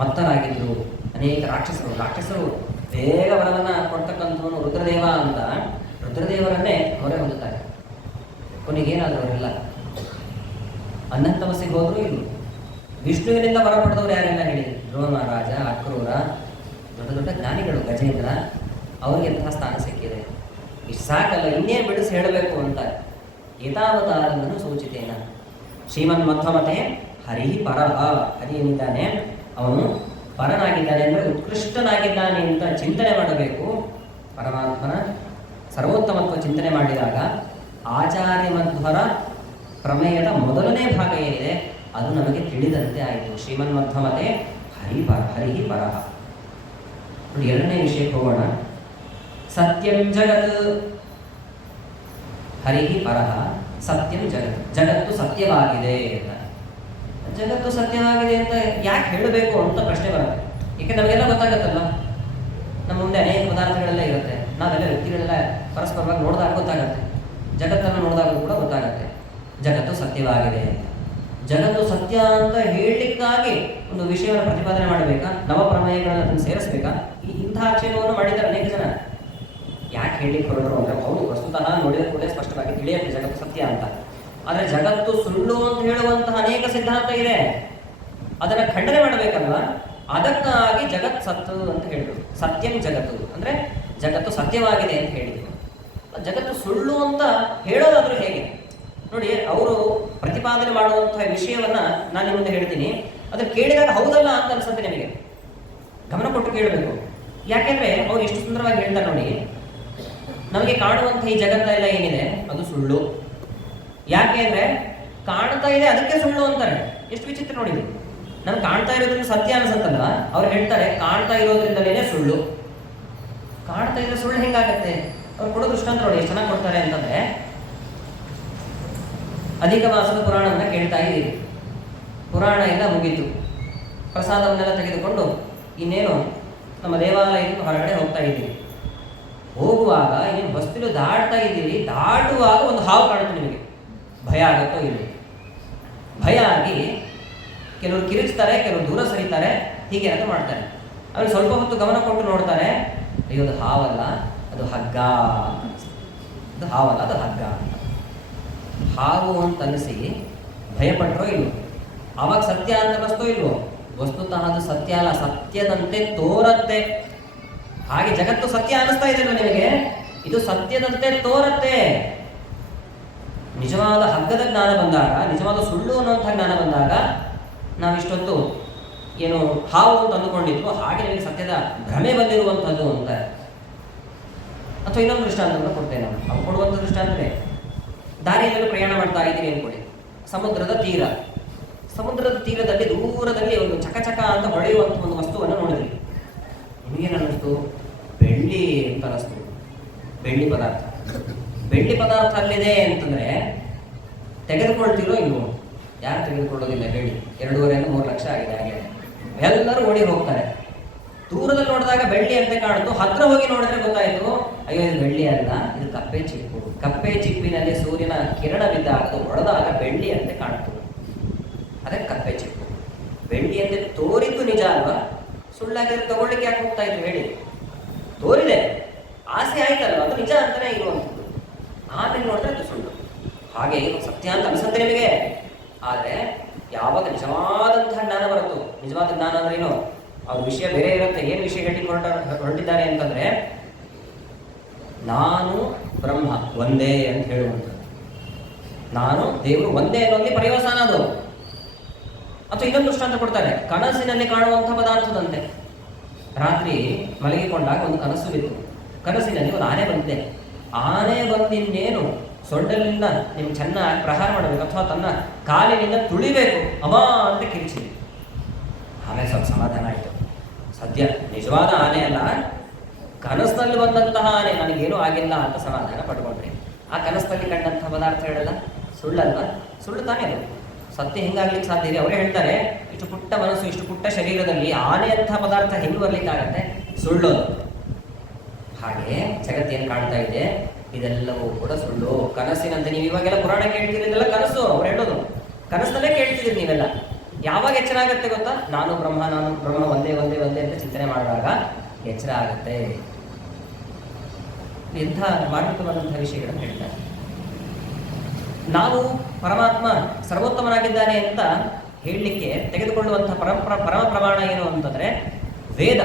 ಮತ್ತರಾಗಿದ್ದರು ಅನೇಕ ರಾಕ್ಷಸರು ಬೇಗ ವರವನ್ನು ಕೊಡ್ತಕ್ಕಂಥವನು ರುದ್ರದೇವ ಅಂತ ರುದ್ರದೇವರನ್ನೇ ಮೊರೆ ಹೊಂದುತ್ತಾರೆ. ಕೊನೆಗೇನಾದರೂ ಅವರೆಲ್ಲ ಅನಂತ ತಮಸ್ಸಿಗೆ ಹೋದರೂ ಇಲ್ಲ. ವಿಷ್ಣುವಿನಿಂದ ವರ ಪಡೆದವರು ಯಾರೆಲ್ಲ ಹೇಳಿ, ಧ್ರುವ ಮಹಾರಾಜ, ಅಕ್ರೂರ, ದೊಡ್ಡ ದೊಡ್ಡ ಜ್ಞಾನಿಗಳು, ಗಜೇಂದ್ರ, ಅವ್ರಿಗೆ ಎಂತಹ ಸ್ಥಾನ ಸಿಕ್ಕಿದೆ. ಇಷ್ಟು ಸಾಕಲ್ಲ, ಇನ್ನೇನು ಬಿಡಿಸಿ ಹೇಳಬೇಕು ಅಂತ. ಏತಾವತಾರನ್ನು ಸೂಚಿತೇನ ಶ್ರೀಮನ್ ಮಧ್ವಮತೆ ಹರಿ ಪರಹ. ಹರಿ ಏನಿದ್ದಾನೆ ಅವನು ಪರನಾಗಿದ್ದಾನೆ ಅಂದರೆ ಉತ್ಕೃಷ್ಟನಾಗಿದ್ದಾನೆ ಅಂತ ಚಿಂತನೆ ಮಾಡಬೇಕು. ಪರಮಾತ್ಮನ ಸರ್ವೋತ್ತಮತ್ವ ಚಿಂತನೆ ಮಾಡಿದಾಗ ಆಚಾರ್ಯ ಮಧ್ವರ ಪ್ರಮೇಯದ ಮೊದಲನೇ ಭಾಗ ಏನಿದೆ ಅದು ನಮಗೆ ತಿಳಿದಂತೆ ಆಯಿತು. ಶ್ರೀಮನ್ ಮಧ್ವಮತೆ ಹರಿ ಪರಹ. ನೋಡಿ, ಎರಡನೇ ವಿಷಯಕ್ಕೆ ಹೋಗೋಣ. ಸತ್ಯಂ ಜಗತ್, ಹರಿ ಪರಹ, ಸತ್ಯಂ ಜಗತ್. ಜಗತ್ತು ಸತ್ಯವಾಗಿದೆ ಅಂತ. ಜಗತ್ತು ಸತ್ಯವಾಗಿದೆ ಅಂತ ಯಾಕೆ ಹೇಳಬೇಕು ಅಂತ ಪ್ರಶ್ನೆ ಬರುತ್ತೆ. ಏಕೆ ನಮಗೆಲ್ಲ ಗೊತ್ತಾಗತ್ತಲ್ಲ, ನಮ್ಮ ಮುಂದೆ ಅನೇಕ ಪದಾರ್ಥಗಳೆಲ್ಲ ಇರುತ್ತೆ. ನಾವೆಲ್ಲ ವ್ಯಕ್ತಿಗಳೆಲ್ಲ ಪರಸ್ಪರವಾಗಿ ನೋಡಿದಾಗ ಗೊತ್ತಾಗತ್ತೆ, ಜಗತ್ತನ್ನು ನೋಡಿದಾಗ ಕೂಡ ಗೊತ್ತಾಗತ್ತೆ ಜಗತ್ತು ಸತ್ಯವಾಗಿದೆ ಅಂತ. ಜಗತ್ತು ಸತ್ಯ ಅಂತ ಹೇಳಲಿಕ್ಕಾಗಿ ಒಂದು ವಿಷಯವನ್ನು ಪ್ರತಿಪಾದನೆ ಮಾಡಬೇಕಾ, ನವಪ್ರಮೇಯಗಳನ್ನು ಅದನ್ನು ಸೇರಿಸಬೇಕಾ? ಇಂತಹ ಆಕ್ಷೇಪವನ್ನು ಮಾಡಿದ್ದಾರೆ ಅನೇಕ ಜನ. ಯಾಕೆ ಹೇಳಲಿಕ್ಕೆ ಹೊರಟರು ಅಂದರೆ, ಹೌದು ವಸ್ತುತಃ ನೋಡಿದ ಕೂಡ ಸ್ಪಷ್ಟವಾಗಿ ತಿಳಿಯುತ್ತೆ ಜಗತ್ತು ಸತ್ಯ ಅಂತ. ಆದರೆ ಜಗತ್ತು ಸುಳ್ಳು ಅಂತ ಹೇಳುವಂತಹ ಅನೇಕ ಸಿದ್ಧಾಂತ ಇದೆ, ಅದನ್ನು ಖಂಡನೆ ಮಾಡಬೇಕಲ್ವಾ? ಅದಕ್ಕಾಗಿ ಜಗತ್ ಸತ್ತು ಅಂತ ಹೇಳಿದರು. ಸತ್ಯಂ ಜಗತ್ತು ಅಂದರೆ ಜಗತ್ತು ಸತ್ಯವಾಗಿದೆ ಅಂತ ಹೇಳಿದರು. ಜಗತ್ತು ಸುಳ್ಳು ಅಂತ ಹೇಳೋದಾದರೂ ಹೇಗೆ ನೋಡಿ, ಅವರು ಪ್ರತಿಪಾದನೆ ಮಾಡುವಂತಹ ವಿಷಯವನ್ನು ನಾನು ನಿಮ್ಮ ಮುಂದೆ ಹೇಳ್ತೀನಿ. ಅದನ್ನು ಕೇಳಿದಾಗ ಹೌದಲ್ಲ ಅಂತ ಅನ್ಸುತ್ತೆ ನಿಮಗೆ. ಗಮನ ಕೊಟ್ಟು ಕೇಳಬೇಕು. ಯಾಕೆಂದರೆ ಅವ್ರು ಎಷ್ಟು ಸುಂದರವಾಗಿ ಹೇಳ್ತಾರೆ ನೋಡಿ, ನಮಗೆ ಕಾಣುವಂಥ ಈ ಜಗತ್ತೆಲ್ಲ ಏನಿದೆ ಅದು ಸುಳ್ಳು. ಯಾಕೆ ಅಂದರೆ ಕಾಣ್ತಾ ಇದೆ ಅದಕ್ಕೆ ಸುಳ್ಳು ಅಂತಾರೆ. ಎಷ್ಟು ವಿಚಿತ್ರ ನೋಡಿ. ನಮ್ಗೆ ಕಾಣ್ತಾ ಇರೋದ್ರಿಂದ ಸತ್ಯ ಅನ್ಸುತ್ತಲ್ಲ, ಅವ್ರು ಹೇಳ್ತಾರೆ ಕಾಣ್ತಾ ಇರೋದ್ರಿಂದಲೇ ಸುಳ್ಳು. ಕಾಣ್ತಾ ಇದ್ರೆ ಸುಳ್ಳು ಹೆಂಗಾಗತ್ತೆ? ಅವ್ರು ಕೊಡೋ ದೃಷ್ಟಾಂತ ನೋಡಿ ಎಷ್ಟು ಚೆನ್ನಾಗಿ ಕೊಡ್ತಾರೆ ಅಂತಂದರೆ, ಅಧಿಕ ಮಾಸದ ಪುರಾಣವನ್ನು ಕೇಳ್ತಾ ಇದ್ದೀರಿ. ಪುರಾಣ ಎಲ್ಲ ಮುಗೀತು, ಪ್ರಸಾದವನ್ನೆಲ್ಲ ತೆಗೆದುಕೊಂಡು ಇನ್ನೇನು ನಮ್ಮ ದೇವಾಲಯದಿಂದ ಹೊರಗಡೆ ಹೋಗ್ತಾ ಇದ್ದೀರಿ. ಹೋಗುವಾಗ ಇನ್ನೇನು ಹೊಸ್ತಿಲು ದಾಟ್ತಾ ಇದ್ದೀರಿ. ದಾಟುವಾಗ ಒಂದು ಹಾವು ಕಾಣುತ್ತೆ ನಿಮಗೆ. ಭಯ ಆಗುತ್ತೋ ಇಲ್ಲ? ಭಯ ಆಗಿ ಕೆಲವರು ಕಿರಿಚ್ತಾರೆ, ಕೆಲವರು ದೂರ ಸರಿತಾರೆ, ಹೀಗೆ ಅದು ಮಾಡ್ತಾರೆ. ಆಮೇಲೆ ಸ್ವಲ್ಪ ಹೊತ್ತು ಗಮನ ಕೊಟ್ಟು ನೋಡ್ತಾರೆ, ಅಯ್ಯೋ ಅದು ಹಾವಲ್ಲ, ಅದು ಹಗ್ಗ. ಅದು ಹಾವಲ್ಲ, ಅದು ಹಗ್ಗ. ಹಾವು ಅಂತ ಅನಿಸಿ ಭಯಪಟ್ಟರೋ ಇಲ್ವೋ? ಆವಾಗ ಸತ್ಯ ಅಂತ ಅನ್ನಿಸ್ತೋ ಇಲ್ವೋ? ವಸ್ತುತಃ ಅದು ಸತ್ಯ ಅಲ್ಲ, ಸತ್ಯದಂತೆ ತೋರತ್ತೆ. ಹಾಗೆ ಜಗತ್ತು ಸತ್ಯ ಅನ್ನಿಸ್ತಾ ಇದೆಯಲ್ವ ನಿಮಗೆ? ಇದು ಸತ್ಯದಂತೆ ತೋರತ್ತೆ. ನಿಜವಾದ ಹಗ್ಗದ ಜ್ಞಾನ ಬಂದಾಗ, ನಿಜವಾದ ಸುಳ್ಳು ಅನ್ನುವಂಥ ಜ್ಞಾನ ಬಂದಾಗ, ನಾವಿಷ್ಟೊತ್ತು ಏನು ಹಾವು ಅಂತ ಅಂದುಕೊಂಡಿದ್ವು, ಹಾಗೆ ನಿಮಗೆ ಸತ್ಯದ ಭ್ರಮೆ ಬಂದಿರುವಂಥದ್ದು ಅಂತ. ಅಥವಾ ಇನ್ನೊಂದು ದೃಷ್ಟಾಂತವನ್ನು ಕೊಡ್ತೇನೆ ನಾನು. ಅವ್ರು ಕೊಡುವಂಥ ದೃಷ್ಟಾಂತವೇ, ದಾರಿಯಲ್ಲೆಲ್ಲ ಪ್ರಯಾಣ ಮಾಡ್ತಾ ಇದ್ದೀನಿ ಅನ್ಕೊಳ್ಳಿ, ಸಮುದ್ರದ ತೀರದಲ್ಲಿ ದೂರದಲ್ಲಿ ಒಂದು ಚಕ ಅಂತ ಹೊಳೆಯುವಂಥ ಒಂದು ವಸ್ತುವನ್ನು ನೋಡಿದ್ರಿ. ನಿಮಗೇನು ಅನ್ನಿಸ್ತು? ಬೆಳ್ಳಿ ಅಂತ ಅನ್ನಿಸ್ತು. ಬೆಳ್ಳಿ ಪದಾರ್ಥ ಅಲ್ಲಿದೆ ಅಂತಂದ್ರೆ ತೆಗೆದುಕೊಳ್ತಿರೋ ಇಲ್ವೋ? ಯಾರು ತೆಗೆದುಕೊಳ್ಳೋದಿಲ್ಲ ಬೆಳ್ಳಿ. 2.5-3 ಲಕ್ಷ ಆಗಿದೆ. ಹಾಗೆ ಎಲ್ಲರೂ ಓಡಿ ಹೋಗ್ತಾರೆ. ದೂರದಲ್ಲಿ ನೋಡಿದಾಗ ಬೆಳ್ಳಿ ಅಂತ ಕಾಣಿತು, ಹತ್ರ ಹೋಗಿ ನೋಡಿದ್ರೆ ಗೊತ್ತಾಯ್ತು, ಅಯ್ಯೋ ಇದು ಬೆಳ್ಳಿ ಅಲ್ಲ, ಇದು ಕಪ್ಪೆ ಚಿಪ್ಪು. ಕಪ್ಪೆ ಚಿಪ್ಪಿನಲ್ಲಿ ಸೂರ್ಯನ ಕಿರಣ ಬಿದ್ದಾಗ ಅದು ಹೊಡೆದಾಗ ಬೆಳ್ಳಿ ಅಂತ ಕಾಣಿತು, ಅದೇ ಕಪ್ಪೆ ಚಿಪ್ಪು. ಬೆಳ್ಳಿ ಅಂತ ತೋರಿದ್ದು ನಿಜ ಅಲ್ವಾ? ಸುಳ್ಳಾಗಿದ್ರೆ ತಗೊಳ್ಳಿಕ್ಕೆ ಯಾಕೆ ಹೋಗ್ತಾ ಇದ್ರು ಹೇಳಿ? ತೋರಿದೆ, ಆಸೆ ಆಯ್ತಲ್ವ, ಅದು ನಿಜ ಅಂತಾನೆ ಇರುವಂಥದ್ದು. ಆಮೇಲೆ ನೋಡಿದ್ರೆ ಅದು ಸುಳ್ಳು. ಹಾಗೆ ಇದು ಸತ್ಯ ಅಂತ ಅನಿಸುತ್ತೆ ನಿಮಗೆ. ಆದರೆ ಯಾವಾಗ ನಿಜವಾದಂತಹ ಜ್ಞಾನ ಬರುತ್ತೋ, ನಿಜವಾದ ಜ್ಞಾನ ಅಂದ್ರೆ ಏನು? ಅವ್ರ ವಿಷಯ ಬೇರೆ ಇರುತ್ತೆ. ಏನು ವಿಷಯ ಹೊರಟಿದ್ದಾರೆ ಅಂತಂದ್ರೆ, ನಾನು ಬ್ರಹ್ಮ ಒಂದೇ ಅಂತ ಹೇಳುವಂಥದ್ದು. ನಾನು ದೇವರು ಒಂದೇ ಅನ್ನೋಲ್ಲಿ ಪರ್ಯವಸಾನ ಅದು. ಅಥವಾ ಇನ್ನೊಂದು ದೃಷ್ಟಾಂತ ಕೊಡ್ತಾರೆ, ಕನಸಿನಲ್ಲಿ ಕಾಣುವಂಥ ಪದಾರ್ಥದಂತೆ. ರಾತ್ರಿ ಮಲಗಿಕೊಂಡಾಗ ಒಂದು ಕನಸು ಬಿತ್ತು. ಕನಸಿನಲ್ಲಿ ಒಂದು ಆನೆ ಬಂದಿದೆ. ಆನೆ ಬಂದಿನ್ನೇನು ಸೊಂಡಲಿಂದ ನಿಮ್ಗೆ ಚೆನ್ನಾಗಿ ಪ್ರಹಾರ ಮಾಡಬೇಕು, ಅಥವಾ ತನ್ನ ಕಾಲಿನಿಂದ ತುಳಿಬೇಕು, ಅಮ್ಮ ಅಂತ ಕಿರಿಚಿದೆ. ಆಮೇಲೆ ಸ್ವಲ್ಪ ಸಮಾಧಾನ ಆಯಿತು. ಸದ್ಯ ನಿಜವಾದ ಆನೆ ಅಲ್ಲ, ಕನಸಿನಲ್ಲಿ ಬಂದಂತಹ ಆನೆ, ನನಗೇನೂ ಆಗಿಲ್ಲ ಅಂತ ಸಮಾಧಾನ ಪಡ್ಕೊಂಡ್ರಿ. ಆ ಕನಸಿನಲ್ಲಿ ಕಂಡಂತಹ ಪದಾರ್ಥ ಹೇಳಲ್ಲ, ಸುಳ್ಳಲ್ವ? ಸುಳ್ಳು ತಾನೇ ಅದು. ಸತ್ಯ ಹಿಂಗಾಗ್ಲಿಕ್ಕೆ ಸಾಧ್ಯ ಇದೆ. ಅವರೇ ಹೇಳ್ತಾರೆ, ಇಷ್ಟು ಪುಟ್ಟ ಮನಸ್ಸು, ಇಷ್ಟು ಪುಟ್ಟ ಶರೀರದಲ್ಲಿ ಆನೆ ಅಂತಹ ಪದಾರ್ಥ ಹೆಂಗೆ ಬರ್ಲಿಕ್ಕಾಗತ್ತೆ? ಸುಳ್ಳು. ಹಾಗೆ ಜಗತ್ತೇನು ಕಾಣ್ತಾ ಇದೆ ಇದೆಲ್ಲವೂ ಕೂಡ ಸುಳ್ಳು. ಕನಸಿನಂತೆ ನೀವು ಇವಾಗೆಲ್ಲ ಪುರಾಣ ಕೇಳ್ತಿರೋದೆಲ್ಲ ಕನಸು. ಅವ್ರು ಹೇಳೋದು ಕನಸಲ್ಲೇ ಕೇಳ್ತಿದ್ದೀರಿ ನೀವೆಲ್ಲ. ಯಾವಾಗ ಎಚ್ಚರ ಆಗುತ್ತೆ ಗೊತ್ತಾ? ನಾನು ಬ್ರಹ್ಮ ಒಂದೇ ಅಂತ ಚಿಂತನೆ ಮಾಡಿದಾಗ ಎಚ್ಚರ ಆಗುತ್ತೆ. ಎಂಥ ಮಾರ್ಮಿಕವಾದಂತಹ ವಿಷಯಗಳನ್ನು ಹೇಳ್ತಾರೆ. ನಾವು ಪರಮಾತ್ಮ ಸರ್ವೋತ್ತಮನಾಗಿದ್ದಾನೆ ಅಂತ ಹೇಳಲಿಕ್ಕೆ ತೆಗೆದುಕೊಳ್ಳುವಂತಹ ಪರಮ ಪ್ರಮಾಣ ಏನು ಅಂತಂದ್ರೆ ವೇದ.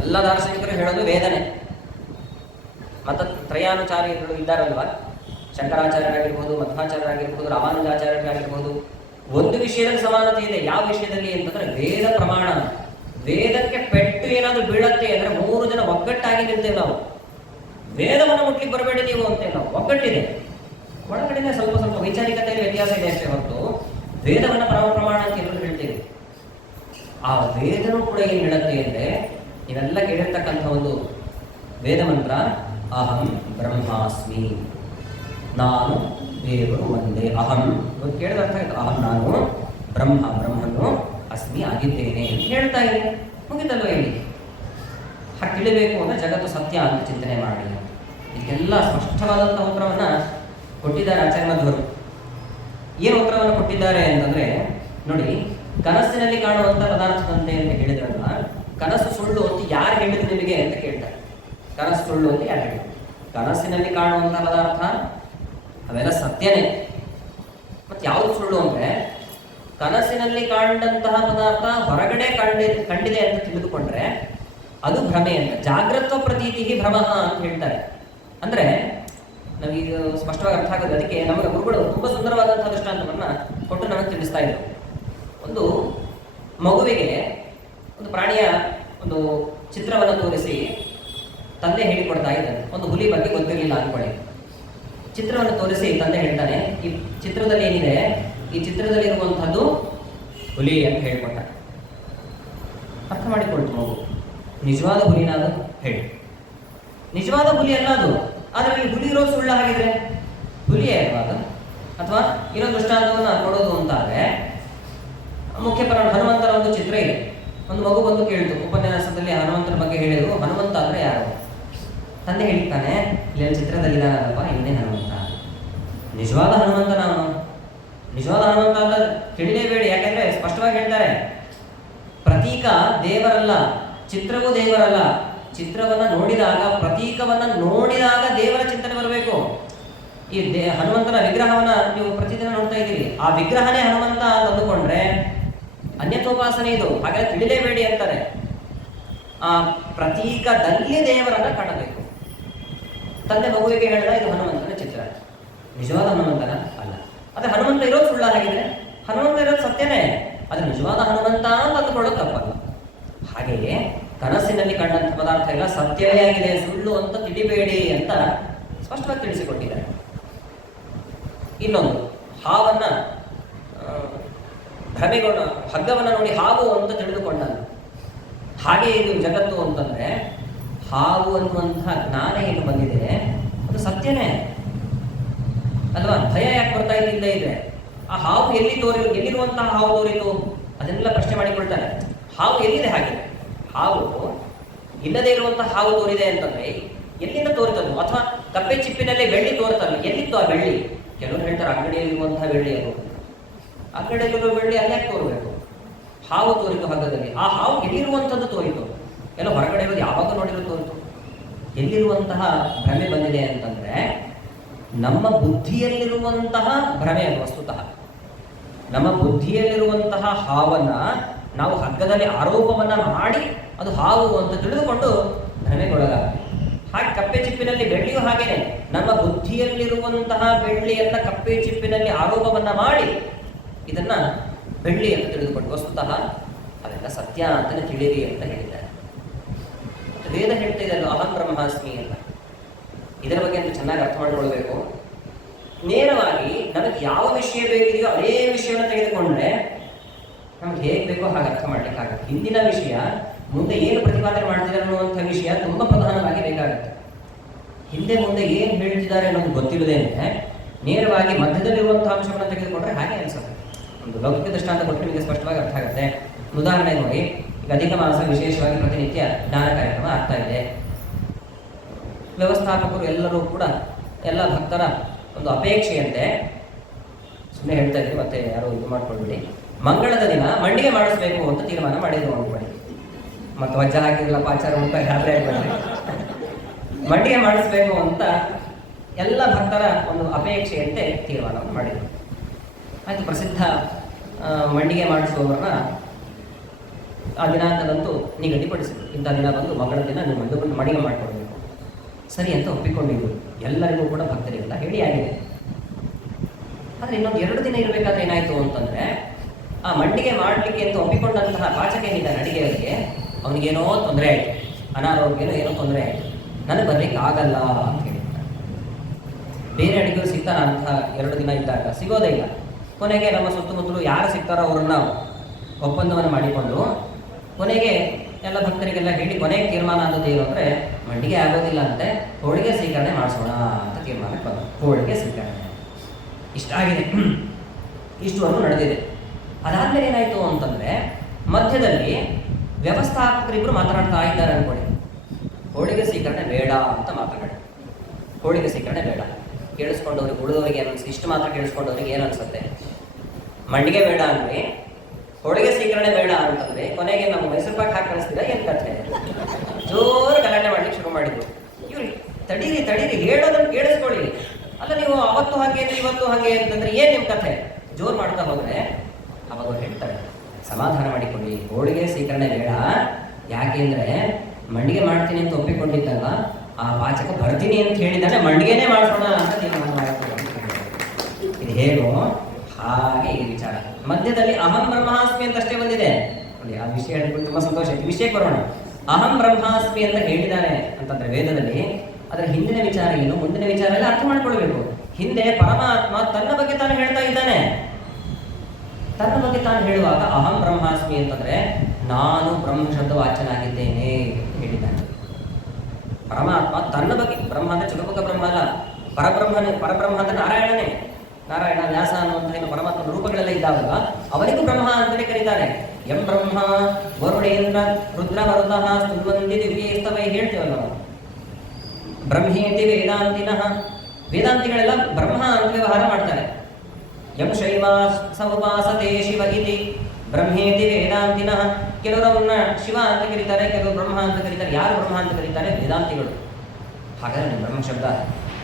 ಎಲ್ಲ ದಾರ್ಶನಿಕರು ಹೇಳೋದು ವೇದನೆ. ಮತ್ತು ತ್ರಯಾನುಚಾರ್ಯರು ಇದ್ದಾರಲ್ವ, ಶಂಕರಾಚಾರ್ಯರಾಗಿರ್ಬೋದು, ಮಧ್ವಾಚಾರ್ಯರಾಗಿರ್ಬೋದು, ರಾಮಾನುಜಾಚಾರ್ಯರಾಗಿರ್ಬೋದು, ಒಂದು ವಿಷಯದಲ್ಲಿ ಸಮಾನತೆ ಇದೆ. ಯಾವ ವಿಷಯದಲ್ಲಿ ಅಂತಂದ್ರೆ ವೇದ ಪ್ರಮಾಣ. ವೇದಕ್ಕೆ ಪೆಟ್ಟು ಏನಾದರೂ ಬೀಳತ್ತೆ ಅಂದ್ರೆ 3 ಜನ ಒಗ್ಗಟ್ಟಾಗಿ ನಿಲ್ತೇವೆ ನಾವು. ವೇದವನ್ನು ಮುಟ್ಲಿಕ್ಕೆ ಬರಬೇಡಿ ನೀವು ಅಂತೇವೆ ನಾವು. ಒಗ್ಗಟ್ಟಿದೆ, ಒಳಗಡೆನೆ ಸ್ವಲ್ಪ ವೈಚಾರಿಕತೆಯಲ್ಲಿ ವ್ಯತ್ಯಾಸ ಇದೆ ಅಷ್ಟೇ ಹೊರತು ವೇದವನ್ನು ಪರಮ ಪ್ರಮಾಣ ಅಂತ ಎಲ್ಲರೂ ಹೇಳ್ತೇವೆ. ಆ ವೇದನೂ ಕೂಡ ಏನು ಹೇಳುತ್ತೆ ಅಂದ್ರೆ, ನೀವೆಲ್ಲ ಕೇಳಿರ್ತಕ್ಕಂಥ ಒಂದು ವೇದ ಮಂತ್ರ, ಅಹಂ ಬ್ರಹ್ಮಾಸ್ಮಿ, ನಾನು ದೇವರು ಒಂದೇ. ಅಹಂ ಕೇಳಿದ ಅರ್ಥ ಆಯ್ತು. ಅಹಂ ನಾನು ಬ್ರಹ್ಮನು ಅಸ್ಮಿ ಆಗಿದ್ದೇನೆ ಅಂತ ಹೇಳ್ತಾ ಇದೆ. ಮುಗಿತಲ್ವ ಹೇಳಿ. ಹಾಗೆ ತಿಳಿಬೇಕು ಅಂದ್ರೆ ಜಗತ್ತು ಸತ್ಯ ಅಂತ ಚಿಂತನೆ ಮಾಡಿ. ಇದಕ್ಕೆಲ್ಲ ಸ್ಪಷ್ಟವಾದಂಥ ಉತ್ತರವನ್ನು ಕೊಟ್ಟಿದ್ದಾರೆ ಆಚಾರ್ಯ ಮಧ್ವರು. ಏನು ಉತ್ತರವನ್ನು ಕೊಟ್ಟಿದ್ದಾರೆ ಅಂತಂದ್ರೆ ನೋಡಿ, ಕನಸಿನಲ್ಲಿ ಕಾಣುವಂಥ ಪದಾರ್ಥದಂತೆ ಅಂತ ಹೇಳಿದ್ರಲ್ಲ, ಕನಸು ಸುಳ್ಳು ಅಂತ ಯಾರು ಹೇಳಿದ್ರು ನಿಮಗೆ ಅಂತ ಕೇಳ್ತಾರೆ. ಕನಸು ಸುಳ್ಳು ಅಂತ ಯಾರು ಹೇಳಿದ್ರು? ಕನಸಿನಲ್ಲಿ ಕಾಣುವಂಥ ಪದಾರ್ಥ ಅವೆಲ್ಲ ಸತ್ಯನೇ. ಮತ್ತೆ ಯಾವುದು ಸುಳ್ಳು ಅಂದ್ರೆ, ಕನಸಿನಲ್ಲಿ ಕಂಡಂತಹ ಪದಾರ್ಥ ಹೊರಗಡೆ ಕಂಡಿದೆ ಅಂತ ತಿಳಿದುಕೊಂಡ್ರೆ ಅದು ಭ್ರಮೆ ಅಂತ. ಜಾಗ್ರತ್ವ ಪ್ರತೀತಿ ಭ್ರಮ ಅಂತ ಹೇಳ್ತಾರೆ. ಅಂದ್ರೆ ನಾವೀಗ ಸ್ಪಷ್ಟವಾಗಿ ಅರ್ಥ ಆಗೋದು. ಅದಕ್ಕೆ ನಮಗೆ ಗುರುಗಳು ತುಂಬಾ ಸುಂದರವಾದಂತಹ ದೃಷ್ಟಾಂತವನ್ನ ಕೊಟ್ಟು ನಮಗೆ ತಿಳಿಸ್ತಾ ಇದ್ರು. ಒಂದು ಮಗುವಿಗೆ ಒಂದು ಪ್ರಾಣಿಯ ಒಂದು ಚಿತ್ರವನ್ನು ತೋರಿಸಿ ತಂದೆ ಹೇಳಿಕೊಡ್ತಾ ಇದ್ದಾನೆ. ಒಂದು ಹುಲಿ ಬಗ್ಗೆ ಗೊತ್ತಿರಲಿಲ್ಲ ಅನ್ಕೊಳ್ಳಿ. ಚಿತ್ರವನ್ನು ತೋರಿಸಿ ತಂದೆ ಹೇಳ್ತಾನೆ, ಈ ಚಿತ್ರದಲ್ಲಿ ಏನಿದೆ, ಈ ಚಿತ್ರದಲ್ಲಿ ಇರುವಂತಹದ್ದು ಹುಲಿ ಅಂತ ಹೇಳ್ಕೊಟ್ಟ. ಅರ್ಥ ಮಾಡಿಕೊಳ್ತು ಮಗು. ನಿಜವಾದ ಹುಲಿನ ಅದು ಹೇಳಿ. ನಿಜವಾದ ಹುಲಿ ಅಲ್ಲ ಅದು. ಆದರೆ ಇಲ್ಲಿ ಹುಲಿ ಇರೋದು ಸುಳ್ಳು ಹಾಗಿದ್ರೆ ಹುಲಿಯೇ ಅಲ್ವಾ ಅದು? ಅಥವಾ ಇನ್ನೊಂದು ದೃಷ್ಟಾಂತವನ್ನು ಕೊಡೋದು ಅಂತಾದ್ರೆ, ಮುಖ್ಯ ಹನುಮಂತರ ಒಂದು ಚಿತ್ರ ಇದೆ. ಒಂದು ಮಗು ಬಂದು ಕೇಳಿತು, ಉಪನ್ಯಾಸದಲ್ಲಿ ಹನುಮಂತನ ಬಗ್ಗೆ ಹೇಳಿದ್ರು. ಹನುಮಂತ ಅಂದ್ರೆ ಯಾರು? ತಂದೆ ಹೇಳ್ತಾನೆ, ಇಲ್ಲಿ ಚಿತ್ರದಲ್ಲಿದ್ದಾನಲ್ಲಪ್ಪ, ಇವನೇ ಹನುಮಂತ. ನಿಜವಾದ ಹನುಮಂತ ನಾನು ನಿಜವಾದ ಹನುಮಂತ ಅಲ್ಲ, ತಿಳಿಲೇಬೇಡಿ. ಯಾಕೆಂದ್ರೆ ಸ್ಪಷ್ಟವಾಗಿ ಹೇಳ್ತಾರೆ, ಪ್ರತೀಕ ದೇವರಲ್ಲ, ಚಿತ್ರವೂ ದೇವರಲ್ಲ. ಚಿತ್ರವನ್ನ ನೋಡಿದಾಗ, ಪ್ರತೀಕವನ್ನ ನೋಡಿದಾಗ ದೇವರ ಚಿಂತನೆ ಬರಬೇಕು. ಈ ಹನುಮಂತನ ವಿಗ್ರಹವನ್ನ ನೀವು ಪ್ರತಿದಿನ ನೋಡ್ತಾ ಇದ್ದೀರಿ, ಆ ವಿಗ್ರಹನೇ ಹನುಮಂತ ಅಂತ ಅಂದುಕೊಂಡ್ರೆ ಅನ್ಯಥೋಪಾಸನೆ ಇದು. ಹಾಗಾದ್ರೆ ತಿಳಿಲೇಬೇಡಿ ಅಂತಾರೆ. ಆ ಪ್ರತೀಕದಲ್ಲಿ ದೇವರನ್ನ ಕಾಣಬೇಕು. ತಂದೆ ಮಗುವಿಗೆ ಹೇಳಿದ, ಇದು ಹನುಮಂತನ ಚಿತ್ರ. ನಿಜವಾದ ಹನುಮಂತನ ಅಲ್ಲ. ಆದ್ರೆ ಹನುಮಂತ ಇರೋದು ಸುಳ್ಳ ಹಾಗಿದ್ರೆ, ಹನುಮಂತ ಇರೋದು ಸತ್ಯನೇ. ಆದ್ರೆ ನಿಜವಾದ ಹನುಮಂತ ಅಂತ ಅಂದುಕೊಳ್ಳೋದು ತಪ್ಪಲ್ಲ. ಹಾಗೆಯೇ ಕನಸಿನಲ್ಲಿ ಕಂಡಂಥ ಪದಾರ್ಥ ಇಲ್ಲ, ಸತ್ಯವೇ ಆಗಿದೆ, ಸುಳ್ಳು ಅಂತ ತಿಳಿಬೇಡಿ ಅಂತ ಸ್ಪಷ್ಟವಾಗಿ ತಿಳಿಸಿಕೊಟ್ಟಿದ್ದಾರೆ. ಇನ್ನೊಂದು, ಹಾವನ್ನ ಭ್ರಮೆಗೊಂಡ ಹಗ್ಗವನ್ನ ನೋಡಿ ಹಾವು ಅಂತ ತಿಳಿದುಕೊಂಡ. ಹಾಗೆ ಇದು ಜಗತ್ತು ಅಂತಂದ್ರೆ ಹಾವು ಅನ್ನುವಂತಹ ಜ್ಞಾನ ಏನು ಬಂದಿದೆ ಅದು ಸತ್ಯನೇ ಅಲ್ವಾ? ಭಯ ಯಾಕೆ ಬರ್ತಾ ಇದ್ದಿಲ್ಲ ಇದೆ? ಆ ಹಾವು ಎಲ್ಲಿರುವಂತಹ ಹಾವು ತೋರಿತು ಅದನ್ನೆಲ್ಲ ಪ್ರಶ್ನೆ ಮಾಡಿಕೊಳ್ತಾರೆ. ಹಾವು ಎಲ್ಲಿದೆ? ಹಾಗೆ ಹಾವು ಇಲ್ಲದೆ ಇರುವಂತಹ ಹಾವು ತೋರಿದೆ ಅಂತಂದ್ರೆ ಎಲ್ಲಿಂದ ತೋರಿತದ್ದು? ಅಥವಾ ಕಪ್ಪೆ ಚಿಪ್ಪಿನಲ್ಲಿ ಬೆಳ್ಳಿ ತೋರ್ತಲ್ಲ, ಎಲ್ಲಿತ್ತು ಆ ಬೆಳ್ಳಿ? ಕೆಲವರು ಹೇಳ್ತಾರೆ ಅಂಗಡಿಯಲ್ಲಿರುವಂತಹ ಬೆಳ್ಳಿ ಅದು. ಅಂಗಡಿಯಲ್ಲಿರುವ ಬೆಳ್ಳಿ ಅಲ್ಯಾಕೆ ತೋರಬೇಕು? ಹಾವು ತೋರಿತು ಹಗ್ಗದಲ್ಲಿ. ಆ ಹಾವು ಎಲ್ಲಿರುವಂಥದ್ದು ತೋರಿತು? ಎಲ್ಲ ಹೊರಗಡೆ ಇರೋದು ಯಾವಾಗ ನೋಡಿರೋ ತೋರಿತು. ಎಲ್ಲಿರುವಂತಹ ಭ್ರಮೆ ಬಂದಿದೆ ಅಂತಂದ್ರೆ ನಮ್ಮ ಬುದ್ಧಿಯಲ್ಲಿರುವಂತಹ ಭ್ರಮೆ ಅದು. ವಸ್ತುತಃ ನಮ್ಮ ಬುದ್ಧಿಯಲ್ಲಿರುವಂತಹ ಹಾವನ್ನ ನಾವು ಹಗ್ಗದಲ್ಲಿ ಆರೋಪವನ್ನ ಮಾಡಿ ಅದು ಹಾವು ಅಂತ ತಿಳಿದುಕೊಂಡು ಭ್ರಮೆಗೊಳಗಾಗ್ತೀವಿ. ಹಾಗೆ ಕಪ್ಪೆ ಚಿಪ್ಪಿನಲ್ಲಿ ಬೆಳ್ಳಿಯೂ ಹಾಗೇನೆ, ನಮ್ಮ ಬುದ್ಧಿಯಲ್ಲಿರುವಂತಹ ಬೆಳ್ಳಿಯನ್ನ ಕಪ್ಪೆ ಚಿಪ್ಪಿನಲ್ಲಿ ಆರೋಪವನ್ನ ಮಾಡಿ ಇದನ್ನ ಬೆಳ್ಳಿ ಅಂತ ತಿಳಿದುಕೊಂಡು ವಸ್ತುತಃ ಅದೆಲ್ಲ ಸತ್ಯ ಅಂತಲೇ ತಿಳಿಯಿರಿ ಅಂತ ಹೇಳಿದ್ದಾರೆ. ವೇದ ಹೇಳ್ತಾ ಇದೆ ಅಹಂ ಬ್ರಹ್ಮಾಸ್ಮಿ ಅಂತ. ಇದರ ಬಗ್ಗೆ ಅಂತ ಚೆನ್ನಾಗಿ ಅರ್ಥ ಮಾಡಿಕೊಳ್ಬೇಕು. ನೇರವಾಗಿ ನಮಗೆ ಯಾವ ವಿಷಯ ಬೇಕಿದೆಯೋ ಅದೇ ವಿಷಯವನ್ನು ತೆಗೆದುಕೊಂಡ್ರೆ ನಮ್ಗೆ ಹೇಗೆ ಬೇಕೋ ಹಾಗೆ ಅರ್ಥ ಮಾಡ್ಲಿಕ್ಕಾಗುತ್ತೆ. ಹಿಂದಿನ ವಿಷಯ ಮುಂದೆ ಏನು ಪ್ರತಿಪಾದನೆ ಮಾಡ್ತಿದ್ದಾರೆ ಅನ್ನುವಂಥ ವಿಷಯ ತುಂಬಾ ಪ್ರಧಾನವಾಗಿ ಬೇಕಾಗುತ್ತೆ. ಹಿಂದೆ ಮುಂದೆ ಏನು ಹೇಳ್ತಿದ್ದಾರೆ ಅನ್ನೋದು ಗೊತ್ತಿಲ್ಲದೇನೆ ನೇರವಾಗಿ ಮಧ್ಯದಲ್ಲಿರುವಂತಹ ಅಂಶವನ್ನು ತೆಗೆದುಕೊಂಡ್ರೆ ಹಾಗೆ ಅನ್ಸುತ್ತೆ. ಒಂದು ಲೌಕಿಕ ದೃಷ್ಟಾಂತ ಕೊಟ್ಟರೆ ನಿಮಗೆ ಸ್ಪಷ್ಟವಾಗಿ ಅರ್ಥ ಆಗುತ್ತೆ. ಉದಾಹರಣೆ ನೋಡಿ, ಈಗ ಅಧಿಕ ಮಾಸ ವಿಶೇಷವಾಗಿ ಪ್ರತಿನಿತ್ಯ ಜ್ಞಾನ ಕಾರ್ಯಕ್ರಮ ಆಗ್ತಾ ಇದೆ. ವ್ಯವಸ್ಥಾಪಕರು ಎಲ್ಲರೂ ಕೂಡ ಎಲ್ಲ ಭಕ್ತರ ಒಂದು ಅಪೇಕ್ಷೆಯಂತೆ, ಸುಮ್ಮನೆ ಹೇಳ್ತಾ ಇದ್ವಿ ಮತ್ತೆ ಯಾರು ಇದು ಮಾಡ್ಕೊಳ್ಬಿಡಿ, ಮಂಗಳದ ದಿನ ಮಂಡಿಗೆ ಮಾಡಿಸ್ಬೇಕು ಅಂತ ತೀರ್ಮಾನ ಮಾಡಿದ್ರು ಅನ್ಕೊಳ್ಳಿ. ಮತ್ತು ವಜ್ಜ ಹಾಕಿರಲ್ಲ ಪಾಚಾರ ಮುಖ ಯಾರೇ ಮಂಡಿಗೆ ಮಾಡಿಸ್ಬೇಕು ಅಂತ ಎಲ್ಲ ಭಕ್ತರ ಒಂದು ಅಪೇಕ್ಷೆಯಂತೆ ತೀರ್ಮಾನವನ್ನು ಮಾಡಿದರು. ಆಯ್ತು, ಪ್ರಸಿದ್ಧ ಮಂಡಿಗೆ ಮಾಡಿಸುವವರನ್ನ ಆ ದಿನಾಂಕದಂತೂ ನಿಗದಿಪಡಿಸಿದ್ರು. ಇಂಥ ದಿನ ಬಂದು ಮಂಗಳದ ದಿನ ನೀವು ಮಂಡಿಗೆ ಮಾಡಿಕೊಡ್ಬೇಕು. ಸರಿ ಅಂತ ಒಪ್ಪಿಕೊಂಡಿದ್ರು. ಎಲ್ಲರಿಗೂ ಕೂಡ ಭಕ್ತರಿಗೆಲ್ಲ ಹೇಳಿ ಆಗಿದೆ. ಆದರೆ ಇನ್ನೊಂದು 2 ದಿನ ಇರಬೇಕಾದ್ರೆ ಏನಾಯಿತು ಅಂತಂದ್ರೆ, ಆ ಮಂಡಿಗೆ ಮಾಡಲಿಕ್ಕೆ ಅಂತ ಒಪ್ಪಿಕೊಂಡಂತಹ ಪಾಚಕ ಏನಿದ್ದಾನೆ ಅಡಿಗೆಯವರಿಗೆ, ಅವನಿಗೇನೋ ತೊಂದರೆ ಆಯಿತು, ಅನಾರೋಗ್ಯನೋ ಏನೋ ತೊಂದರೆ ಆಯಿತು, ನನಗೆ ಬರ್ಲಿಕ್ಕೆ ಆಗಲ್ಲ ಅಂತ ಹೇಳಿದ್ದಾರೆ. ಬೇರೆ ಅಡಿಗೆಯವರು ಸಿಗ್ತಾರ ಅಂತ 2 ದಿನ ಇದ್ದಾಗ ಸಿಗೋದೇ ಇಲ್ಲ. ಕೊನೆಗೆ ನಮ್ಮ ಸುತ್ತಮುತ್ತಲು ಯಾರು ಸಿಗ್ತಾರೋ ಅವ್ರನ್ನ ಒಪ್ಪಂದವನ್ನು ಮಾಡಿಕೊಂಡು ಕೊನೆಗೆ ಎಲ್ಲ ಭಕ್ತರಿಗೆಲ್ಲ ಹೇಳಿ ಕೊನೆಗೆ ತೀರ್ಮಾನ ಆದದ್ದು ಏನು ಅಂದರೆ, ಮಂಡಿಗೆ ಆಗೋದಿಲ್ಲ ಅಂತೆ, ಹೋಳಿಗೆ ಸ್ವೀಕರಣೆ ಮಾಡಿಸೋಣ ಅಂತ ತೀರ್ಮಾನಕ್ಕೆ ಬಂದ. ಹೋಳಿಗೆ ಸ್ವೀಕರಣೆ ಇಷ್ಟಾಗಿದೆ, ಇಷ್ಟುವರೆಗೂ ನಡೆದಿದೆ. ಅದಾದ್ಮೇಲೆ ಏನಾಯಿತು ಅಂತಂದರೆ, ಮಧ್ಯದಲ್ಲಿ ವ್ಯವಸ್ಥಾಪಕರಿಬ್ಬರು ಮಾತನಾಡ್ತಾ ಇದ್ದಾರೆ ಅನ್ಕೊಳ್ಳಿ. ಹೋಳಿಗೆ ಸ್ವೀಕರಣೆ ಬೇಡ ಅಂತ ಮಾತನಾಡಿ, ಹೋಳಿಗೆ ಸ್ವೀಕರಣೆ ಬೇಡ. ಕೇಳಿಸ್ಕೊಂಡವ್ರಿಗೆ ಉಳಿದವರಿಗೆ ಏನು ಅನ್ಸುತ್ತೆ? ಇಷ್ಟು ಮಾತ್ರ ಕೇಳಿಸ್ಕೊಂಡವ್ರಿಗೆ ಏನು ಅನ್ಸುತ್ತೆ? ಮಂಡಿಗೆ ಬೇಡ ಅಂದ್ರೆ, ಹೋಳಿಗೆ ಸ್ವೀಕರಣೆ ಬೇಡ ಅಂತಂದ್ರೆ ಕೊನೆಗೆ ನಾವು ಮೈಸೂರು ಪಾಕ್ ಹಾಕಿ ಕಳಿಸ್ತೀರ ಏನು ಕಥೆ? ಜೋರು ಗಲಾಟೆ ಮಾಡ್ಲಿಕ್ಕೆ ಶುರು ಮಾಡಿದ್ರು. ಇವ್ರು ತಡೀರಿ ಹೇಳೋದನ್ನು ಕೇಳಿಸ್ಕೊಳ್ಳಿ. ಅಲ್ಲ, ನೀವು ಅವತ್ತು ಹಾಗೆ ಅಂದ್ರೆ ಇವತ್ತು ಹಾಗೆ ಅಂತಂದ್ರೆ ಏನು ನಿಮ್ಮ ಕಥೆ? ಜೋರು ಮಾಡ್ತಾ ಹೋದ್ರೆ ಅವಾಗ ಅವ್ರು ಹೇಳ್ತಾರೆ, ಸಮಾಧಾನ ಮಾಡಿಕೊಳ್ಳಿ, ಹೋಳಿಗೆ ಸ್ವೀಕರಣೆ ಬೇಡ. ಯಾಕೆಂದ್ರೆ ಮಂಡಿಗೆ ಮಾಡ್ತೀನಿ ಅಂತ ಒಪ್ಪಿಕೊಂಡಿದ್ದಲ್ಲ, ಆ ವಾಚಕ ಬರ್ತೀನಿ ಅಂತ ಹೇಳಿದ್ದಾನೆ, ಮಂಡಿಗೆನೇ ಮಾಡಿಸೋಣ ಅಂತ ತೀರ್ಮಾನ ಮಾಡ್ತಾರೆ. ಇದು ಹೇಗೋ ಹಾಗೆ ಈ ವಿಚಾರ. ಮಧ್ಯದಲ್ಲಿ ಅಹಂ ಬ್ರಹ್ಮಾಸ್ಮಿ ಅಂತ ಅಷ್ಟೇ ಬಂದಿದೆ. ಆ ವಿಷಯ ಹೇಳಿಕೊಂಡು ತುಂಬಾ ಸಂತೋಷ ಆಯ್ತು. ವಿಷಯಕ್ಕೆ ಬರೋಣ. ಅಹಂ ಬ್ರಹ್ಮಾಸ್ಮಿ ಅಂತ ಹೇಳಿದ್ದಾನೆ ಅಂತಂದ್ರೆ ವೇದದಲ್ಲಿ ಅದರ ಹಿಂದಿನ ವಿಚಾರ ಏನು, ಮುಂದಿನ ವಿಚಾರ ಎಲ್ಲ ಅರ್ಥ ಮಾಡ್ಕೊಳ್ಬೇಕು. ಹಿಂದೆ ಪರಮಾತ್ಮ ತನ್ನ ಬಗ್ಗೆ ತಾನು ಹೇಳ್ತಾ ಇದ್ದಾನೆ. ತನ್ನ ಬಗ್ಗೆ ತಾನು ಹೇಳುವಾಗ ಅಹಂ ಬ್ರಹ್ಮಾಸ್ಮಿ ಅಂತಂದ್ರೆ ನಾನು ಬ್ರಹ್ಮ ಶಬ್ದ ವಾಚನಾಗಿದ್ದೇನೆ ಹೇಳಿದ್ದಾನೆ. ಪರಮಾತ್ಮ ತನ್ನ ಬಗ್ಗೆ, ಬ್ರಹ್ಮ ಅಂದ್ರೆ ಚತುರ್ಮುಖ ಬ್ರಹ್ಮ ಅಲ್ಲ, ಪರಬ್ರಹ್ಮ ಅಂದ್ರೆ ನಾರಾಯಣನೇ. ನಾರಾಯಣ, ವ್ಯಾಸ ಅನ್ನುವಂತಹ ಏನು ಪರಮಾತ್ಮನ ರೂಪಗಳೆಲ್ಲ ಇದ್ದಾವಲ್ಲ, ಅವನಿಗೂ ಬ್ರಹ್ಮ ಅಂತಲೇ ಕರೀತಾರೆ. ಎಂ ಬ್ರಹ್ಮ ವರುಣೇಂದ್ರ ರುದ್ರವರುತಃ ಸ್ತುನ್ವಂದಿ ದಿವ್ಯೇಸ್ತವೈ ಹೇಳ್ತೀವಲ್ಲ ನಾವು. ಬ್ರಹ್ಮೇತಿ ವೇದಾಂತಿನಃ, ವೇದಾಂತಿಗಳೆಲ್ಲ ಬ್ರಹ್ಮ ಅಂತ ವ್ಯವಹಾರ ಮಾಡ್ತಾರೆ. ಯಂ ಶೈವ ಸೌಪಾಸತೆ ಶಿವ ಇತಿ ಬ್ರಹ್ಮೇತಿ ವೇದಾಂತಿನಃ. ಕೆಲವರು ಅವನ್ನ ಶಿವ ಅಂತ ಕರೀತಾರೆ, ಕೆಲವರು ಬ್ರಹ್ಮ ಅಂತ ಕರೀತಾರೆ. ಯಾರು ಬ್ರಹ್ಮ ಅಂತ ಕರೀತಾರೆ? ವೇದಾಂತಿಗಳು. ಹಾಗಾದ್ರೆ ಬ್ರಹ್ಮ ಶಬ್ದ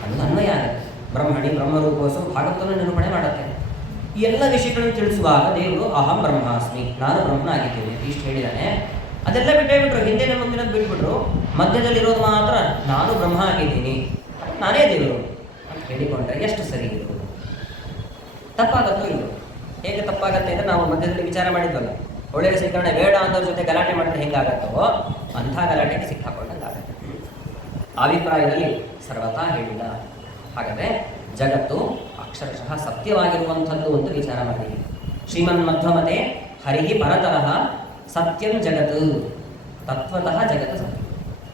ಅದು ಅನ್ವಯ ಆಗುತ್ತೆ. ಬ್ರಹ್ಮಣಿ ಬ್ರಹ್ಮರೂಪೋಸು ಭಾಗವತವನ್ನು ನಿರೂಪಣೆ ಮಾಡುತ್ತೆ. ಈ ಎಲ್ಲ ವಿಷಯಗಳನ್ನು ತಿಳಿಸುವಾಗ ದೇವರು ಅಹಂ ಬ್ರಹ್ಮಾಸ್ಮಿ, ನಾನು ಬ್ರಹ್ಮನ ಆಗಿದ್ದೇನೆ ಇಷ್ಟು ಹೇಳಿದ್ದಾನೆ. ಅದೆಲ್ಲ ಬಿಟ್ಟೇಬಿಟ್ರು, ಹಿಂದಿನ ಮುಂದಿನದು ಬಿಟ್ಬಿಟ್ರು. ಮಧ್ಯದಲ್ಲಿರೋದು ಮಾತ್ರ ನಾನು ಬ್ರಹ್ಮ ಆಗಿದ್ದೀನಿ, ನಾನೇ ದೇವರು ಅಂತ ಹೇಳಿಕೊಂಡ್ರೆ ಎಷ್ಟು ಸರಿ ಇದು? ತಪ್ಪಾಗತ್ತೋ ಇದು? ಹೇಗೆ ತಪ್ಪಾಗತ್ತೆ ಅಂದರೆ, ನಾವು ಮಧ್ಯದಲ್ಲಿ ವಿಚಾರ ಮಾಡಿದ್ವಲ್ಲ, ಒಳ್ಳೆಯ ಸ್ವೀಕರಣೆ ಬೇಡ ಅನ್ನೋದ್ರ ಜೊತೆ ಗಲಾಟೆ ಮಾಡಿದ್ರೆ ಹೆಂಗಾಗತ್ತೋ ಅಂಥ ಗಲಾಟೆಗೆ ಸಿಕ್ಕಾಕೊಂಡ ಅಭಿಪ್ರಾಯದಲ್ಲಿ ಸರ್ವತಾ ಹೇಳಿದ. ಹಾಗಾದರೆ ಜಗತ್ತು ಅಕ್ಷರಶಃ ಸತ್ಯವಾಗಿರುವಂಥದ್ದು ಅಂತ ವಿಚಾರ ಮಾಡಿ. ಶ್ರೀಮನ್ ಮಧ್ವಮತೆ ಹರಿಹಿ ಪರತರಃ ಸತ್ಯಂ ಜಗತ್ತು, ತತ್ವತಃ ಜಗತ್ತು ಸತ್ಯ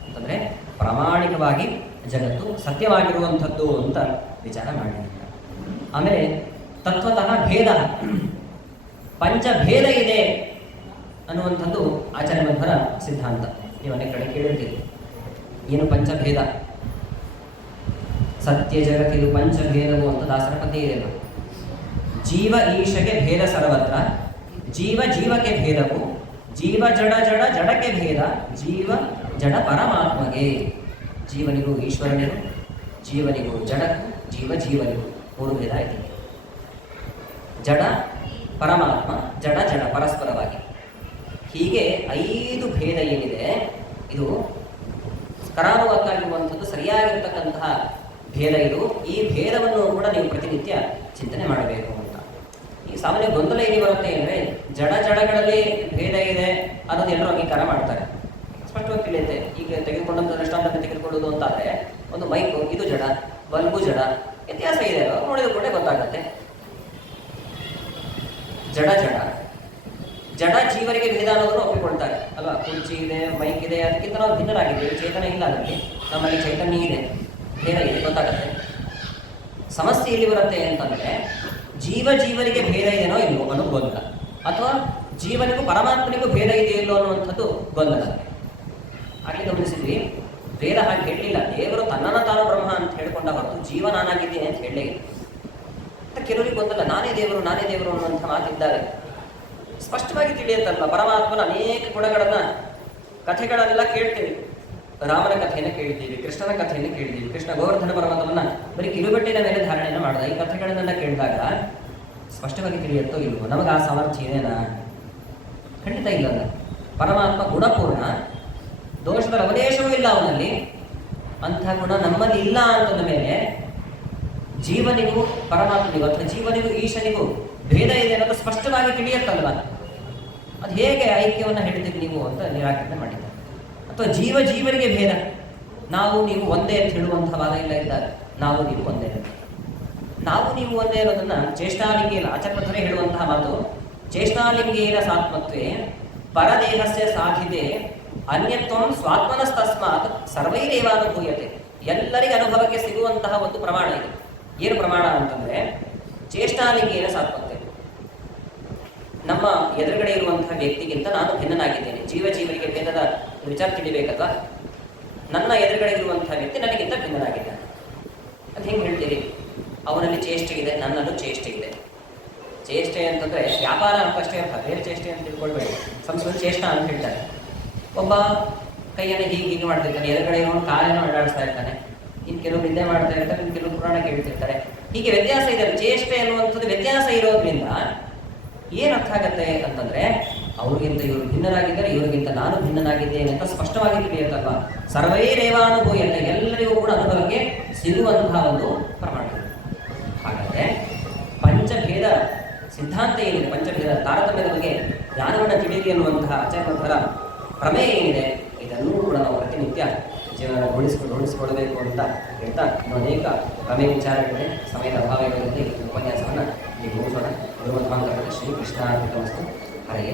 ಅಂತಂದರೆ ಪ್ರಾಮಾಣಿಕವಾಗಿ ಜಗತ್ತು ಸತ್ಯವಾಗಿರುವಂಥದ್ದು ಅಂತ ವಿಚಾರ ಮಾಡಿ. ಆಮೇಲೆ ತತ್ವತಃ ಭೇದ, ಪಂಚಭೇದ ಇದೆ ಅನ್ನುವಂಥದ್ದು ಆಚಾರ್ಯ ಮಧ್ವರ ಸಿದ್ಧಾಂತ. ನೀವು ಅನೇಕ ಕಡೆ ಕೇಳಿರ್ತೀರಿ. ಏನು ಪಂಚಭೇದ? ಸತ್ಯ ಜಗತ್ತಿದು ಪಂಚಭೇದವು ಅಂತ ದಾಸರ ಪದ್ಯ ಇದೆ. ಜೀವ ಈಶಗೆ ಭೇದ ಸರ್ವತ್ರ, ಜೀವ ಜೀವಕ್ಕೆ ಭೇದವು, ಜೀವ ಜಡ ಜಡ ಜಡಕ್ಕೆ ಭೇದ, ಜೀವ ಜಡ ಪರಮಾತ್ಮಗೆ. ಜೀವನಿಗೂ ಈಶ್ವರನಿಗೂ, ಜೀವನಿಗೂ ಜಡಕ್ಕೂ, ಜೀವ ಜೀವನಿಗೂ 3 ಭೇದ ಇದೆ. ಜಡ ಪರಮಾತ್ಮ, ಜಡ ಜಡ ಪರಸ್ಪರವಾಗಿ. ಹೀಗೆ 5 ಭೇದ ಏನಿದೆ, ಇದು ಕರಾರುವಕ್ಕಾಗಿರುವಂಥದ್ದು ಸರಿಯಾಗಿರ್ತಕ್ಕಂತಹ ಭೇದ. ಇದು ಈ ಭೇದವನ್ನು ಕೂಡ ನೀವು ಪ್ರತಿನಿತ್ಯ ಚಿಂತನೆ ಮಾಡಬೇಕು ಅಂತ. ಈ ಸಾಮಾನ್ಯ ಗೊಂದಲ ಏನಿ ಬರುತ್ತೆ ಅಂದರೆ ಜಡ ಜಡಗಳಲ್ಲಿ ಭೇದ ಇದೆ ಅನ್ನೋದು ಎಲ್ಲರೂ ಅಂಗೀಕಾರ ಮಾಡ್ತಾರೆ, ಸ್ಪಷ್ಟವಾಗಿ ತಿಳಿಯುತ್ತೆ. ಈಗ ತೆಗೆದುಕೊಂಡಂಥ ದೃಷ್ಟಾಂತ ತೆಗೆದುಕೊಳ್ಳೋದು ಅಂತಾದರೆ ಒಂದು ಮೈಕು ಇದು ಜಡ, ಬಲ್ಬು ಜಡ, ವ್ಯತ್ಯಾಸ ಇದೆ ನೋಡಿದ ಕೂಡ ಗೊತ್ತಾಗುತ್ತೆ. ಜಡ ಜಡ ಜಡ ಜೀವರಿಗೆ ಭೇದ ಅನ್ನೋದನ್ನು ಒಪ್ಪಿಕೊಳ್ತಾರೆ ಅಲ್ವಾ. ಕುರ್ಚಿ ಇದೆ, ಮೈಕ್ ಇದೆ, ಅದಕ್ಕಿಂತ ನಾವು ಭಿನ್ನರಾಗಿದ್ದೀವಿ. ಚೇತನ ಇಲ್ಲ ಅದರಲ್ಲಿ, ನಮ್ಮಲ್ಲಿ ಚೈತನ್ಯ ಇದೆ, ಭೇದ ಇದೆ, ಗೊತ್ತಾಗುತ್ತೆ. ಸಮಸ್ಯೆ ಎಲ್ಲಿ ಬರುತ್ತೆ ಅಂತಂದರೆ ಜೀವ ಜೀವರಿಗೆ ಭೇದ ಇದೆಯೋ ಇಲ್ಲವೋ ಅನ್ನೋ ಗೊಂದಲ, ಅಥವಾ ಜೀವನಿಗೂ ಪರಮಾತ್ಮನಿಗೂ ಭೇದ ಇದೆಯಲ್ಲೋ ಅನ್ನುವಂಥದ್ದು ಗೊಂದಲ. ಆಗಲೇ ಗಮನಿಸಿದ್ವಿ, ವೇದ ಹಾಗೆ ಹೇಳಲಿಲ್ಲ. ದೇವರು ತನ್ನನ್ನು ತಾನು ಬ್ರಹ್ಮ ಅಂತ ಹೇಳ್ಕೊಂಡ ಹೊರತು ಜೀವ ನಾನಾಗಿದ್ದೀನಿ ಅಂತ ಹೇಳಲೇ ಇಲ್ಲ. ಕೆಲವರಿಗೆ ಗೊಂದಲ, ನಾನೇ ದೇವರು ಅನ್ನುವಂಥ ಮಾತಿದ್ದಾರೆ. ಸ್ಪಷ್ಟವಾಗಿ ತಿಳಿಯುತ್ತಲ್ಲ, ಪರಮಾತ್ಮನ ಅನೇಕ ಗುಣಗಳನ್ನು, ಕಥೆಗಳನ್ನೆಲ್ಲ ಕೇಳ್ತೀವಿ. ರಾಮನ ಕಥೆಯನ್ನು ಕೇಳಿದ್ದೀವಿ, ಕೃಷ್ಣನ ಕಥೆಯನ್ನು ಕೇಳಿದ್ದೀವಿ. ಕೃಷ್ಣ ಗೋವರ್ಧನ ಪರ್ವತವನ್ನು ಬರೀ ಕಿಲುಬೆಟ್ಟಿನ ಮೇಲೆ ಧಾರಣೆಯನ್ನು ಮಾಡಿದ. ಈ ಕಥೆಗಳನ್ನೆಲ್ಲ ಕೇಳಿದಾಗ ಸ್ಪಷ್ಟವಾಗಿ ತಿಳಿಯುತ್ತೋ ಇಲ್ವೋ? ನಮಗೆ ಆ ಸಾಮರ್ಥ್ಯ ಏನೇನಾ? ಖಂಡಿತ ಇಲ್ಲಲ್ಲ. ಪರಮಾತ್ಮ ಗುಣಪೂರ್ಣ, ದೋಷದ ಅವಲೇಶವೂ ಇಲ್ಲ ಅವನಲ್ಲಿ. ಅಂಥ ಗುಣ ನಮ್ಮಲ್ಲಿ ಇಲ್ಲ ಅಂತಂದ ಮೇಲೆ ಜೀವನಿಗೂ ಪರಮಾತ್ಮನಿಗೂ ಅಥವಾ ಜೀವನಿಗೂ ಈಶನಿಗೂ ಭೇದ ಇದೆ ಅನ್ನೋದು ಸ್ಪಷ್ಟವಾಗಿ ತಿಳಿಯುತ್ತಲ್ವ. ಅದು ಹೇಗೆ ಐಕ್ಯವನ್ನು ಹೇಳ್ತೀರಿ ನೀವು ಅಂತ ನಿರಾಕರಣೆ ಮಾಡಿದ್ದಾರೆ. ಅಥವಾ ಜೀವ ಜೀವರಿಗೆ ಭೇದ, ನಾವು ನೀವು ಒಂದೇ ಅಂತ ಹೇಳುವಂಥ ವಾದ ಇಲ್ಲ ಇದ್ದಾರೆ. ನಾವು ನೀವು ಒಂದೇ, ನಾವು ನೀವು ಒಂದೇ ಅನ್ನೋದನ್ನ ಚೇಷ್ಟಾಲಿಂಗೇನ ಆಚಾರ್ಯರೇ ಹೇಳುವಂತಹ ಮಾತು. ಚೇಷ್ಟಾಲಿಂಗೇನ ಸಾತ್ಮತ್ವೇ ಪರದೇಹಸ್ಯ ಸಾಧಿತೆ ಅನ್ಯತ್ವಂ ಸ್ವಾತ್ಮನಸ್ತಸ್ಮಾತ್ ಸರ್ವೈರೇವಾನುಭೂಯತೆ. ಎಲ್ಲರಿಗೆ ಅನುಭವಕ್ಕೆ ಸಿಗುವಂತಹ ಒಂದು ಪ್ರಮಾಣ ಇದೆ. ಏನು ಪ್ರಮಾಣ ಅಂತಂದರೆ ಚೇಷ್ಟಾಲಿಂಗೇನ ಸಾತ್ಮತ್ವೇ, ನಮ್ಮ ಎದುರುಗಡೆ ಇರುವಂತಹ ವ್ಯಕ್ತಿಗಿಂತ ನಾನು ಭಿನ್ನನಾಗಿದ್ದೇನೆ. ಜೀವ ಜೀವರಿಗೆ ಭೇದದ ವಿಚಾರ ತಿಳಿಬೇಕಲ್ವಾ. ನನ್ನ ಎದುರುಗಡೆ ಇರುವಂತಹ ವ್ಯಕ್ತಿ ನನಗಿಂತ ಭಿನ್ನನಾಗಿದ್ದಾನೆ. ಅದು ಹೆಂಗೆ ಹೇಳ್ತೀರಿ? ಅವನಲ್ಲಿ ಚೇಷ್ಟೆ ಇದೆ, ನನ್ನಲ್ಲೂ ಚೇಷ್ಟೆ ಇದೆ. ಚೇಷ್ಟೆ ಅಂತಂದರೆ ವ್ಯಾಪಾರ ಅಂತಷ್ಟೇ ಅರ್ಥ, ಬೇರೆ ಚೇಷ್ಟೆ ಅಂತ ತಿಳ್ಕೊಳ್ಬೇಡಿ. ಸಂಸ್ಕೃತ ಚೇಷ್ಟ ಅಂತ ಹೇಳ್ತಾರೆ. ಒಬ್ಬ ಕೈಯನ್ನು ಹೀಗೆ ಮಾಡ್ತಿರ್ತಾನೆ, ಎದುರುಗಡೆ ಇರೋನು ಕಾಲನ್ನು ಅಡ್ಡಾಡಿಸ್ತಾ ಇರ್ತಾನೆ, ಇನ್ನು ಕೆಲವು ನಿದ್ದೆ ಮಾಡ್ತಾ ಇರ್ತಾರೆ, ಇನ್ನು ಕೆಲವು ಪುರಾಣ ಕೇಳ್ತಿರ್ತಾರೆ. ಹೀಗೆ ವ್ಯತ್ಯಾಸ ಇದೆ. ಚೇಷ್ಟೆ ಅನ್ನುವಂಥದ್ದು ವ್ಯತ್ಯಾಸ ಇರೋದ್ರಿಂದ ಏನು ಅರ್ಥ ಆಗತ್ತೆ ಅಂತಂದರೆ ಅವ್ರಿಗಿಂತ ಇವರು ಭಿನ್ನರಾಗಿದ್ದರೆ ಇವರಿಗಿಂತ ನಾನು ಭಿನ್ನನಾಗಿದ್ದೇನೆ ಅಂತ ಸ್ಪಷ್ಟವಾಗಿ ತಿಳಿಯುತ್ತಲ್ವ. ಸರ್ವೈರೇವಾನುಭೂಯತೆ, ಎಲ್ಲರಿಗೂ ಕೂಡ ಅನುಭವಕ್ಕೆ ಸಿಗುವಂತಹ ಒಂದು ಪ್ರಮಾಣ. ಹಾಗಾದರೆ ಪಂಚಭೇದ ಸಿದ್ಧಾಂತ ಏನಿದೆ, ಪಂಚಭೇದ ತಾರತಮ್ಯದ ಬಗ್ಗೆ ಜ್ಞಾನವನ್ನು ತಿಳಿಯಲಿ ಅನ್ನುವಂತಹ ಆಚಾರ್ಯರ ಪ್ರಮೇಯ ಏನಿದೆ, ಇದನ್ನೂ ಕೂಡ ನಾವು ಪ್ರತಿನಿತ್ಯ ಜೀವನ ರೂಢಿಸಿಕೊಳ್ಬೇಕು ಅಂತ ಹೇಳ್ತಾ ಇನ್ನು ಅನೇಕ ಪ್ರಮೇಯ ವಿಚಾರಗಳಿದೆ. ಸಮಯದ ಅಭಾವ ಇರೋದ್ರಿಂದ ಈ ಉಪನ್ಯಾಸವನ್ನು ನೀವು ಮುಗಿಸೋಣ. ಗುರುಮಧ್ವಾಂತರ ಶ್ರೀ ಕೃಷ್ಣ ಹರೆಯೇ.